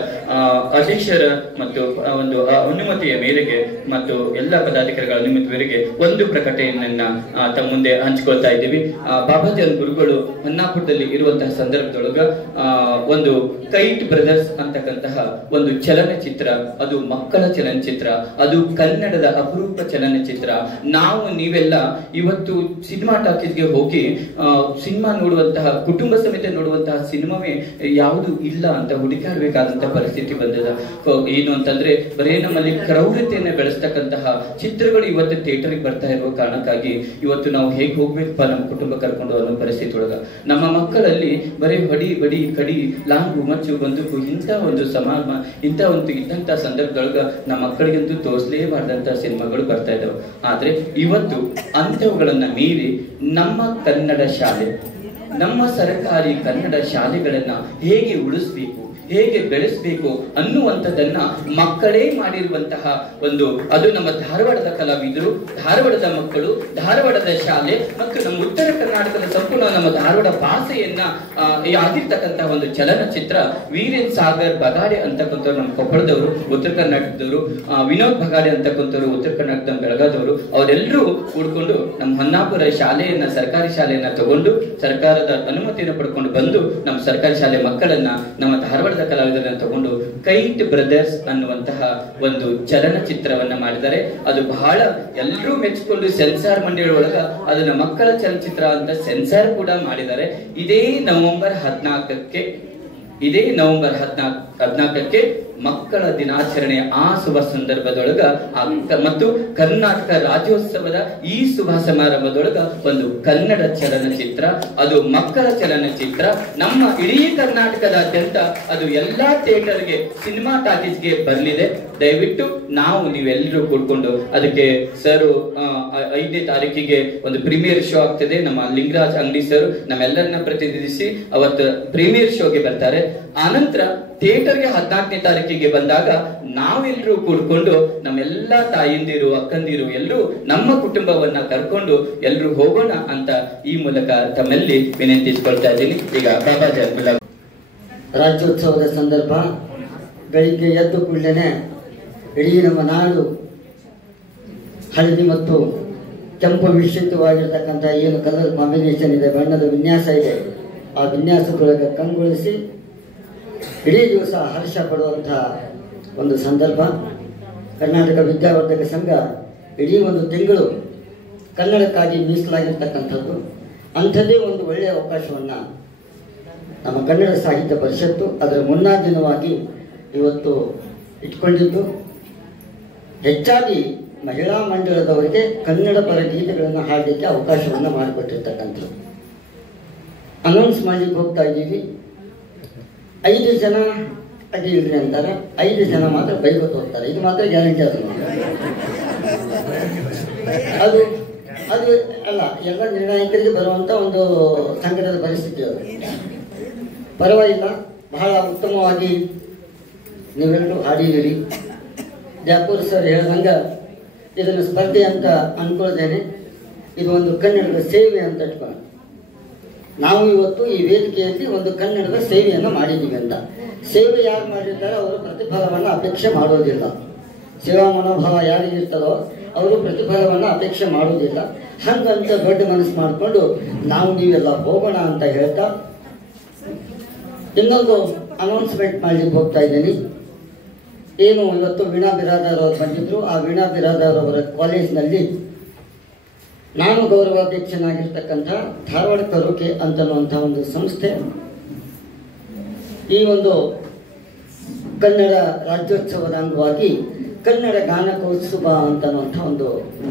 ಅಧ್ಯಕ್ಷರ ಮತ್ತು ಒಂದು ಅನುಮತಿಯ ಮೇರೆಗೆ ಮತ್ತು ಎಲ್ಲ ಪದಾಧಿಕಾರಿಗಳ ಅನುಮತಿ ಮೇರೆಗೆ ಒಂದು ಪ್ರಕಟಣೆಯನ್ನ ತಮ್ಮ ಮುಂದೆ ಹಂಚಿಕೊಳ್ತಾ ಇದ್ದೀವಿ. ಬಾಬಾಜನ್ ಗುರುಗಳು ಹೊನ್ನಾಪುರದಲ್ಲಿ ಇರುವಂತಹ ಸಂದರ್ಭದೊಳಗ ಒಂದು ಕೈಟ್ ಬ್ರದರ್ಸ್ ಅಂತಕ್ಕಂತಹ ಒಂದು ಚಲನಚಿತ್ರ, ಅದು ಮಕ್ಕಳ ಚಲನಚಿತ್ರ, ಅದು ಕನ್ನಡದ ಅಪರೂಪ ಚಲನಚಿತ್ರ. ನಾವು ನೀವೆಲ್ಲ ಇವತ್ತು ಸಿನಿಮಾ ಟಾಕೀಸ್ಗೆ ಹೋಗಿ ಸಿನಿಮಾ ನೋಡುವಂತಹ ಕುಟುಂಬ ಸಮೇತ ನೋಡುವಂತಹ ಸಿನಿಮಾವೇ ಯಾವುದು ಇಲ್ಲ ಅಂತ ಹುಡುಕಾಡಬೇಕಾದಂತಹ ಪರಿಸ್ಥಿತಿ ಬಂದಿದೆ. ಏನು ಅಂತಂದ್ರೆ ಬರೇ ನಮ್ಮಲ್ಲಿ ಕ್ರೌರ್ಯತೆಯನ್ನ ಬೆಳೆಸ್ತಕ್ಕಂತಹ ಚಿತ್ರಗಳು ಇವತ್ತು ಥಿಯೇಟರ್ಗೆ ಬರ್ತಾ ಇರುವ ಕಾರಣಕ್ಕಾಗಿ ಇವತ್ತು ನಾವು ಹೇಗೆ ಹೋಗ್ಬೇಕಪ್ಪ ನಮ್ಮ ಕುಟುಂಬ ಕರ್ಕೊಂಡು ಅನ್ನೋ ಪರಿಸ್ಥಿತಿ ಒಳಗ ನಮ್ಮ ಮಕ್ಕಳಲ್ಲಿ ಬರೀ ಹೊಡಿ ಬಡಿ ಕಡಿ ಲಾಂಗು ಮಚ್ಚು ಬಂದೂಕು ಇಂಥ ಒಂದು ಸಮಾನ ಇದ್ದಂತ ಸಂದರ್ಭದೊಳಗ ನಮ್ಮ ಮಕ್ಕಳಿಗಂತೂ ತೋರಿಸಲೇಬಾರ್ದಂತ ಸಿನಿಮಾಗಳು ಬರ್ತಾ ಇದಾವೆ. ಆದ್ರೆ ಇವತ್ತು ಅಂಥವುಗಳನ್ನ ಮೀರಿ ನಮ್ಮ ಕನ್ನಡ ಶಾಲೆ, ನಮ್ಮ ಸರ್ಕಾರಿ ಕನ್ನಡ ಶಾಲೆಗಳನ್ನ ಹೇಗೆ ಉಳಿಸ್ಬೇಕು, ಹೇಗೆ ಬೆಳೆಸಬೇಕು ಅನ್ನುವಂಥದ್ದನ್ನ ಮಕ್ಕಳೇ ಮಾಡಿರುವಂತಹ ಒಂದು, ಅದು ನಮ್ಮ ಧಾರವಾಡದ ಕಲಾವಿದರು, ಧಾರವಾಡದ ಮಕ್ಕಳು, ಧಾರವಾಡದ ಶಾಲೆ ಮತ್ತು ನಮ್ಮ ಉತ್ತರ ಕರ್ನಾಟಕದ ಸಂಪೂರ್ಣ ನಮ್ಮ ಧಾರವಾಡ ಭಾಷೆಯನ್ನ ಆಗಿರ್ತಕ್ಕಂತಹ ಒಂದು ಚಲನಚಿತ್ರ. ವೀರೇನ್ ಸಾಗರ್ ಬಗಾಡೆ ಅಂತಕ್ಕಂಥವ್ರು ನಮ್ಮ ಕೊಪ್ಪಳದವರು, ಉತ್ತರ ಕರ್ನಾಟಕದವರು, ವಿನೋದ್ ಬಗಾಡೆ ಅಂತಕ್ಕಂಥವ್ರು ಉತ್ತರ ಕರ್ನಾಟಕದ ಬೆಳಗಾದವರು, ಅವರೆಲ್ಲರೂ ಕೂಡ್ಕೊಂಡು ನಮ್ಮ ಹೊನ್ನಾಪುರ ಶಾಲೆಯನ್ನ, ಸರ್ಕಾರಿ ಶಾಲೆಯನ್ನ ತಗೊಂಡು ಸರ್ಕಾರದ ಅನುಮತಿಯನ್ನು ಪಡ್ಕೊಂಡು ಬಂದು ನಮ್ಮ ಸರ್ಕಾರಿ ಶಾಲೆ ಮಕ್ಕಳನ್ನ, ನಮ್ಮ ಧಾರವಾಡದ ಕಲಾವಿದರನ್ನ ತಗೊಂಡು ಕೈಟ್ ಬ್ರದರ್ಸ್ ಅನ್ನುವಂತಹ ಒಂದು ಚಲನಚಿತ್ರವನ್ನ ಮಾಡಿದ್ದಾರೆ. ಅದು ಬಹಳ ಎಲ್ಲರೂ ಮೆಚ್ಚಿಕೊಂಡು ಸೆನ್ಸಾರ್ ಮಂಡಳಿ ಒಳಗ ಅದನ್ನ ಮಕ್ಕಳ ಚಲನಚಿತ್ರ ಅಂತ ಸೆನ್ಸಾರ್ ಕೂಡ ಮಾಡಿದ್ದಾರೆ. ಇದೇ ನವೆಂಬರ್ 14ಕ್ಕೆ ಮಕ್ಕಳ ದಿನಾಚರಣೆ ಆ ಶುಭ ಸಂದರ್ಭದೊಳಗ ಮತ್ತು ಕರ್ನಾಟಕ ರಾಜ್ಯೋತ್ಸವದ ಈ ಶುಭ ಸಮಾರಂಭದೊಳಗ ಒಂದು ಕನ್ನಡ ಚಲನಚಿತ್ರ, ಅದು ಮಕ್ಕಳ ಚಲನಚಿತ್ರ ನಮ್ಮ ಇಡೀ ಕರ್ನಾಟಕದಾದ್ಯಂತ ಅದು ಎಲ್ಲಾ ಥಿಯೇಟರ್ಗೆ, ಸಿನಿಮಾ ಟಾಕೀಸ್ಗೆ ಬರಲಿದೆ. ದಯವಿಟ್ಟು ನೀವೆಲ್ಲರೂ ಕೂಡ್ಕೊಂಡು ಅದಕ್ಕೆ ಸರ್ 5ನೇ ತಾರೀಕಿಗೆ ಒಂದು ಪ್ರೀಮಿಯರ್ ಶೋ ಆಗ್ತದೆ. ನಮ್ಮ ಲಿಂಗರಾಜ್ ಅಂಗಡಿ ಸರ್ ನಮ್ಮೆಲ್ಲರನ್ನ ಪ್ರತಿನಿಧಿಸಿ ಅವತ್ತು ಪ್ರೀಮಿಯರ್ ಶೋಗೆ ಬರ್ತಾರೆ. ಆನಂತರ ಥಿಯೇಟರ್ಗೆ 14ನೇ ತಾರೀಕಿಗೆ ಬಂದಾಗ ನಾವೆಲ್ಲರೂ ಕೂಡ್ಕೊಂಡು ನಮ್ಮೆಲ್ಲಾ ತಾಯಿಂದಿರು, ಅಕ್ಕಂದಿರು ಎಲ್ಲರೂ ನಮ್ಮ ಕುಟುಂಬವನ್ನ ಕರ್ಕೊಂಡು ಎಲ್ಲರೂ ಹೋಗೋಣ ಅಂತ ಈ ಮೂಲಕ ತಮ್ಮಲ್ಲಿ ವಿನಂತಿಸಿಕೊಳ್ತಾ ಇದ್ದೀನಿ. ಈಗ ಬಾಬಾಜಿ ಅನ್ಬಿಲ್ಲ. ರಾಜ್ಯೋತ್ಸವದ ಸಂದರ್ಭ ಬೆಳಿಗ್ಗೆ ಎದ್ದು ಕೂಡಲೇ ಇಡೀ ನಮ್ಮ ನಾಡು ಹಳದಿ ಮತ್ತು ಕೆಂಪು ಮಿಶ್ರಿತವಾಗಿರ್ತಕ್ಕಂಥ ಏನು ಕಲರ್ ಕಾಂಬಿನೇಷನ್ ಇದೆ, ಬಣ್ಣದ ವಿನ್ಯಾಸ ಇದೆ, ಆ ವಿನ್ಯಾಸದೊಳಗೆ ಕಂಗೊಳಿಸಿ ಇಡೀ ದಿವಸ ಹರ್ಷ ಪಡುವಂಥ ಒಂದು ಸಂದರ್ಭ. ಕರ್ನಾಟಕ ವಿದ್ಯಾವರ್ಧಕ ಸಂಘ ಇಡೀ ಒಂದು ತಿಂಗಳು ಕನ್ನಡಕ್ಕಾಗಿ ಮೀಸಲಾಗಿರ್ತಕ್ಕಂಥದ್ದು. ಅಂಥದ್ದೇ ಒಂದು ಒಳ್ಳೆಯ ಅವಕಾಶವನ್ನು ನಮ್ಮ ಕನ್ನಡ ಸಾಹಿತ್ಯ ಪರಿಷತ್ತು ಅದರ ಮುನ್ನಾ ದಿನವಾಗಿ ಇವತ್ತು ಇಟ್ಕೊಂಡಿದ್ದು, ಹೆಚ್ಚಾಗಿ ಮಹಿಳಾ ಮಂಡಳದವರಿಗೆ ಕನ್ನಡ ಪರ ಗೀತೆಗಳನ್ನು ಹಾಡಲಿಕ್ಕೆ ಅವಕಾಶವನ್ನು ಮಾಡಿಕೊಟ್ಟಿರ್ತಕ್ಕಂಥದ್ದು. ಅನೌನ್ಸ್ ಮಾಡಲಿಕ್ಕೆ ಹೋಗ್ತಾ ಇದ್ದೀವಿ, 5 ಜನ ಅಡಿಯಿಲ್ರಿ ಅಂತಾರೆ, 5 ಜನ ಮಾತ್ರ ಬೈಗೊತ್ತು ಹೋಗ್ತಾರೆ. ಇದು ಮಾತ್ರ ಗ್ಯಾರಂಟಿ. ಅದು ಅಲ್ಲ, ಎಲ್ಲ ನಿರ್ಣಾಯಕರಿಗೆ ಬರುವಂಥ ಒಂದು ಸಂಕಟದ ಪರಿಸ್ಥಿತಿ ಅದು. ಪರವಾಗಿಲ್ಲ, ಬಹಳ ಉತ್ತಮವಾಗಿ ನೀವೆಲ್ಲರೂ ಹಾಡಿದ್ದೀರಿ. ಜಾಪೂರ್ ಸರ್ ಹೇಳ್ದಂಗೆ ಇದನ್ನು ಸ್ಪರ್ಧೆ ಅಂತ ಅಂದ್ಕೊಳ್ತೇನೆ, ಇದು ಒಂದು ಕನ್ನಡದ ಸೇವೆ ಅಂತ ಇಟ್ಕೊಳ್ಳೋಣ. ನಾವು ಇವತ್ತು ಈ ವೇದಿಕೆಯಲ್ಲಿ ಒಂದು ಕನ್ನಡದ ಸೇವೆಯನ್ನು ಮಾಡಿದ್ದೀವಿ ಅಂತ. ಸೇವೆ ಯಾರು ಮಾಡಿರ್ತಾರೆ ಅವರು ಪ್ರತಿಫಲವನ್ನು ಅಪೇಕ್ಷೆ ಮಾಡೋದಿಲ್ಲ. ಸೇವಾ ಮನೋಭಾವ ಯಾರಿಗಿರ್ತದೋ ಅವರು ಪ್ರತಿಫಲವನ್ನು ಅಪೇಕ್ಷೆ ಮಾಡೋದಿಲ್ಲ. ಹಂಗಂತ ದೊಡ್ಡ ಮನಸ್ಸು ಮಾಡಿಕೊಂಡು ನೀವೆಲ್ಲ ಹೋಗೋಣ ಅಂತ ಹೇಳ್ತಾ ಇನ್ನೊಂದು ಅನೌನ್ಸ್ಮೆಂಟ್ ಮಾಡಲಿಕ್ಕೆ ಹೋಗ್ತಾ ಇದ್ದೀನಿ. ಏನು ಇವತ್ತು ವೀಣಾ ಬಿರಾದಾರ್ ಅವರು ಬಂದಿದ್ರು, ಆ ವೀಣಾ ಬಿರಾದಾರ್ ಅವರ ಕಾಲೇಜಿನಲ್ಲಿ ನಾನು ಗೌರವಾಧ್ಯಕ್ಷನಾಗಿರ್ತಕ್ಕಂಥ ಧಾರವಾಡ ಕರೋಕೆ ಅಂತನ್ನುವಂಥ ಒಂದು ಸಂಸ್ಥೆ ಈ ಒಂದು ಕನ್ನಡ ರಾಜ್ಯೋತ್ಸವದ ಅಂಗವಾಗಿ ಕನ್ನಡ ಗಾನ ಕೌಸ್ತುಭ ಅಂತನ್ನುವಂಥ ಒಂದು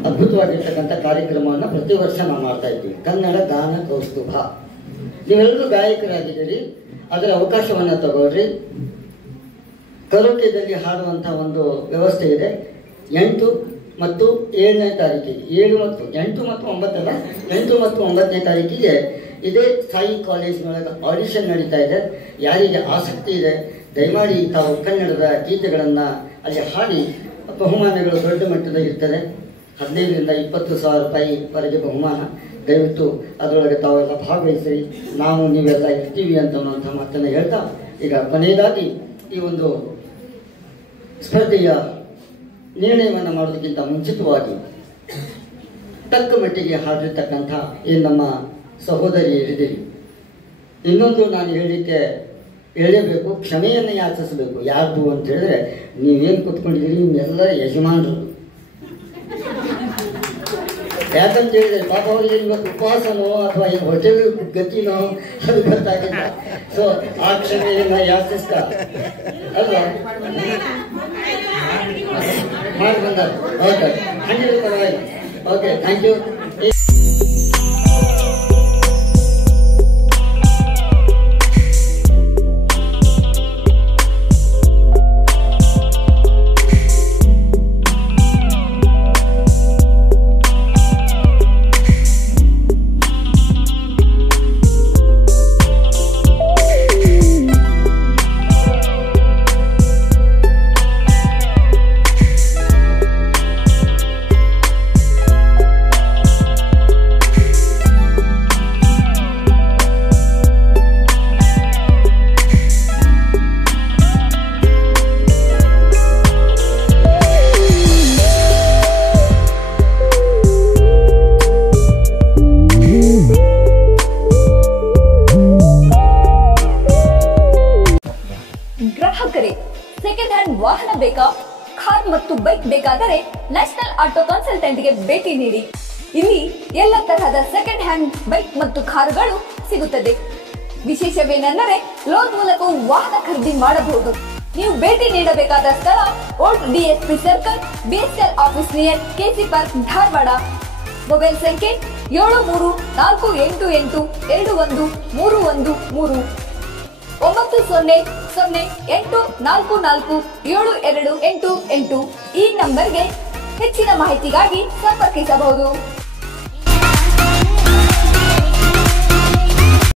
ಅದ್ಭುತವಾಗಿರ್ತಕ್ಕಂಥ ಕಾರ್ಯಕ್ರಮವನ್ನು ಪ್ರತಿ ವರ್ಷ ನಾವು ಮಾಡ್ತಾ ಇದ್ದೀವಿ. ಕನ್ನಡ ಗಾನ ಕೌಸ್ತುಭ. ನೀವೆಲ್ಲರೂ ಗಾಯಕರಾಗಿದ್ದೀರಿ, ಅದರ ಅವಕಾಶವನ್ನು ತಗೊಳ್ರಿ. ಕರೋಕೆದಲ್ಲಿ ಹಾಡುವಂಥ ಒಂದು ವ್ಯವಸ್ಥೆ ಇದೆ. 8 ಮತ್ತು 7ನೇ ತಾರೀಕಿಗೆ 8 ಮತ್ತು 9ನೇ ತಾರೀಕಿಗೆ ಇದೇ ಸಾಯಿ ಕಾಲೇಜಿನೊಳಗೆ ಆಡಿಷನ್ ನಡೀತಾ ಇದೆ. ಯಾರಿಗೆ ಆಸಕ್ತಿ ಇದೆ ದಯಮಾಡಿ ತಾವು ಕನ್ನಡದ ಗೀತೆಗಳನ್ನು ಅಲ್ಲಿ ಹಾಡಿ, ಬಹುಮಾನಗಳು ದೊಡ್ಡ ಮಟ್ಟದ ಇರ್ತದೆ. 15ರಿಂದ 20,000 ರೂಪಾಯಿವರೆಗೆ ಬಹುಮಾನ. ದಯವಿಟ್ಟು ಅದರೊಳಗೆ ತಾವೆಲ್ಲ ಭಾಗವಹಿಸಿ, ನೀವೆಲ್ಲ ಇರ್ತೀವಿ ಅಂತನ್ನುವಂಥ ಮಾತನ್ನು ಹೇಳ್ತಾ, ಈಗ ಕೊನೆಯದಾಗಿ ಈ ಒಂದು ಸ್ಪರ್ಧೆಯ ನಿರ್ಣಯವನ್ನು ಮಾಡೋದಕ್ಕಿಂತ ಮುಂಚಿತವಾಗಿ ತಕ್ಕ ಮಟ್ಟಿಗೆ ಹಾಡಿರ್ತಕ್ಕಂಥ ಏನು ನಮ್ಮ ಸಹೋದರಿಯರಿದ್ದೀರಿ, ಇನ್ನೊಂದು ನಾನು ಹೇಳಲೇಬೇಕು, ಕ್ಷಮೆಯನ್ನು ಯಾಚಿಸಬೇಕು. ಯಾರ್ದು ಅಂತ ಹೇಳಿದ್ರೆ, ನೀವೇನು ಕೂತ್ಕೊಂಡಿದ್ದೀರಿ ನಿಮ್ಮೆಲ್ಲರ ಯಜಮಾನರು. ಯಾಕಂತ ಹೇಳಿದ್ರೆ ಪಾಪ ಅವರಿಗೆ ಇವತ್ತು ಉಪವಾಸನೋ ಅಥವಾ ಏನು ಹೋಟೆಲ್ ಗತಿನೋ ಅದು ಗೊತ್ತಾಗಿಲ್ಲ. ಸೊ ಆ ಕ್ಷಮೆಯನ್ನು ಯಾಚಿಸ್ತಾ ಅಲ್ವಾ ಮಾಡಿ ಬಂದಾರ. ಓಕೆ, ಖಂಡಿತ ಪರವಾಗಿ. Okay, thank you. Second hand ವಾಹನ ಬೇಕಾ? ಕಾರ್ ಮತ್ತು ಬೈಕ್ ಬೇಕಾದರೆ ನ್ಯಾಷನಲ್ ಆಟೋ ಕನ್ಸಲ್ಟೆಂಟ್ಗೆ ಭೇಟಿ ನೀಡಿ. ಇಲ್ಲಿ ಎಲ್ಲ ತರಹದ ಸೆಕೆಂಡ್ ಹ್ಯಾಂಡ್ ಬೈಕ್ ಮತ್ತು ಕಾರುಗಳು ಸಿಗುತ್ತದೆ. ವಿಶೇಷವೇನೆಂದರೆ ಲೋನ್ ಮೂಲಕ ವಾಹನ ಖರೀದಿ ಮಾಡಬಹುದು. ನೀವು ಭೇಟಿ ನೀಡಬೇಕಾದ ಸ್ಥಳ old DSP circle, BSL office near KC park, Dharwad. Mobile ಸಂಖ್ಯೆ 7348821313 9008447288. ಈ ನಂಬರ್ಗೆ ಹೆಚ್ಚಿನ ಮಾಹಿತಿಗಾಗಿ ಸಂಪರ್ಕಿಸಬಹುದು.